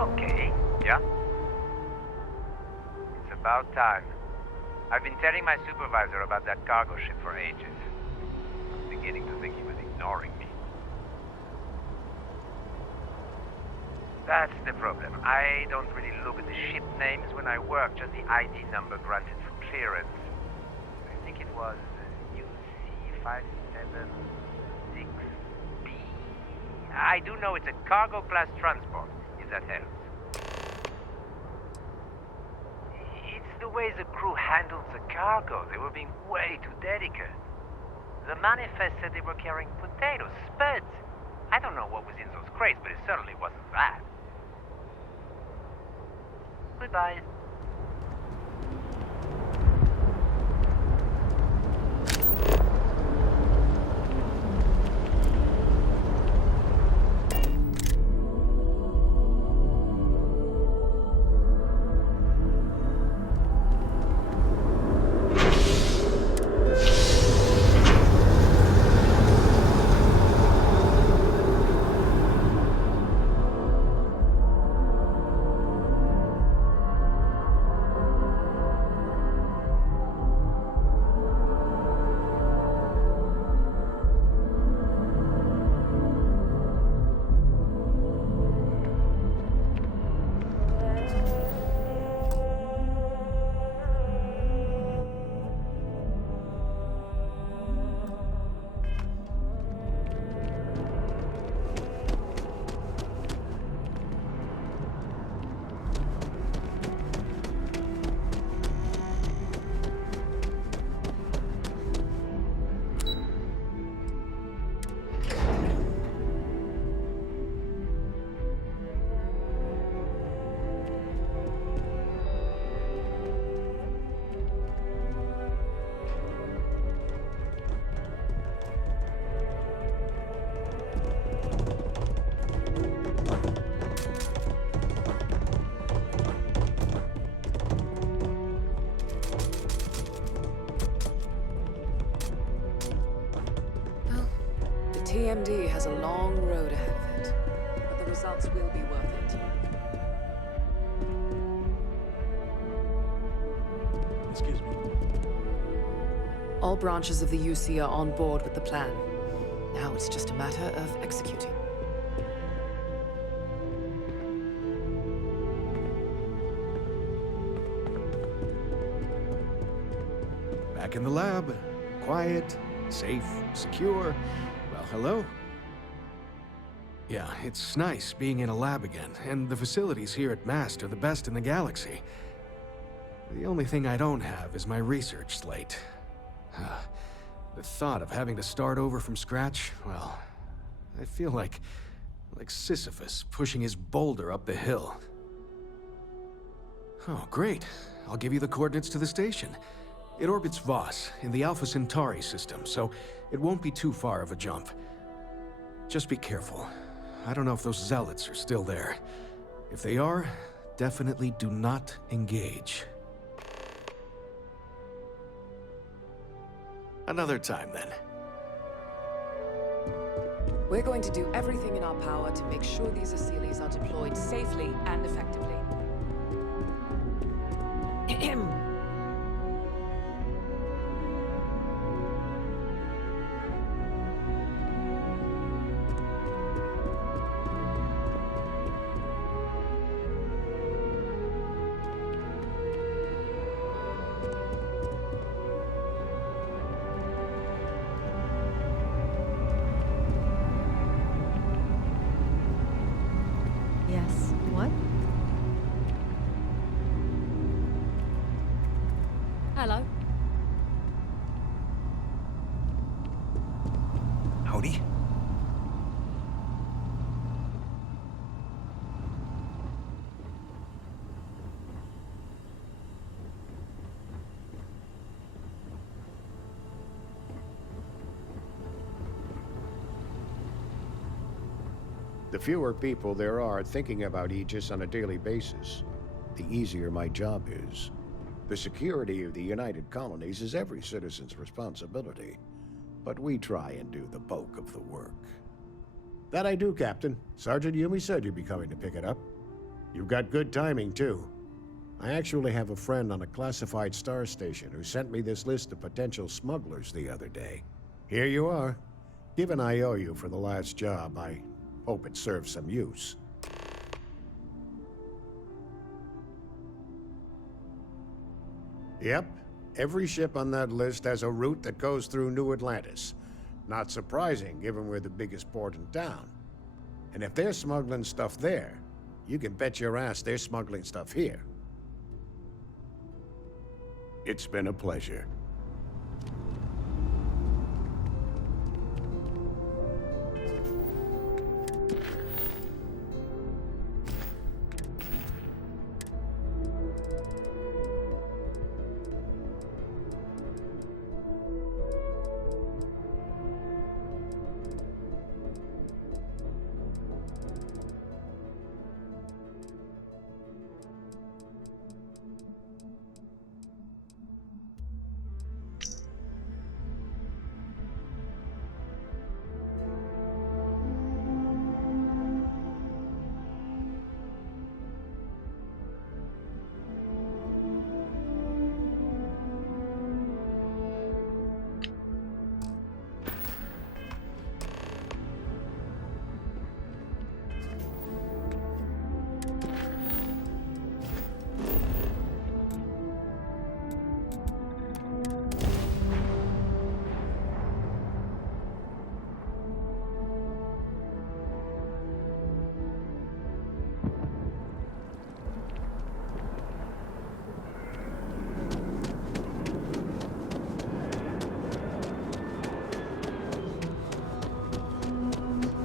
Okay, yeah? It's about time. I've been telling my supervisor about that cargo ship for ages. I'm beginning to think he was ignoring me. That's the problem. I don't really look at the ship names when I work, just the ID number granted for clearance. I think it was UC576B. I do know it's a cargo class transport, if that helps. It's the way the crew handled the cargo. They were being way too delicate. The manifest said they were carrying potatoes, spuds. I don't know what was in those crates, but it certainly wasn't that. Goodbye. TMD has a long road ahead of it, but the results will be worth it. Excuse me. All branches of the UC are on board with the plan. Now it's just a matter of executing. Back in the lab. Quiet, safe, secure. Well, hello. Yeah, it's nice being in a lab again, and the facilities here at MAST are the best in the galaxy. The only thing I don't have is my research slate. The thought of having to start over from scratch, well, I feel like Sisyphus pushing his boulder up the hill. Oh, great. I'll give you the coordinates to the station. It orbits Voss in the Alpha Centauri system, so it won't be too far of a jump. Just be careful. I don't know if those zealots are still there. If they are, definitely do not engage. Another time, then. We're going to do everything in our power to make sure these Asylees are deployed safely and effectively. Hello. Howdy. The fewer people there are thinking about Aegis on a daily basis, the easier my job is. The security of the United Colonies is every citizen's responsibility, but we try and do the bulk of the work. That I do, Captain. Sergeant Yumi said you'd be coming to pick it up. You've got good timing, too. I actually have a friend on a classified star station who sent me this list of potential smugglers the other day. Here you are. Given I owe you for the last job, I hope it serves some use. Yep. Every ship on that list has a route that goes through New Atlantis. Not surprising, given we're the biggest port in town. And if they're smuggling stuff there, you can bet your ass they're smuggling stuff here. It's been a pleasure.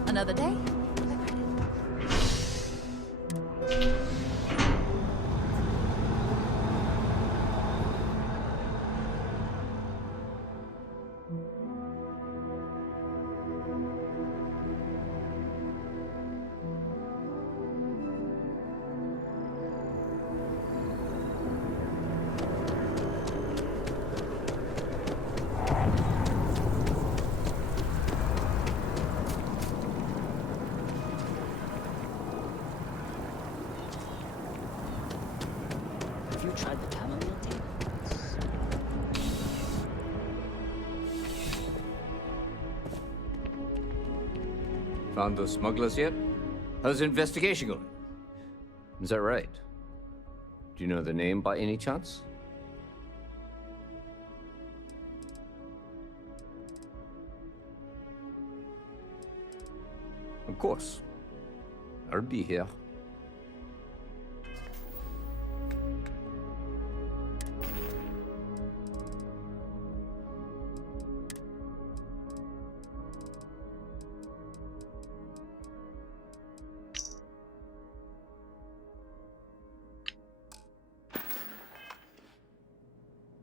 Another day? You tried the chamomile tea? Found those smugglers yet? How's the investigation going? Is that right? Do you know the name by any chance? Of course. I'll be here.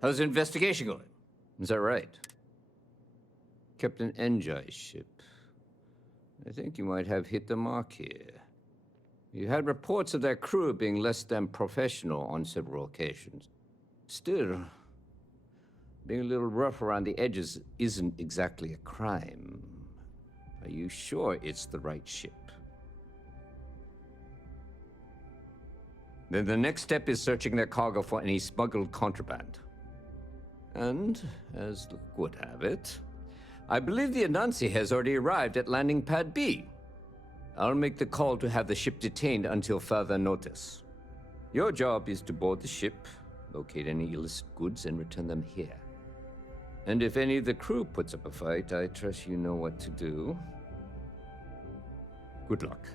How's the investigation going? Is that right? Captain Enjai's ship. I think you might have hit the mark here. You had reports of their crew being less than professional on several occasions. Still, being a little rough around the edges isn't exactly a crime. Are you sure it's the right ship? Then the next step is searching their cargo for any smuggled contraband. And, as luck would have it, I believe the Anansi has already arrived at landing pad B. I'll make the call to have the ship detained until further notice. Your job is to board the ship, locate any illicit goods, and return them here. And if any of the crew puts up a fight, I trust you know what to do. Good luck.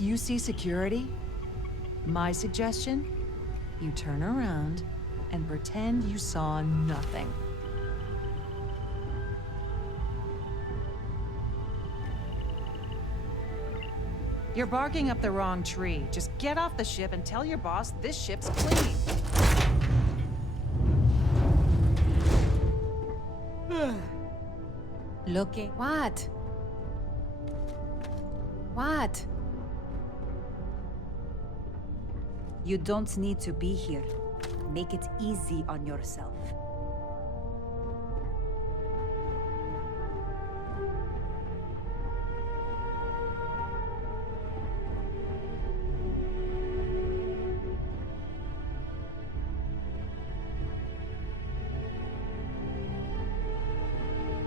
If you see security, my suggestion, you turn around and pretend you saw nothing. You're barking up the wrong tree. Just get off the ship and tell your boss this ship's clean. Looking. What? What? You don't need to be here. Make it easy on yourself.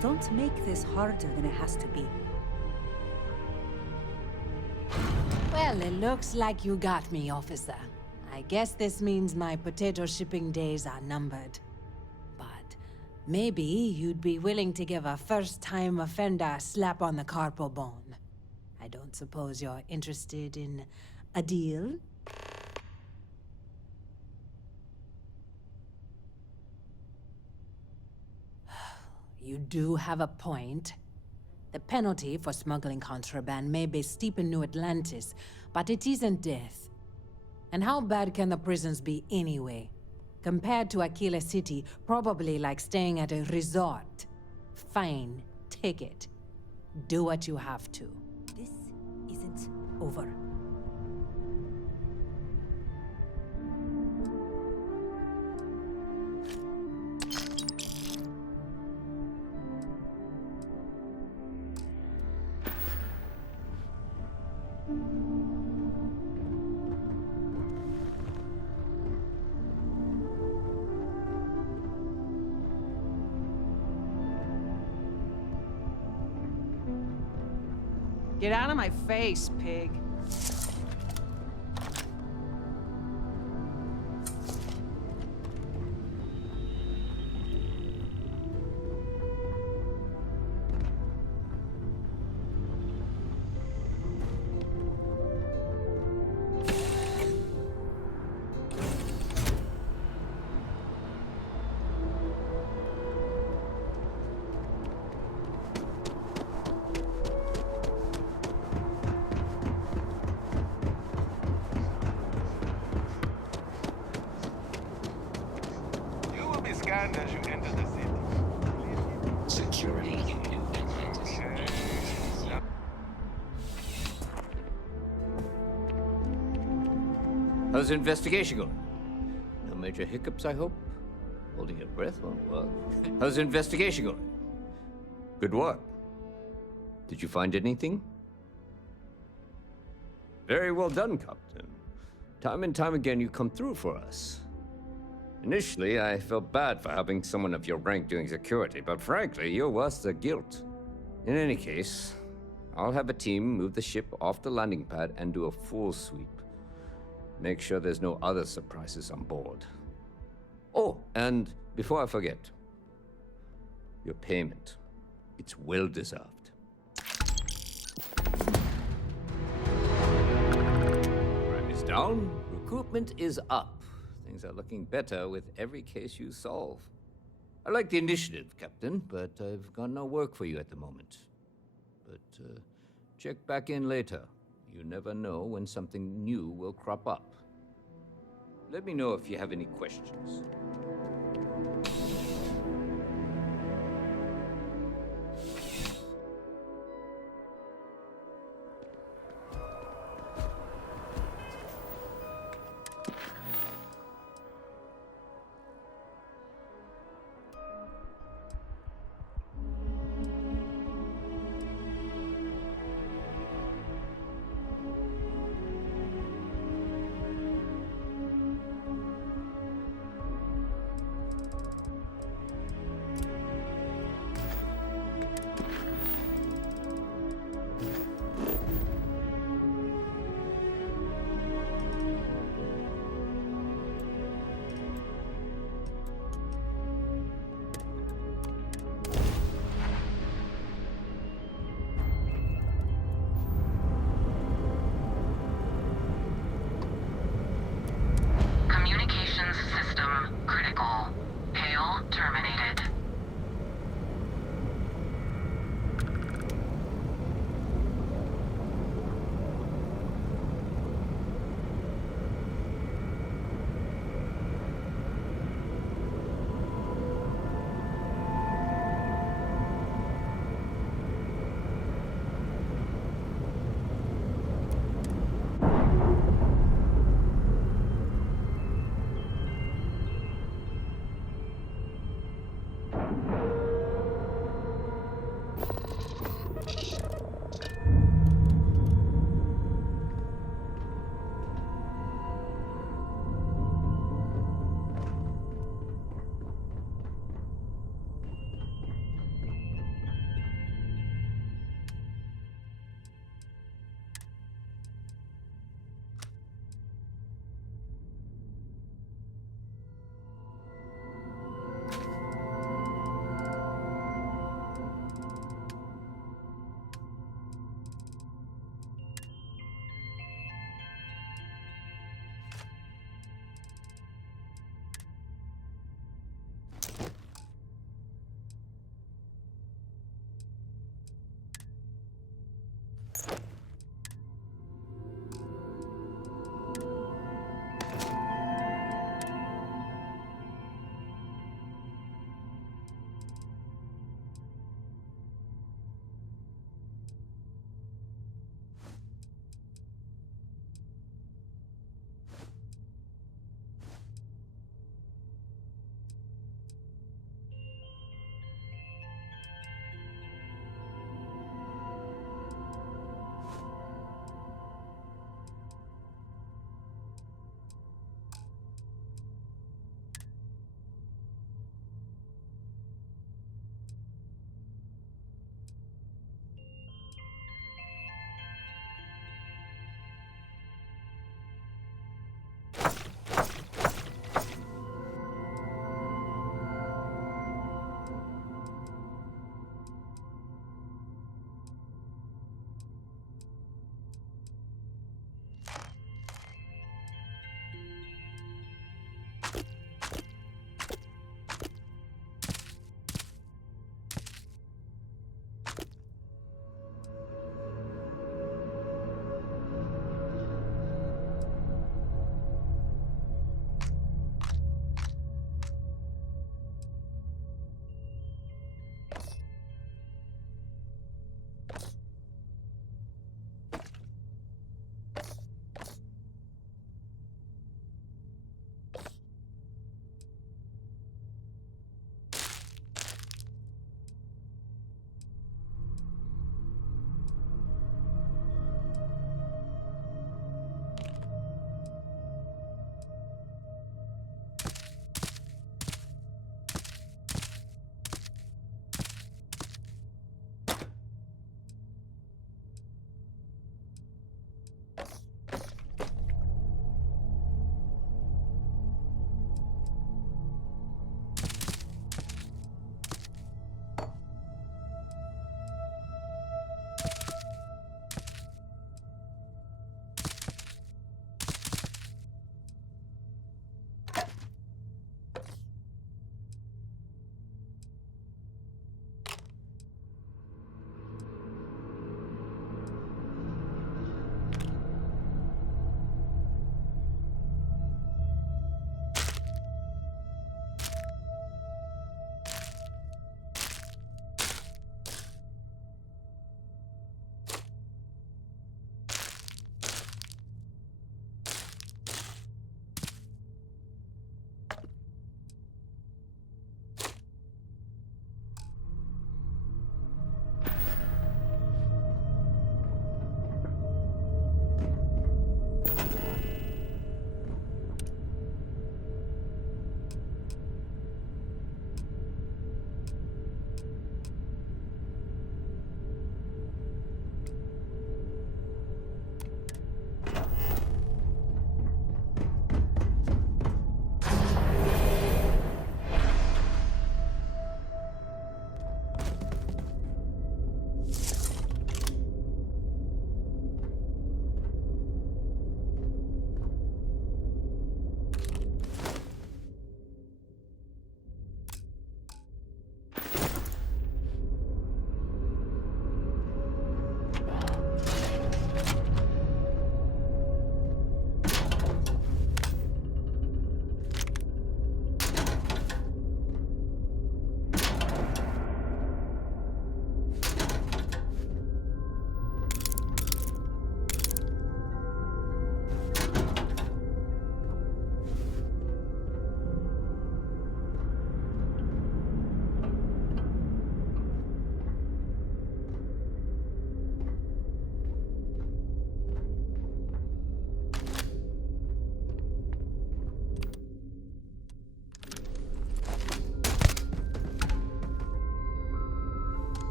Don't make this harder than it has to be. Well, it looks like you got me, officer. I guess this means my potato shipping days are numbered. But maybe you'd be willing to give a first-time offender a slap on the carpal bone. I don't suppose you're interested in a deal? You do have a point. The penalty for smuggling contraband may be steep in New Atlantis, but it isn't death. And how bad can the prisons be anyway? Compared to Aquila City, probably like staying at a resort. Fine, take it. Do what you have to. This isn't over. Get out of my face, pig. As you enter the city. Security in Atlantis. How's the investigation going? No major hiccups, I hope? Holding your breath won't work. How's the investigation going? Good work. Did you find anything? Very well done, Captain. Time and time again, you come through for us. Initially, I felt bad for having someone of your rank doing security, but frankly, you're worse than guilt. In any case, I'll have a team move the ship off the landing pad and do a full sweep. Make sure there's no other surprises on board. Oh, and before I forget, your payment. It's well deserved. Crime is down, recruitment is up. Things are looking better with every case you solve. I like the initiative, Captain, but I've got no work for you at the moment. But check back in later. You never know when something new will crop up. Let me know if you have any questions.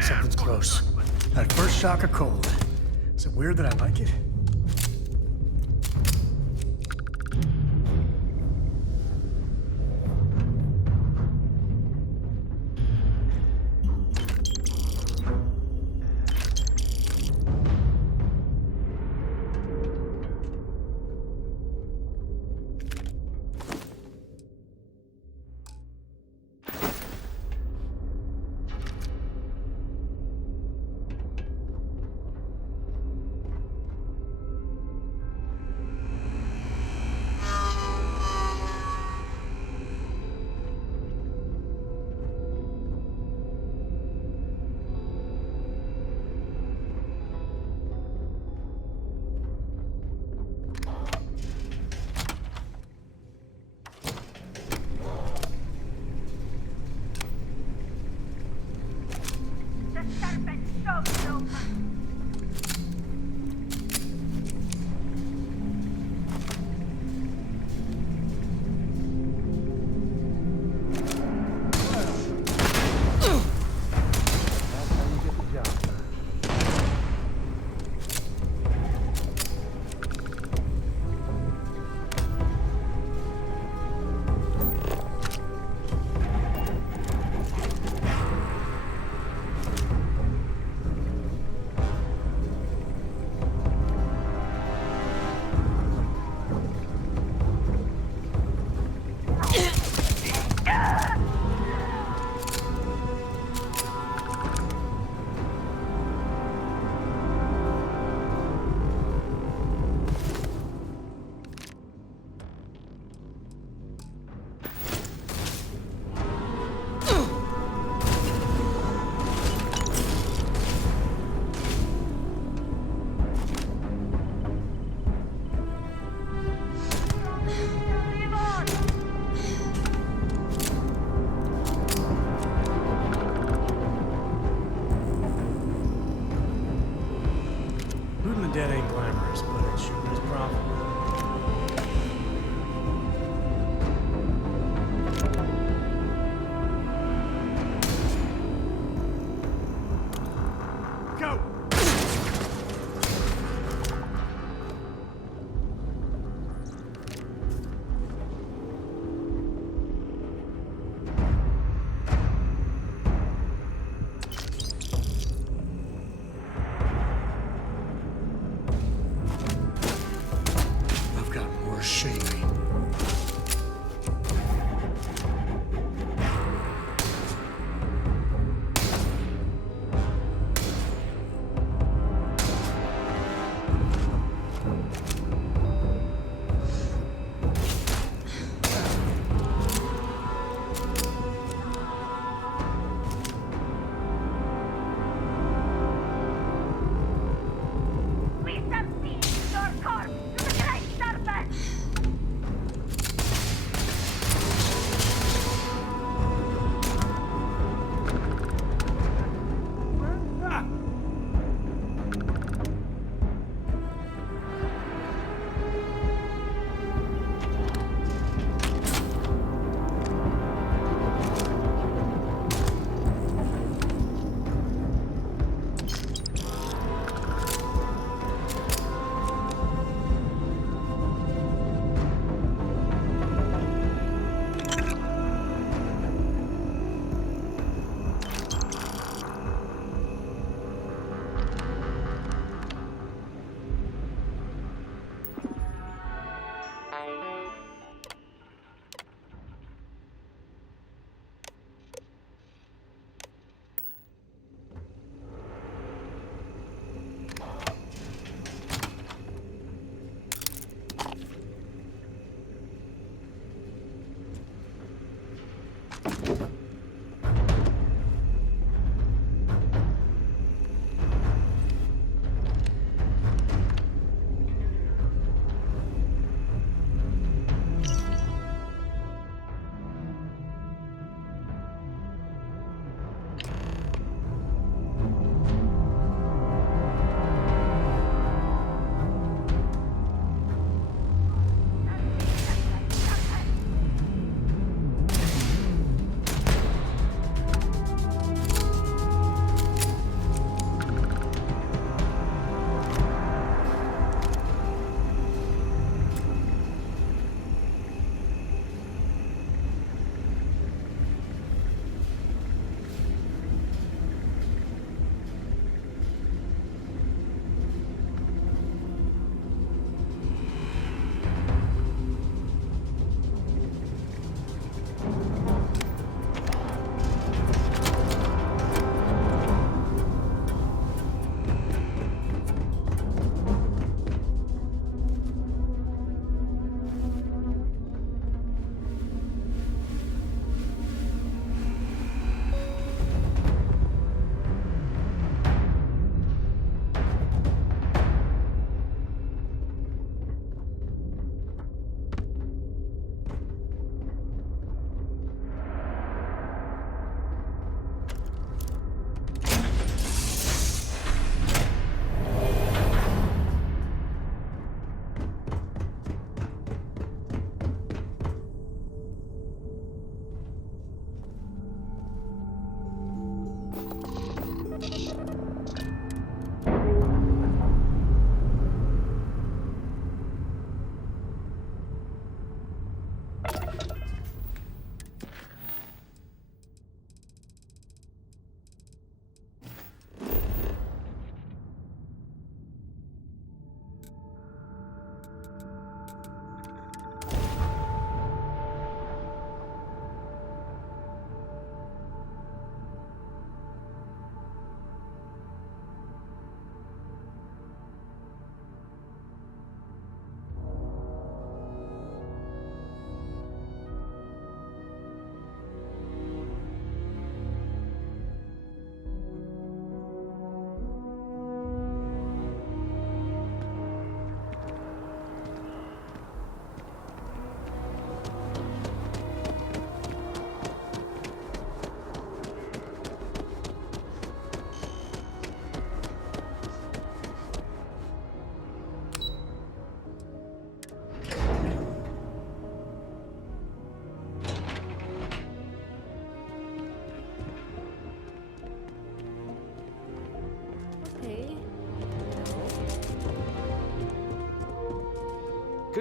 Something's close. That first shock of cold. Is it weird that I like it?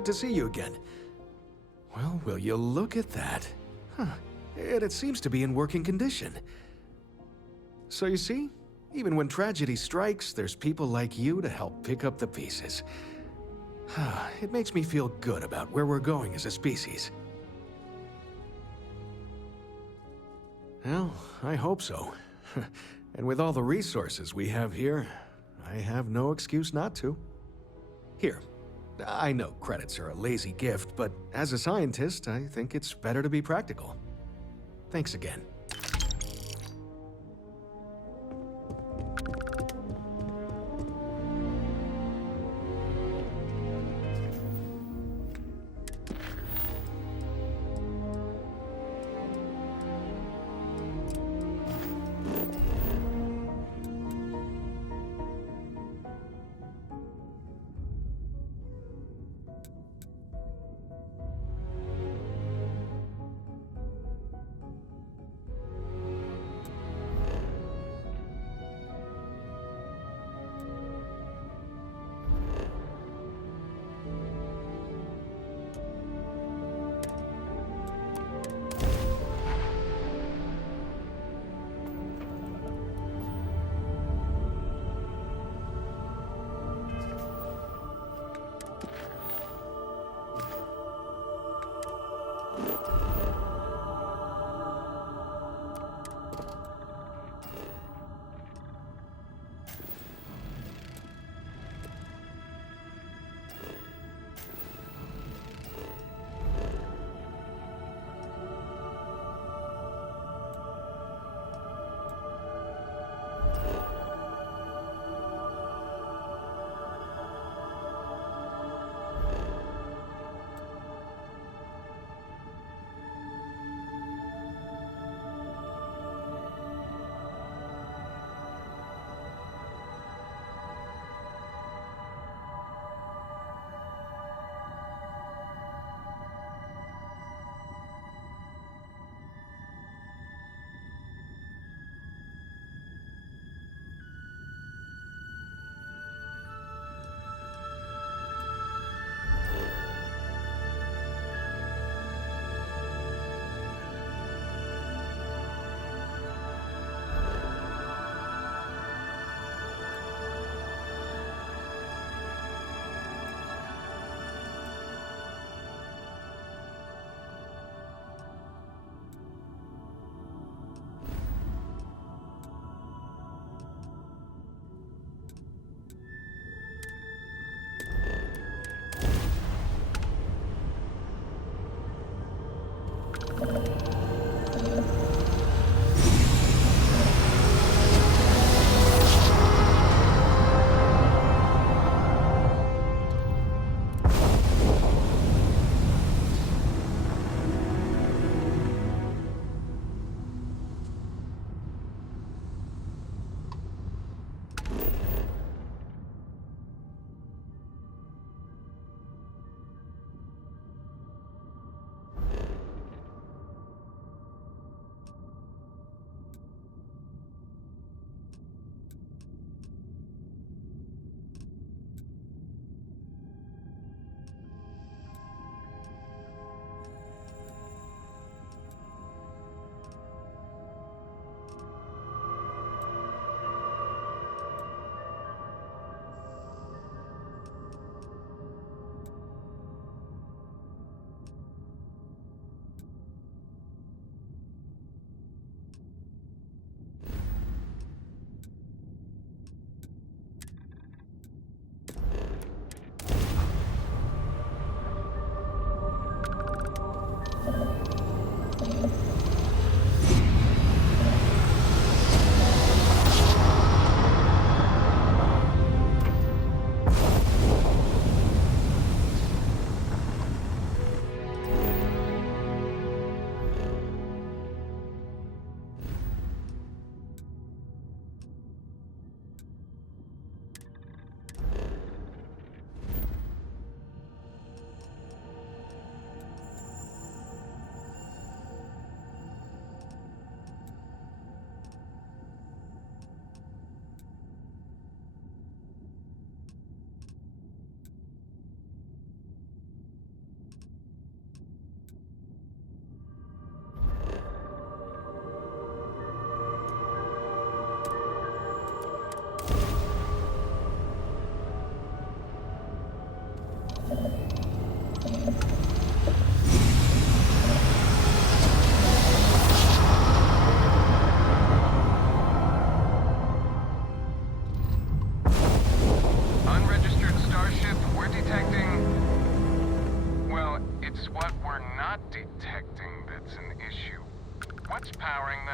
to see you again. Well, will you look at that? Huh. And it seems to be in working condition. So you see, even when tragedy strikes, there's people like you to help pick up the pieces. It makes me feel good about where we're going as a species. Well, I hope so. And with all the resources we have here, I have no excuse not to. Here, I know credits are a lazy gift, but as a scientist, I think it's better to be practical. Thanks again.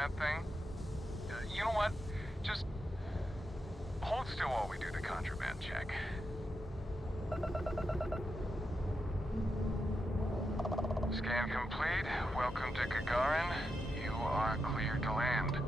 that thing? You know what? Just hold still while we do the contraband check. Scan complete. Welcome to Gagarin. You are clear to land.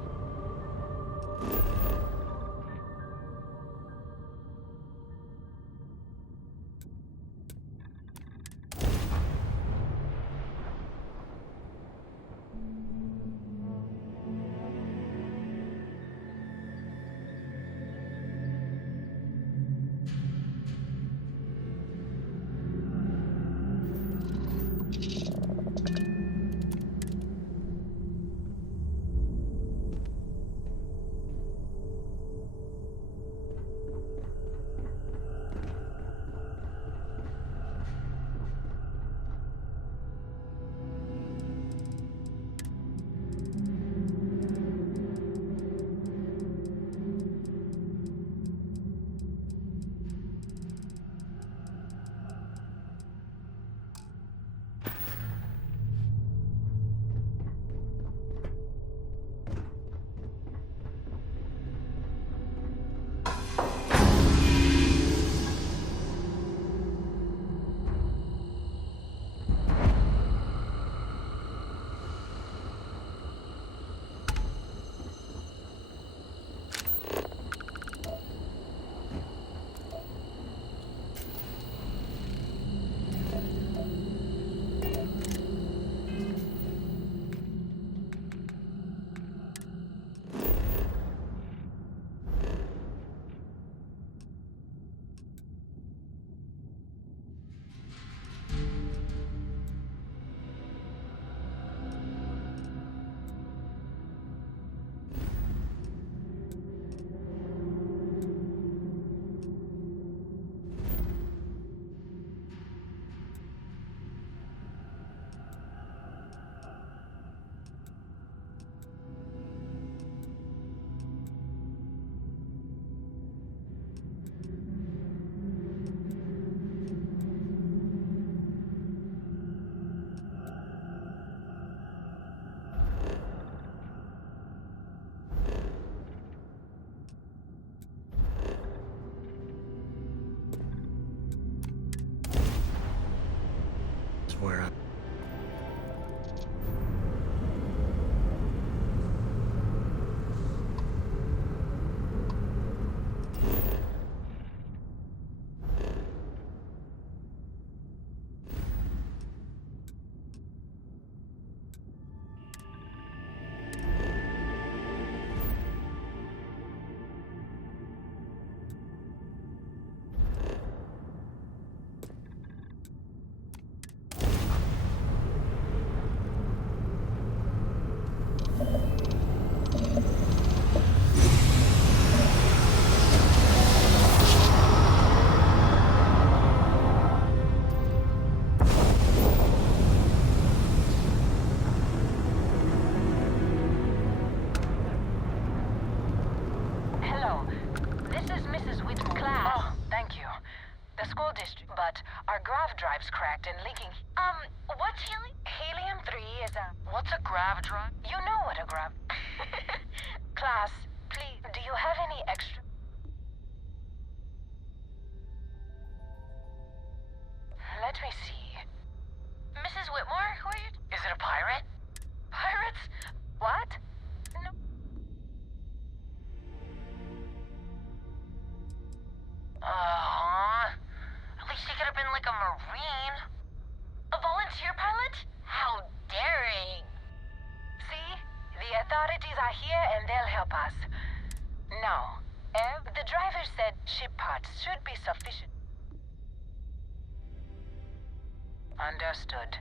Where I... but our grav drive's cracked and leaking. What's helium? Helium-3 is a... What's a grav drive? You know what a grav... Class, please, do you have any extra... Let me see. Mrs. Whitmore, who are you... Is it a pirate? Pirates? What? No. At least he could have been like a Marine. A volunteer pilot? How daring. See? The authorities are here and they'll help us. Now, the driver said ship parts should be sufficient. Understood.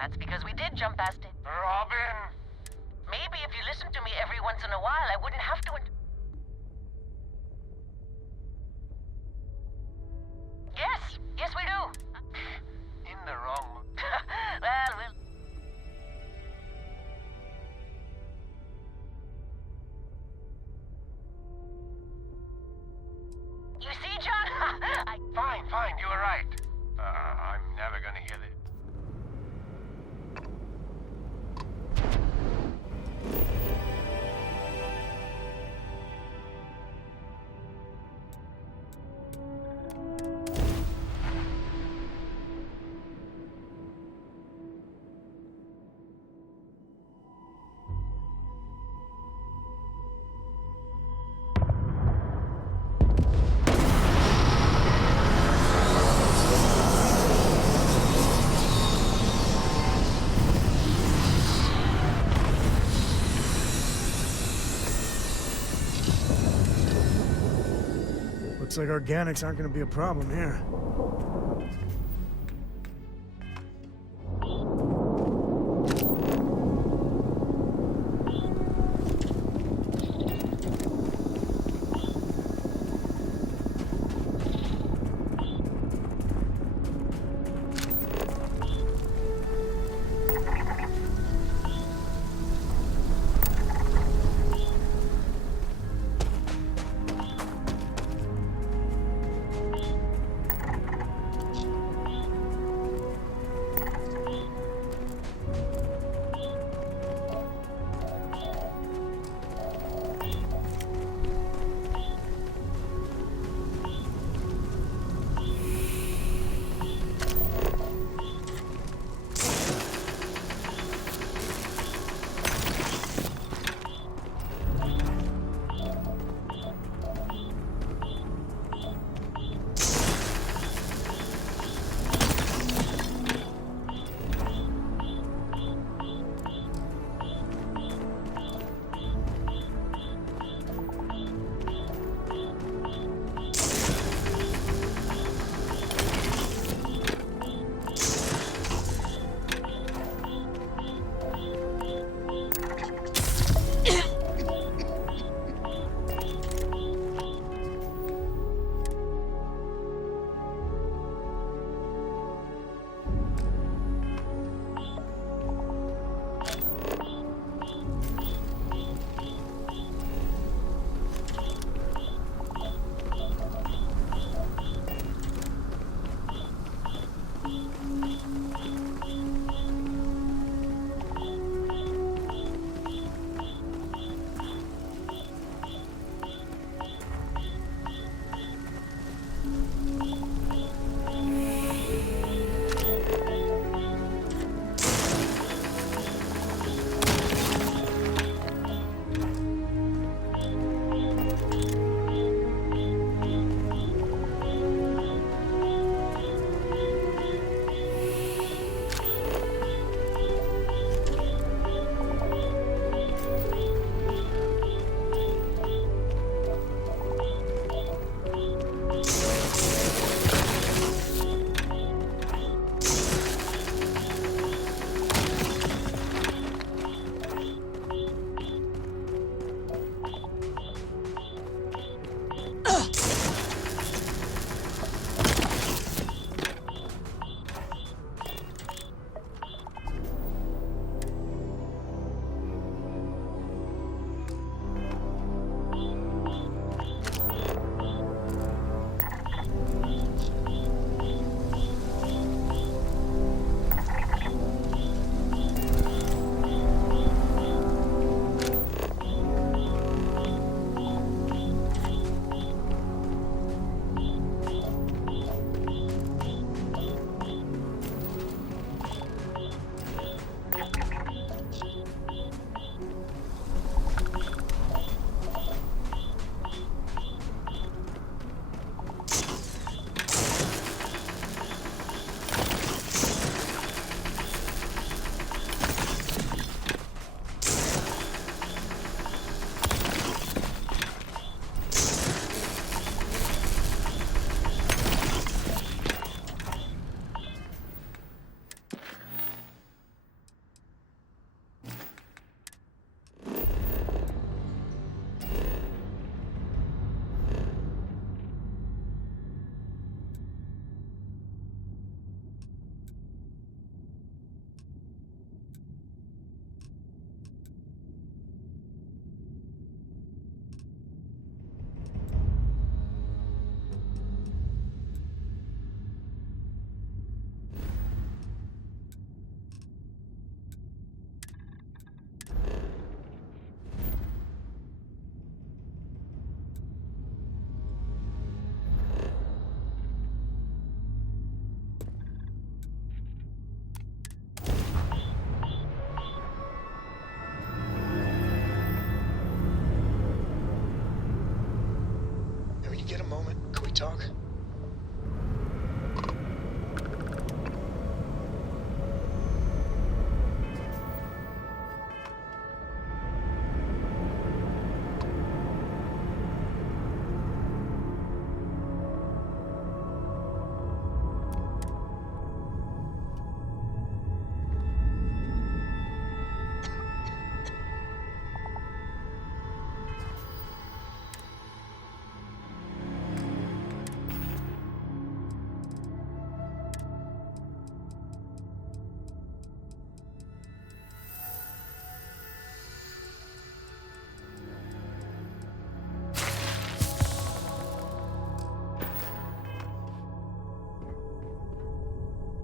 That's because we did jump past it. Robin! Maybe if you listened to me every once in a while, I wouldn't have to. Yes, we do. In the wrong. Well. You see, John? Fine, you were right. I'm never gonna hear this. Looks like organics aren't going to be a problem here.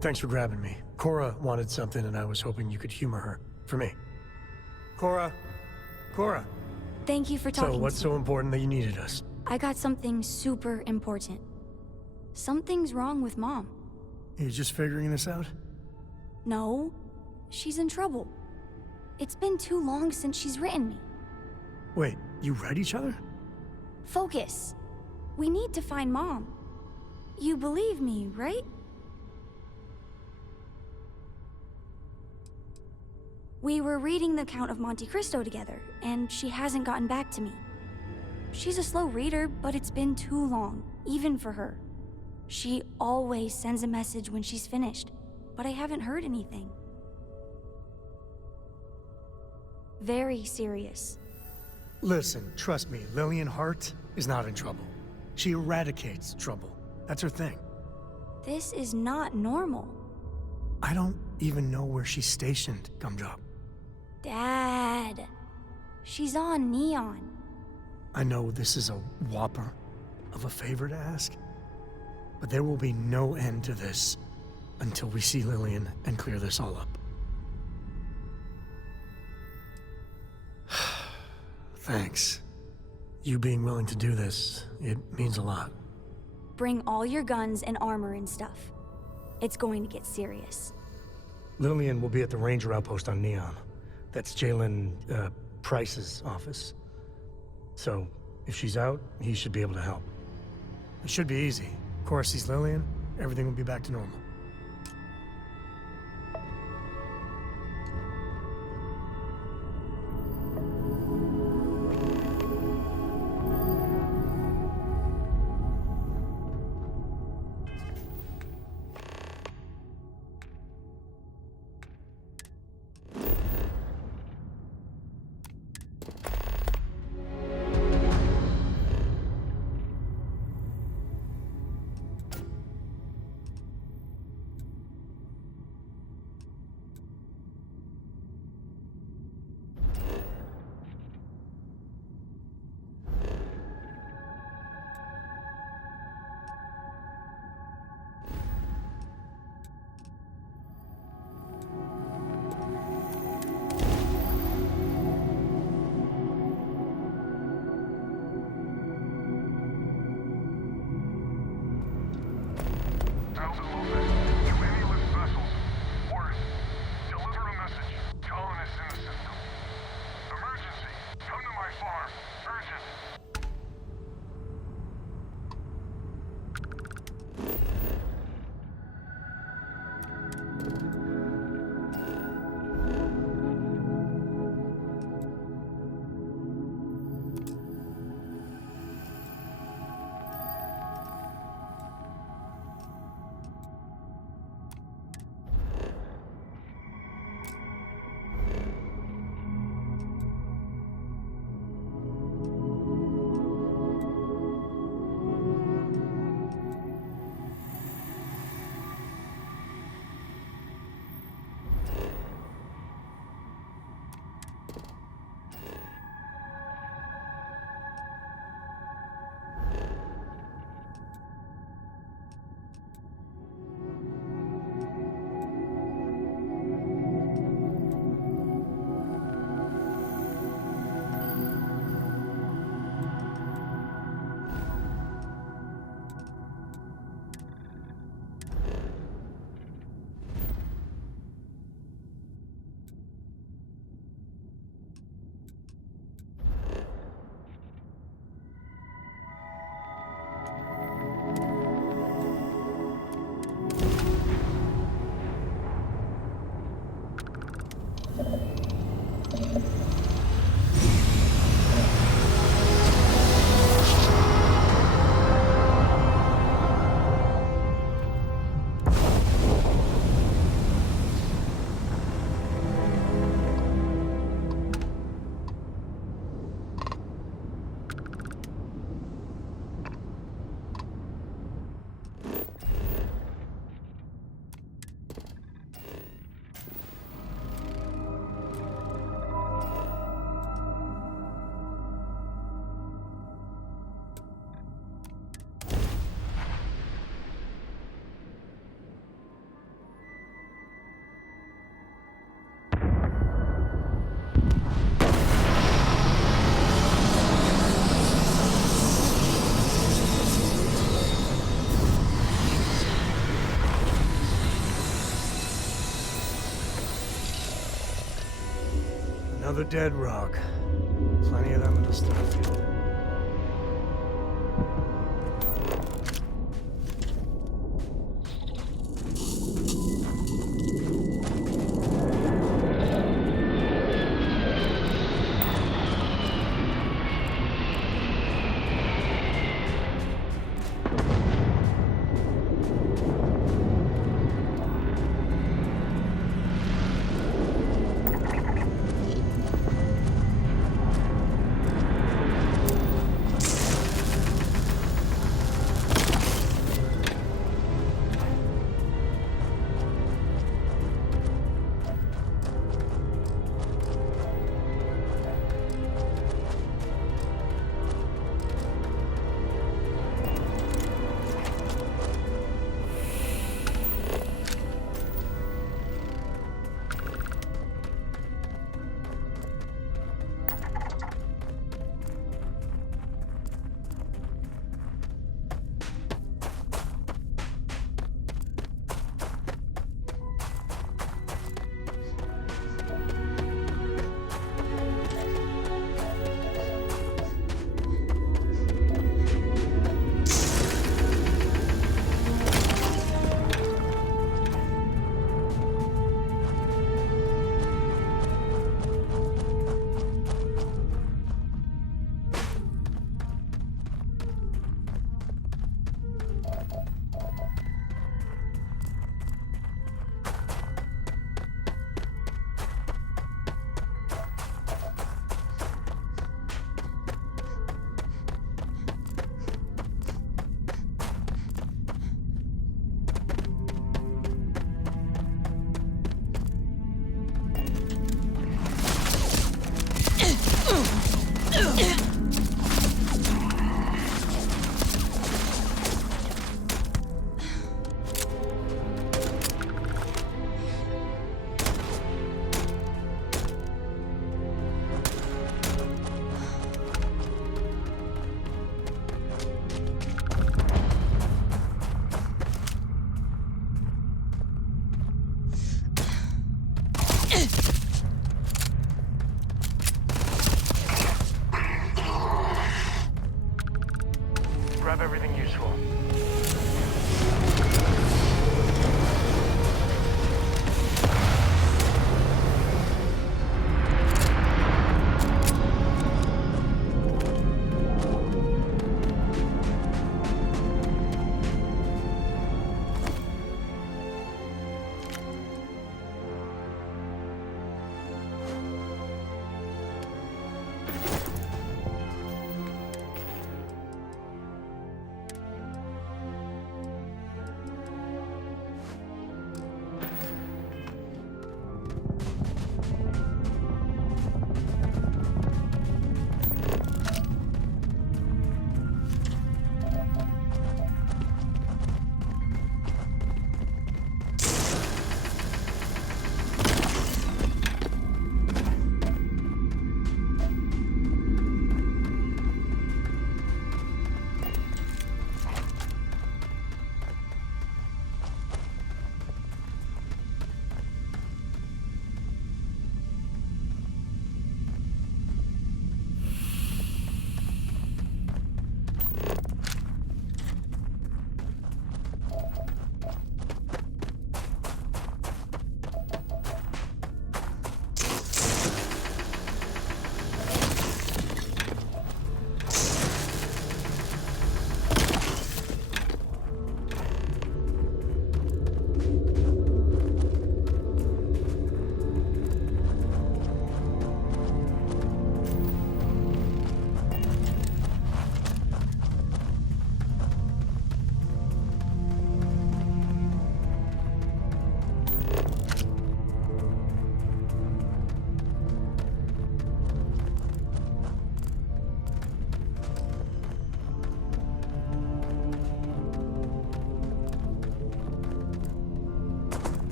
Thanks for grabbing me. Cora wanted something, and I was hoping you could humor her. For me. Cora? Cora? Thank you for talking So, what's to so me. important that you needed us? I got something super important. Something's wrong with Mom. You just figuring this out? No, she's in trouble. It's been too long since she's written me. Wait, you read each other? Focus. We need to find Mom. You believe me, right? We were reading the Count of Monte Cristo together, and she hasn't gotten back to me. She's a slow reader, but it's been too long, even for her. She always sends a message when she's finished, but I haven't heard anything. Very serious. Listen, trust me, Lillian Hart is not in trouble. She eradicates trouble. That's her thing. This is not normal. I don't even know where she's stationed, Gumdrop. Dad. She's on Neon. I know this is a whopper of a favor to ask, but there will be no end to this until we see Lillian and clear this all up. Thanks. You being willing to do this, it means a lot. Bring all your guns and armor and stuff. It's going to get serious. Lillian will be at the Ranger outpost on Neon. That's Jalen, Price's office. So, if she's out, he should be able to help. It should be easy. Of course, he's Lillian, everything will be back to normal. Another dead rock. Plenty of them in the Starfield.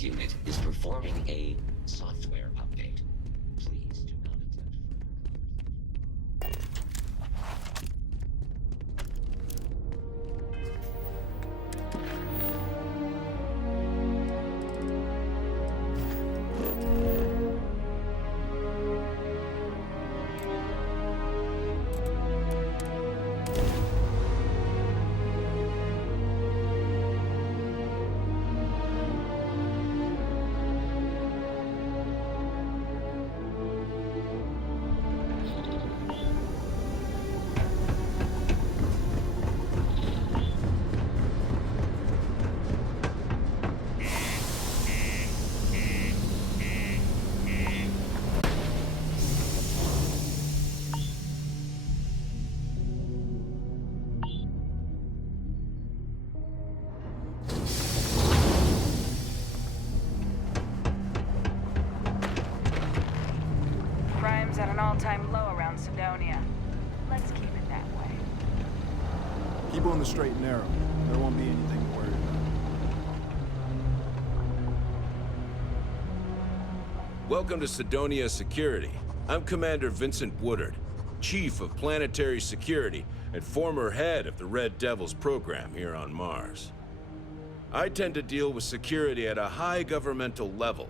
This unit is performing a software update. Please do not attempt Crime's at an all-time low around Sidonia. Let's keep it that way. Keep on the straight and narrow. There won't be anything to worry about. Welcome to Sidonia Security. I'm Commander Vincent Woodard, Chief of Planetary Security and former head of the Red Devils program here on Mars. I tend to deal with security at a high governmental level,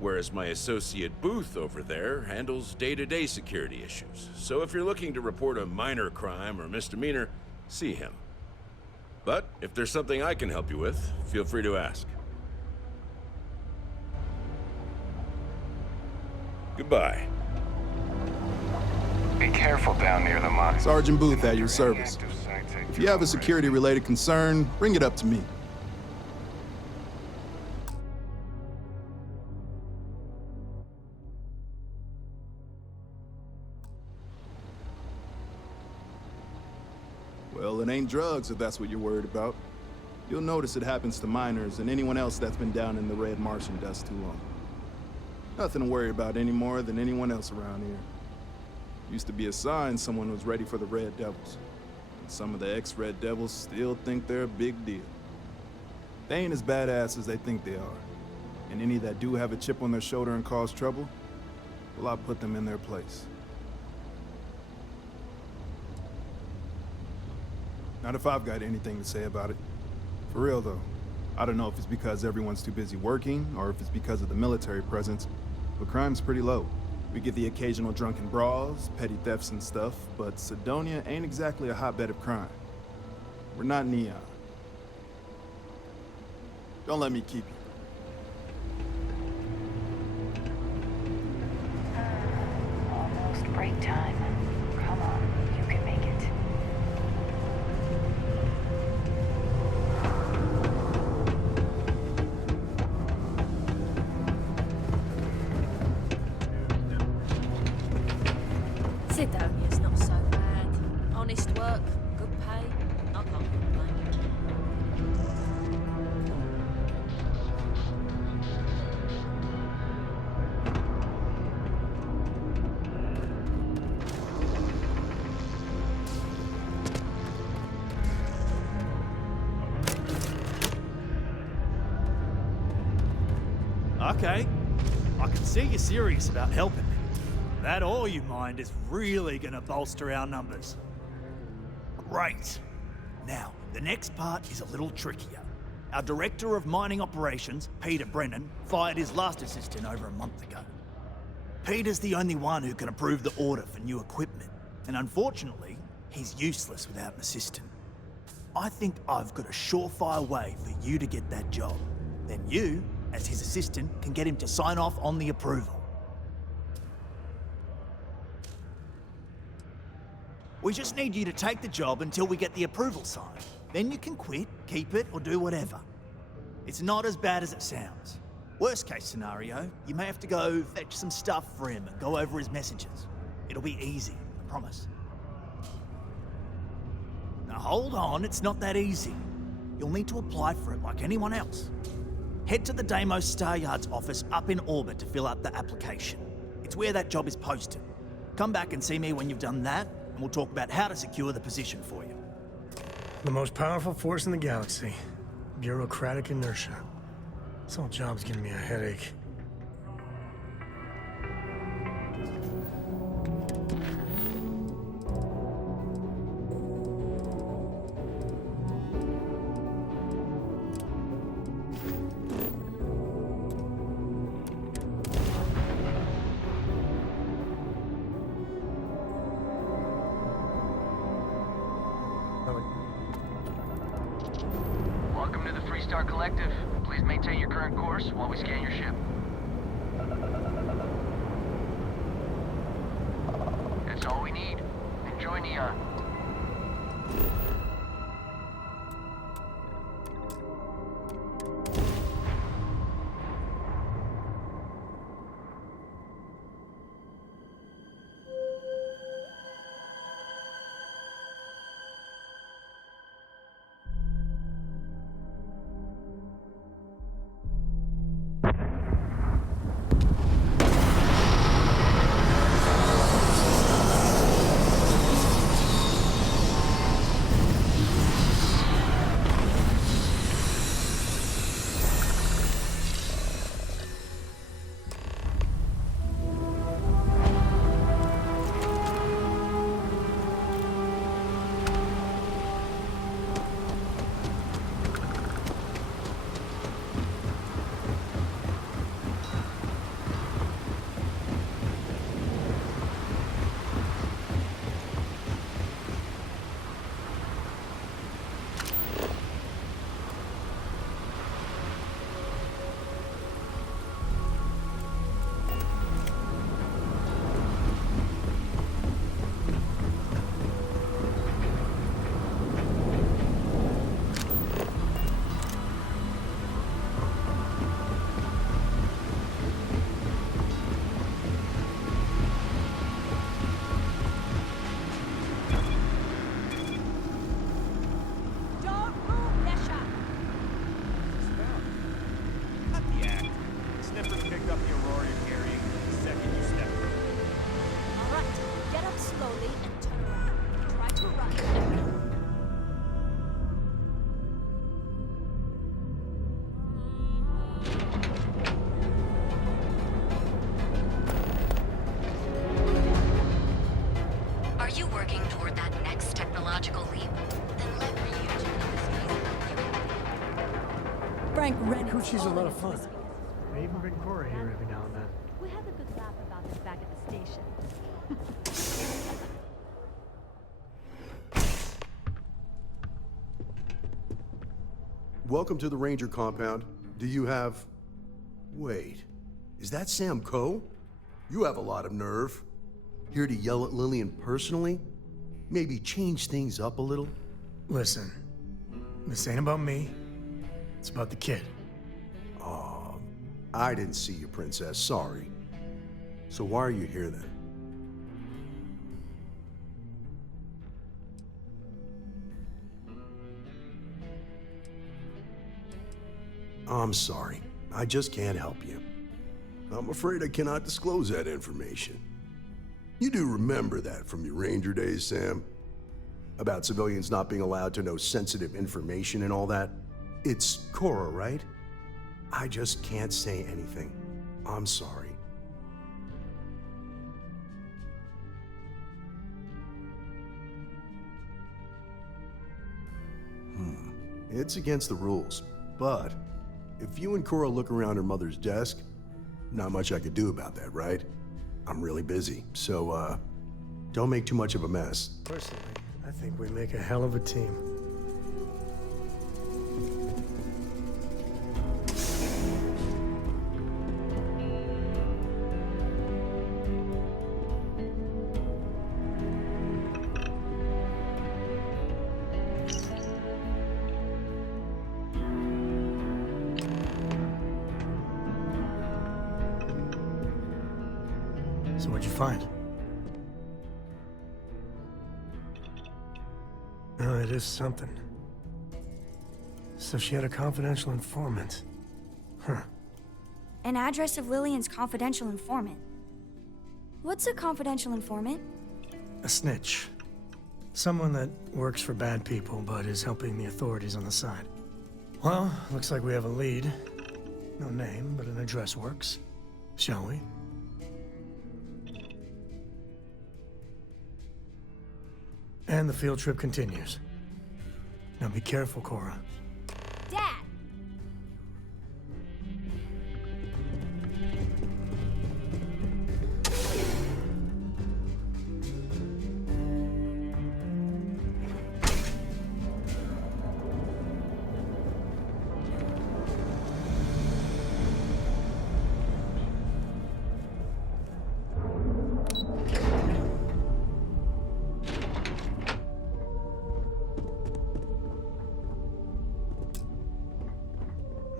whereas my associate Booth over there handles day-to-day security issues. So if you're looking to report a minor crime or misdemeanor, see him. But if there's something I can help you with, feel free to ask. Goodbye. Be careful down near the mine. Sergeant Booth at your service. If you have a security-related concern, bring it up to me. Well, it ain't drugs if that's what you're worried about. You'll notice it happens to miners and anyone else that's been down in the red Martian dust too long. Nothing to worry about any more than anyone else around here. Used to be a sign someone was ready for the Red Devils. And some of the ex-Red Devils still think they're a big deal. They ain't as badass as they think they are. And any that do have a chip on their shoulder and cause trouble, well, I'll put them in their place. Not if I've got anything to say about it. For real, though. I don't know if it's because everyone's too busy working, or if it's because of the military presence, but crime's pretty low. We get the occasional drunken brawls, petty thefts and stuff, but Sidonia ain't exactly a hotbed of crime. We're not Neon. Don't let me keep you. Almost break time. Come on, you can make it. Sidonia's not so bad. Honest work, good pay. I can't complain. Okay. I can see you're serious about helping me. That ore you mined is really gonna bolster our numbers. Great. Now, the next part is a little trickier. Our Director of Mining Operations, Peter Brennan, fired his last assistant over a month ago. Peter's the only one who can approve the order for new equipment, and unfortunately, he's useless without an assistant. I think I've got a surefire way for you to get that job. Then you, as his assistant, can get him to sign off on the approval. We just need you to take the job until we get the approval signed. Then you can quit, keep it, or do whatever. It's not as bad as it sounds. Worst case scenario, you may have to go fetch some stuff for him and go over his messages. It'll be easy, I promise. Now hold on, it's not that easy. You'll need to apply for it like anyone else. Head to the Deimos Star Yard's office up in orbit to fill out the application. It's where that job is posted. Come back and see me when you've done that, and we'll talk about how to secure the position for you. The most powerful force in the galaxy. Bureaucratic inertia. This whole job's giving me a headache. Welcome to the Freestar Collective. Please maintain your current course while we scan your ship. That's all we need. Enjoy Neon. She's a lot of fun. I even bring Cora here every now and then. We had a good laugh about this back at the station. Welcome to the Ranger compound. Do you have... Wait, is that Sam Coe? You have a lot of nerve. Here to yell at Lillian personally? Maybe change things up a little? Listen, this ain't about me. It's about the kid. I didn't see you, Princess. Sorry. So why are you here then? I'm sorry. I just can't help you. I'm afraid I cannot disclose that information. You do remember that from your Ranger days, Sam? About civilians not being allowed to know sensitive information and all that? It's Cora, right? I just can't say anything. I'm sorry. It's against the rules, but if you and Cora look around her mother's desk, not much I could do about that, right? I'm really busy, so, don't make too much of a mess. Personally, I think we make a hell of a team. So what'd you find? Oh, it is something. So she had a confidential informant. Huh. An address of Lillian's confidential informant. What's a confidential informant? A snitch. Someone that works for bad people, but is helping the authorities on the side. Well, looks like we have a lead. No name, but an address works. Shall we? And the field trip continues. Now be careful, Cora. Dad!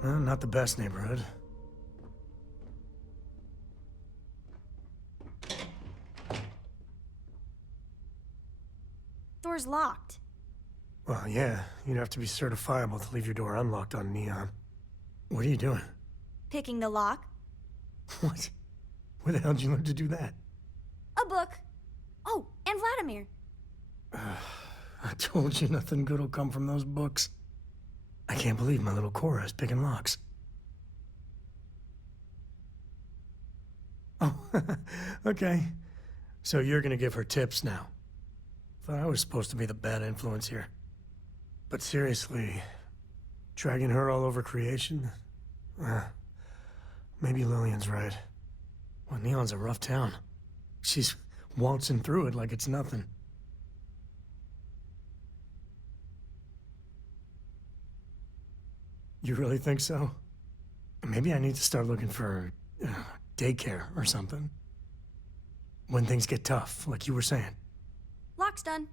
Well, not the best neighborhood. Door's locked. Well, yeah, you'd have to be certifiable to leave your door unlocked on Neon. What are you doing? Picking the lock. What? Where the hell did you learn to do that? A book. Oh, and Vladimir. I told you nothing good will come from those books. I can't believe my little Cora is picking locks. Oh, okay. So you're gonna give her tips now. Thought I was supposed to be the bad influence here. But seriously, dragging her all over creation? Maybe Lillian's right. Well, Neon's a rough town. She's waltzing through it like it's nothing. You really think so? Maybe I need to start looking for daycare or something. When things get tough, like you were saying. Lock's done.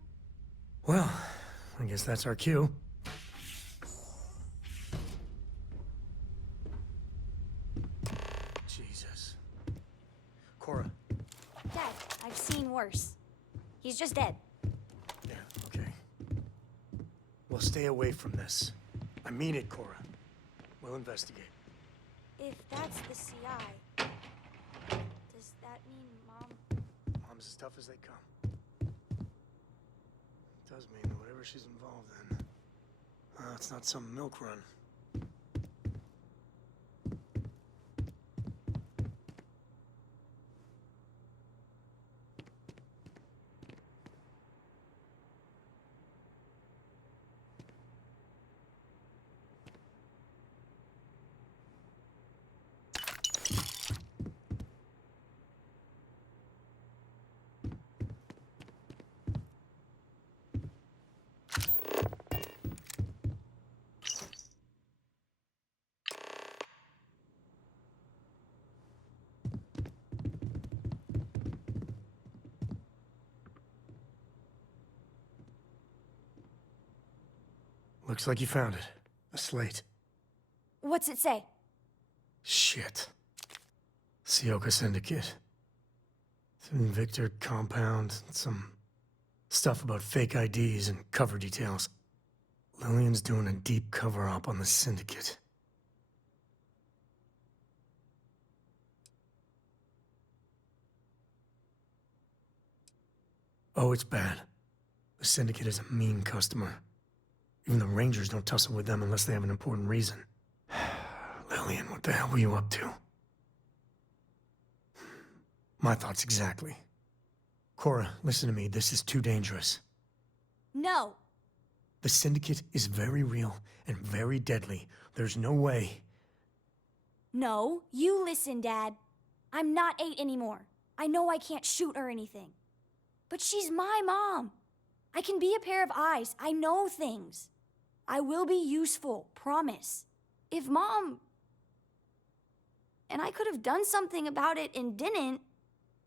Well, I guess that's our cue. Jesus. Cora. Dad, I've seen worse. He's just dead. Yeah, okay. We'll stay away from this. I mean it, Cora. We'll investigate. If that's the CI, does that mean Mom... Mom's as tough as they come. It does mean that whatever she's involved in, it's not some milk run. Looks like you found it. A slate. What's it say? Shit. Sioka Syndicate. Victor compound, some stuff about fake IDs and cover details. Lillian's doing a deep cover-up on the Syndicate. Oh, it's bad. The Syndicate is a mean customer. Even the Rangers don't tussle with them unless they have an important reason. Lillian, what the hell were you up to? My thoughts exactly. Cora, listen to me. This is too dangerous. No. The Syndicate is very real and very deadly. There's no way. No, you listen, Dad. I'm not 8 anymore. I know I can't shoot or anything. But she's my mom. I can be a pair of eyes. I know things. I will be useful, promise. If Mom... And I could have done something about it and didn't.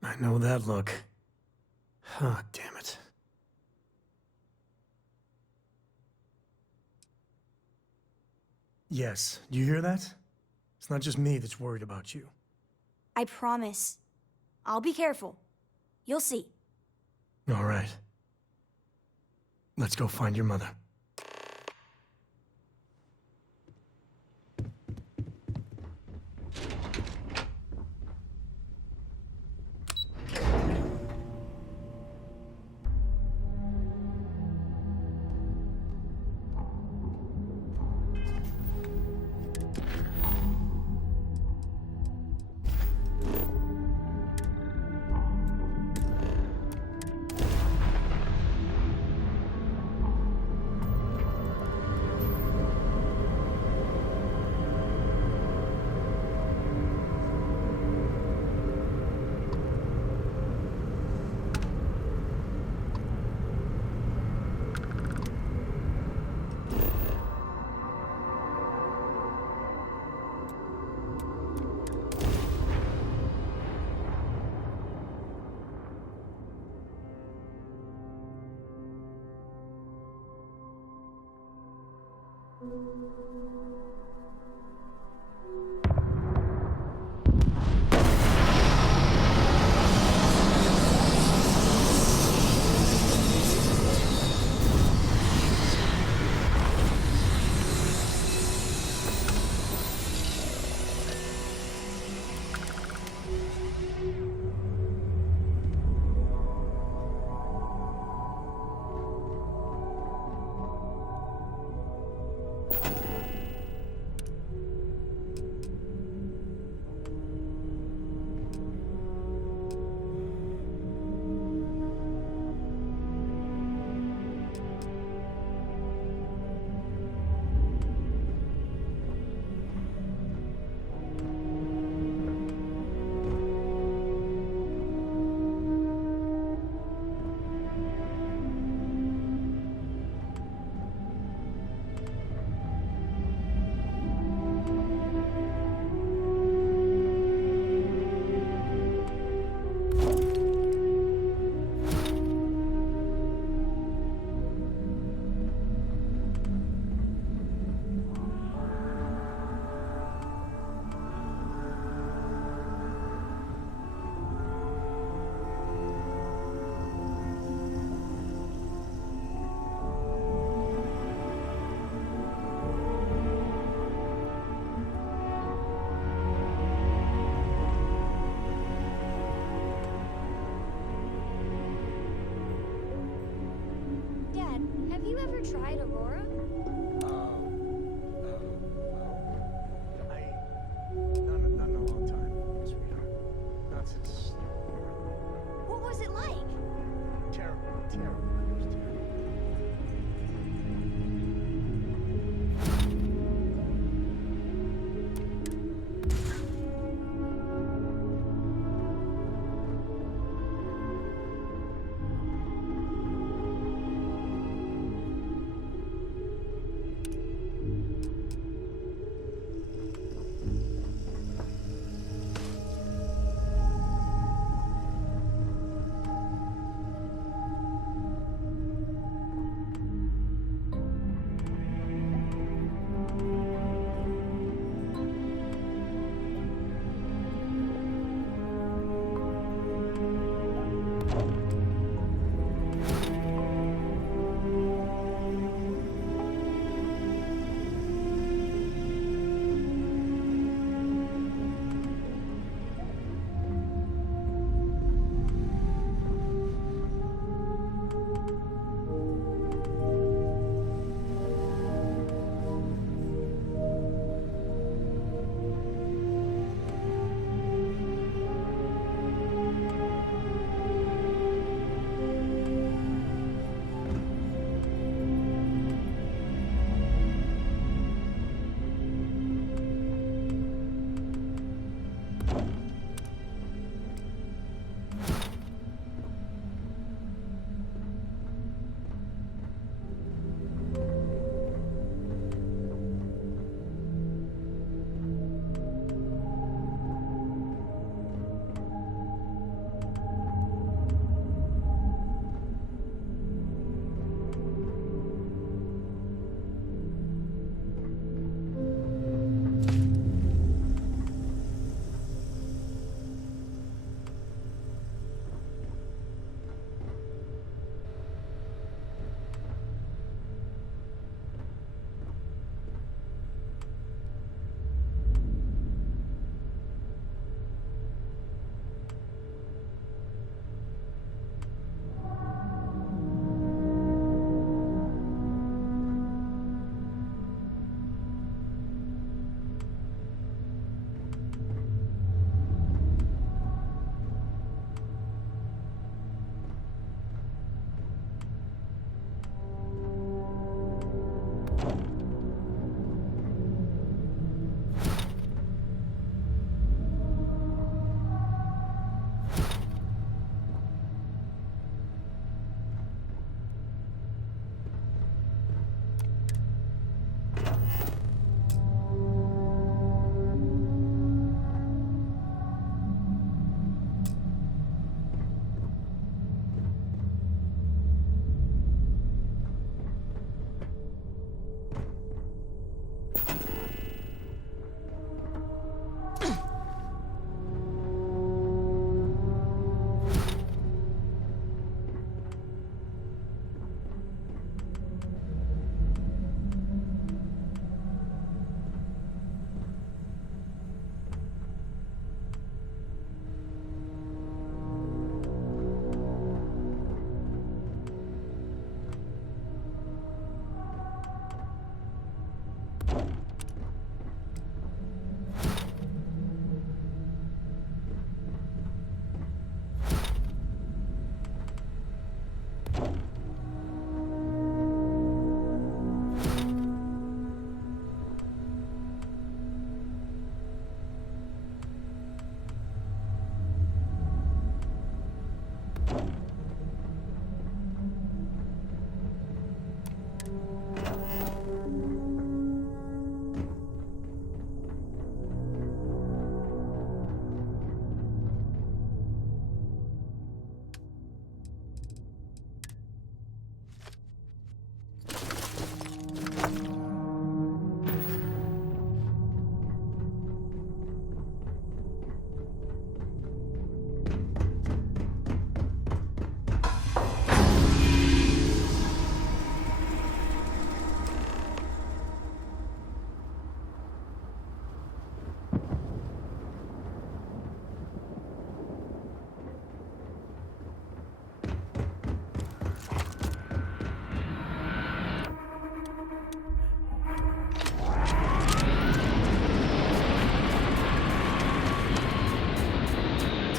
I know that look. Ah, damn it. Yes, do you hear that? It's not just me that's worried about you. I promise. I'll be careful. You'll see. All right. Let's go find your mother. Dad, have you ever tried Aurora? Not in a long time, sweetheart. Not since. What was it like? Terrible, terrible. It was terrible.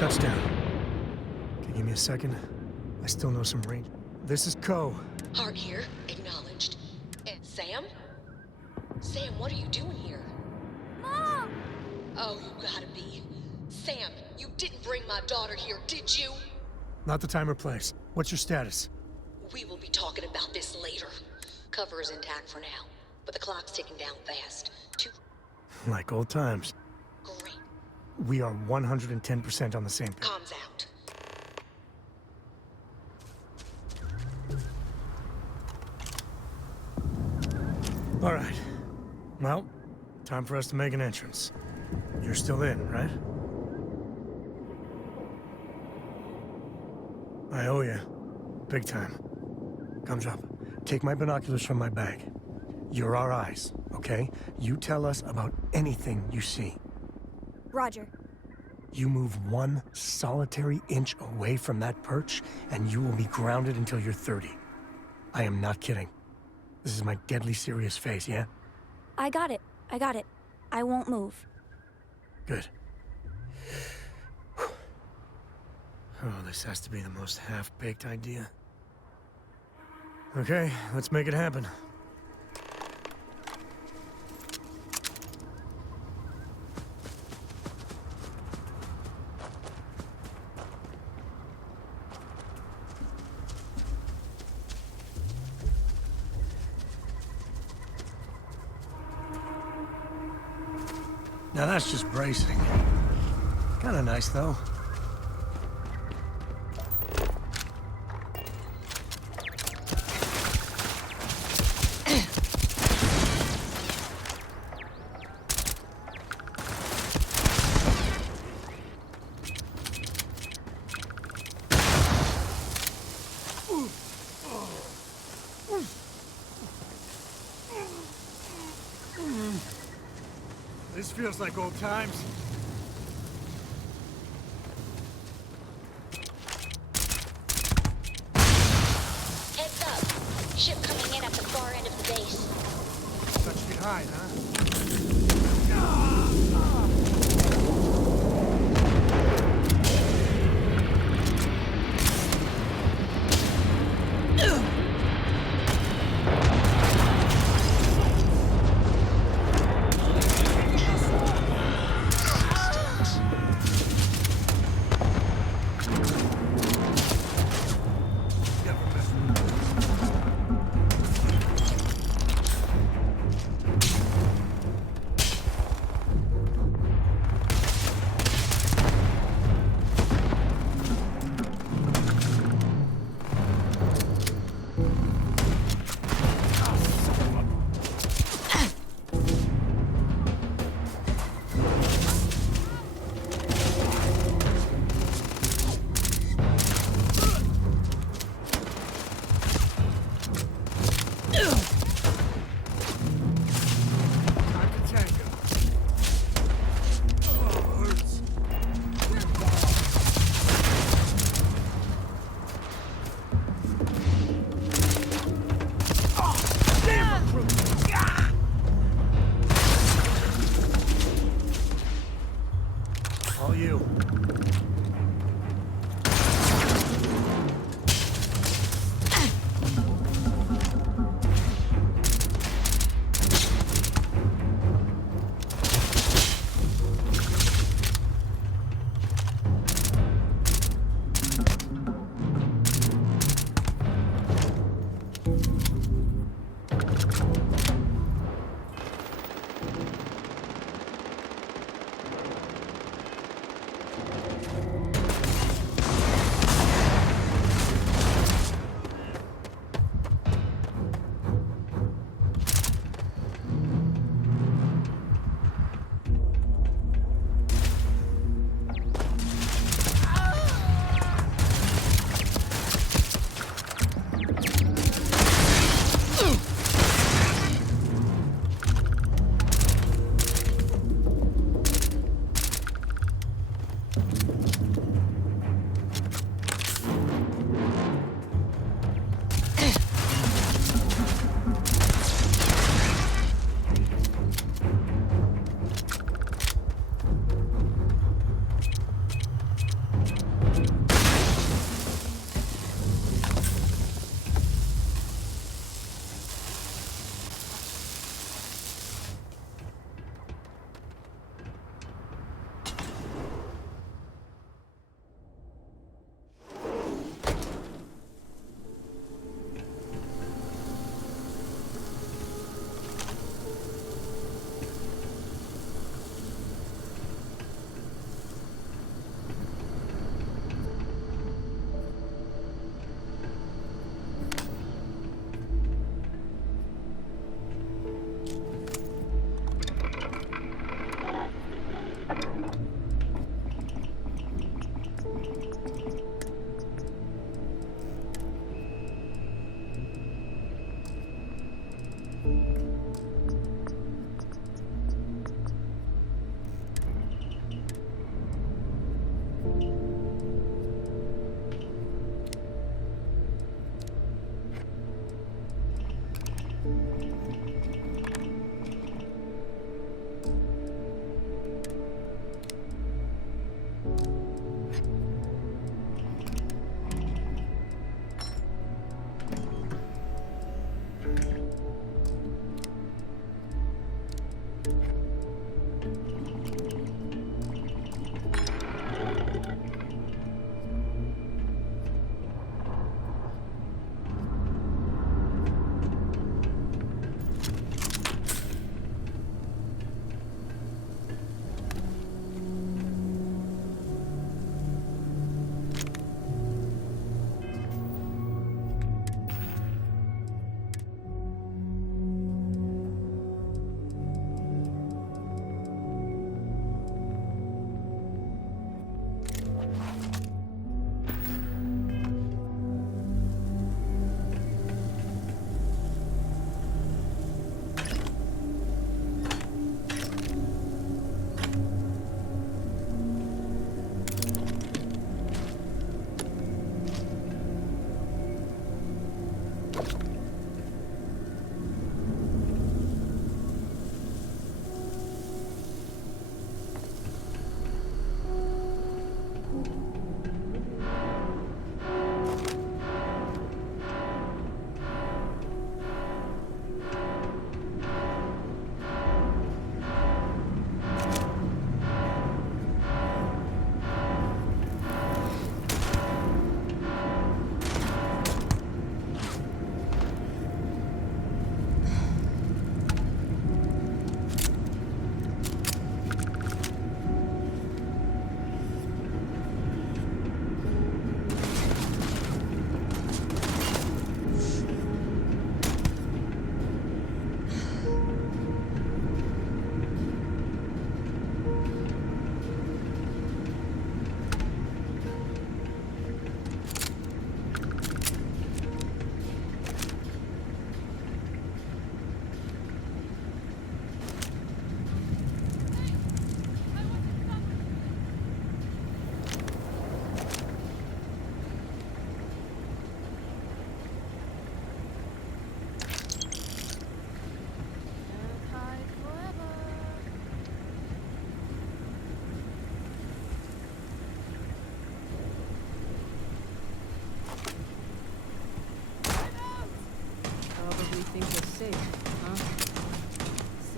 Touchdown. Okay, give me a second. I still know some range. This is Co. Hart here, acknowledged. And Sam? Sam, what are you doing here? Mom! Oh, you gotta be. Sam, you didn't bring my daughter here, did you? Not the time or place. What's your status? We will be talking about this later. Cover is intact for now, but the clock's ticking down fast. Like old times. Great. We are 110% on the same page. Comms out. All right. Well, time for us to make an entrance. You're still in, right? I owe you. Big time. Come, drop. Take my binoculars from my bag. You're our eyes, okay? You tell us about anything you see. Roger. You move 1 solitary inch away from that perch, and you will be grounded until you're 30. I am not kidding. This is my deadly serious face, yeah? I got it. I got it. I won't move. Good. Oh, this has to be the most half-baked idea. Okay, let's make it happen. Now that's just bracing. Kinda nice, though. This feels like old times. Heads up. Ship coming in at the far end of the base. Touch behind, huh? All you.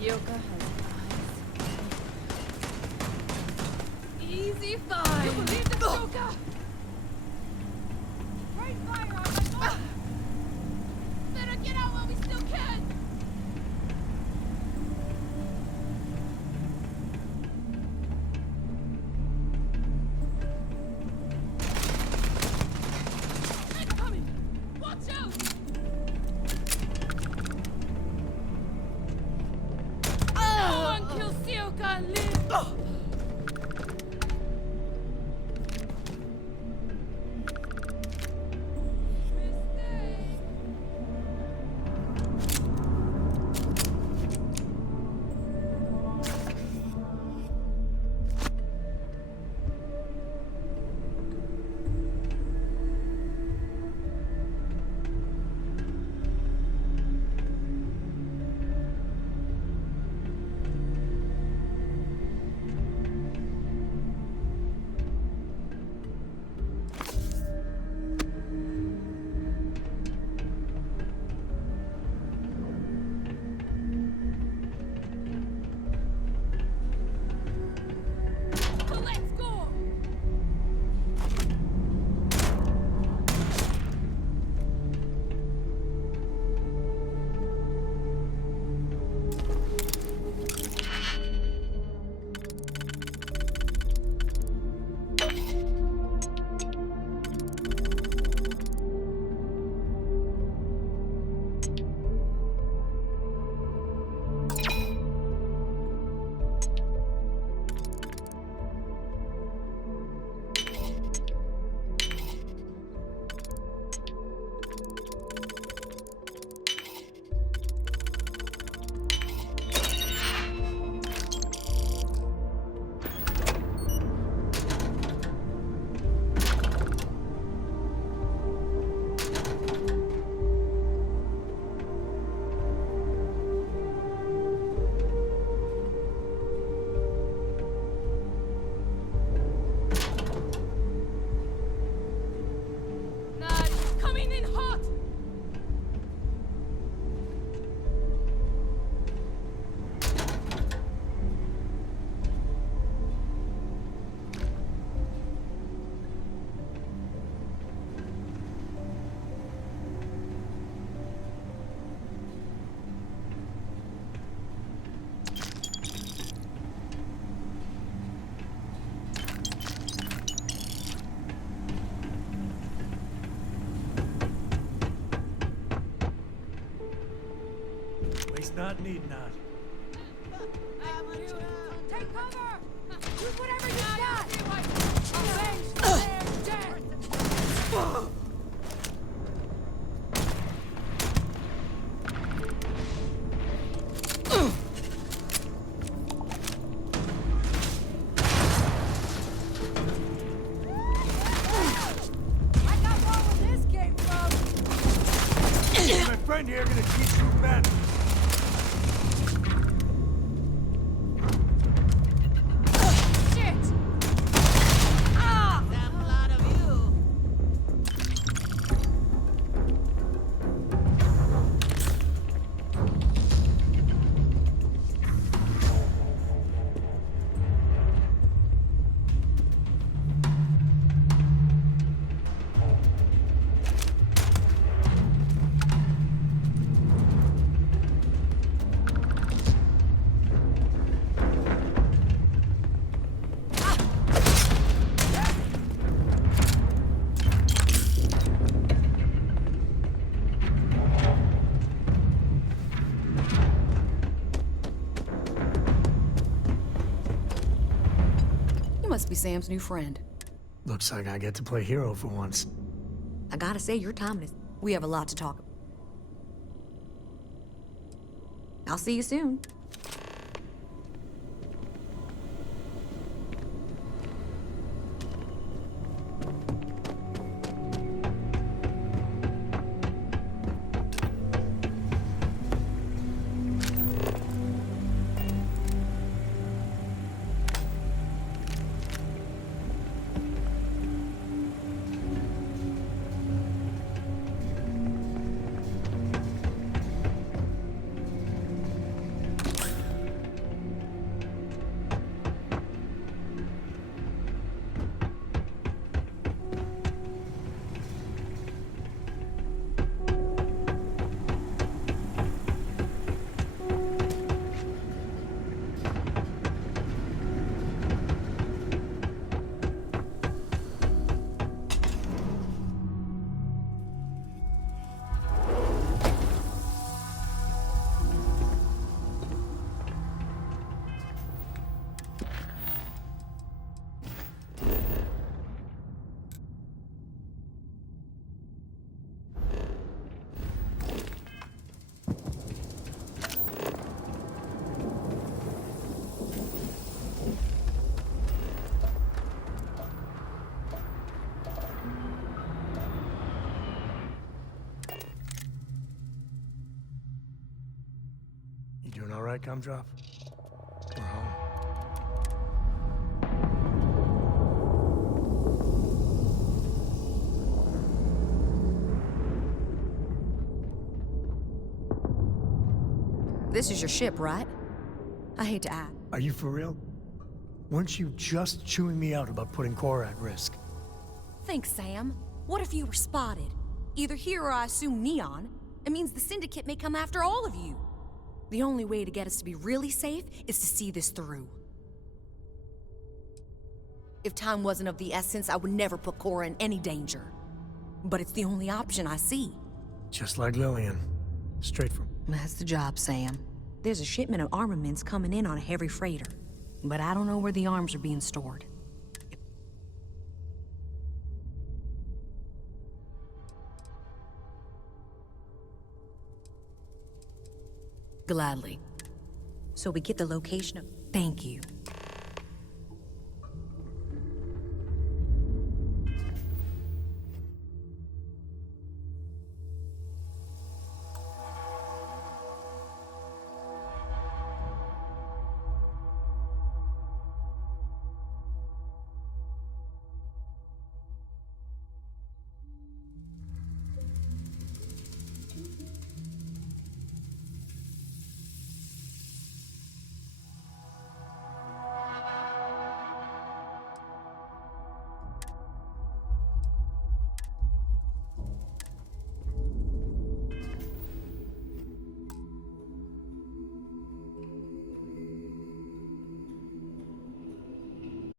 Yoka has eyes. Easy find. You believe this, Yoka? Rain fire on my boat. Better get out while we still can. Incoming! Watch out! No one kills Sioka and live! Not need not. Take cover! Use whatever you got! Avenge their death! I got more where this came from! My friend here gonna teach you manners. Must be Sam's new friend. Looks like I get to play hero for once. I gotta say, your timing is... We have a lot to talk about. I'll see you soon. You doing all right, Gumdrop? We're home. This is your ship, right? I hate to ask. Are you for real? Weren't you just chewing me out about putting Cora at risk? Thanks, Sam. What if you were spotted? Either here or I assume Neon. It means the Syndicate may come after all of you. The only way to get us to be really safe is to see this through. If time wasn't of the essence, I would never put Cora in any danger. But it's the only option I see. Just like Lillian. Straight from... That's the job, Sam. There's a shipment of armaments coming in on a heavy freighter. But I don't know where the arms are being stored. Gladly. So we get the location of... Thank you.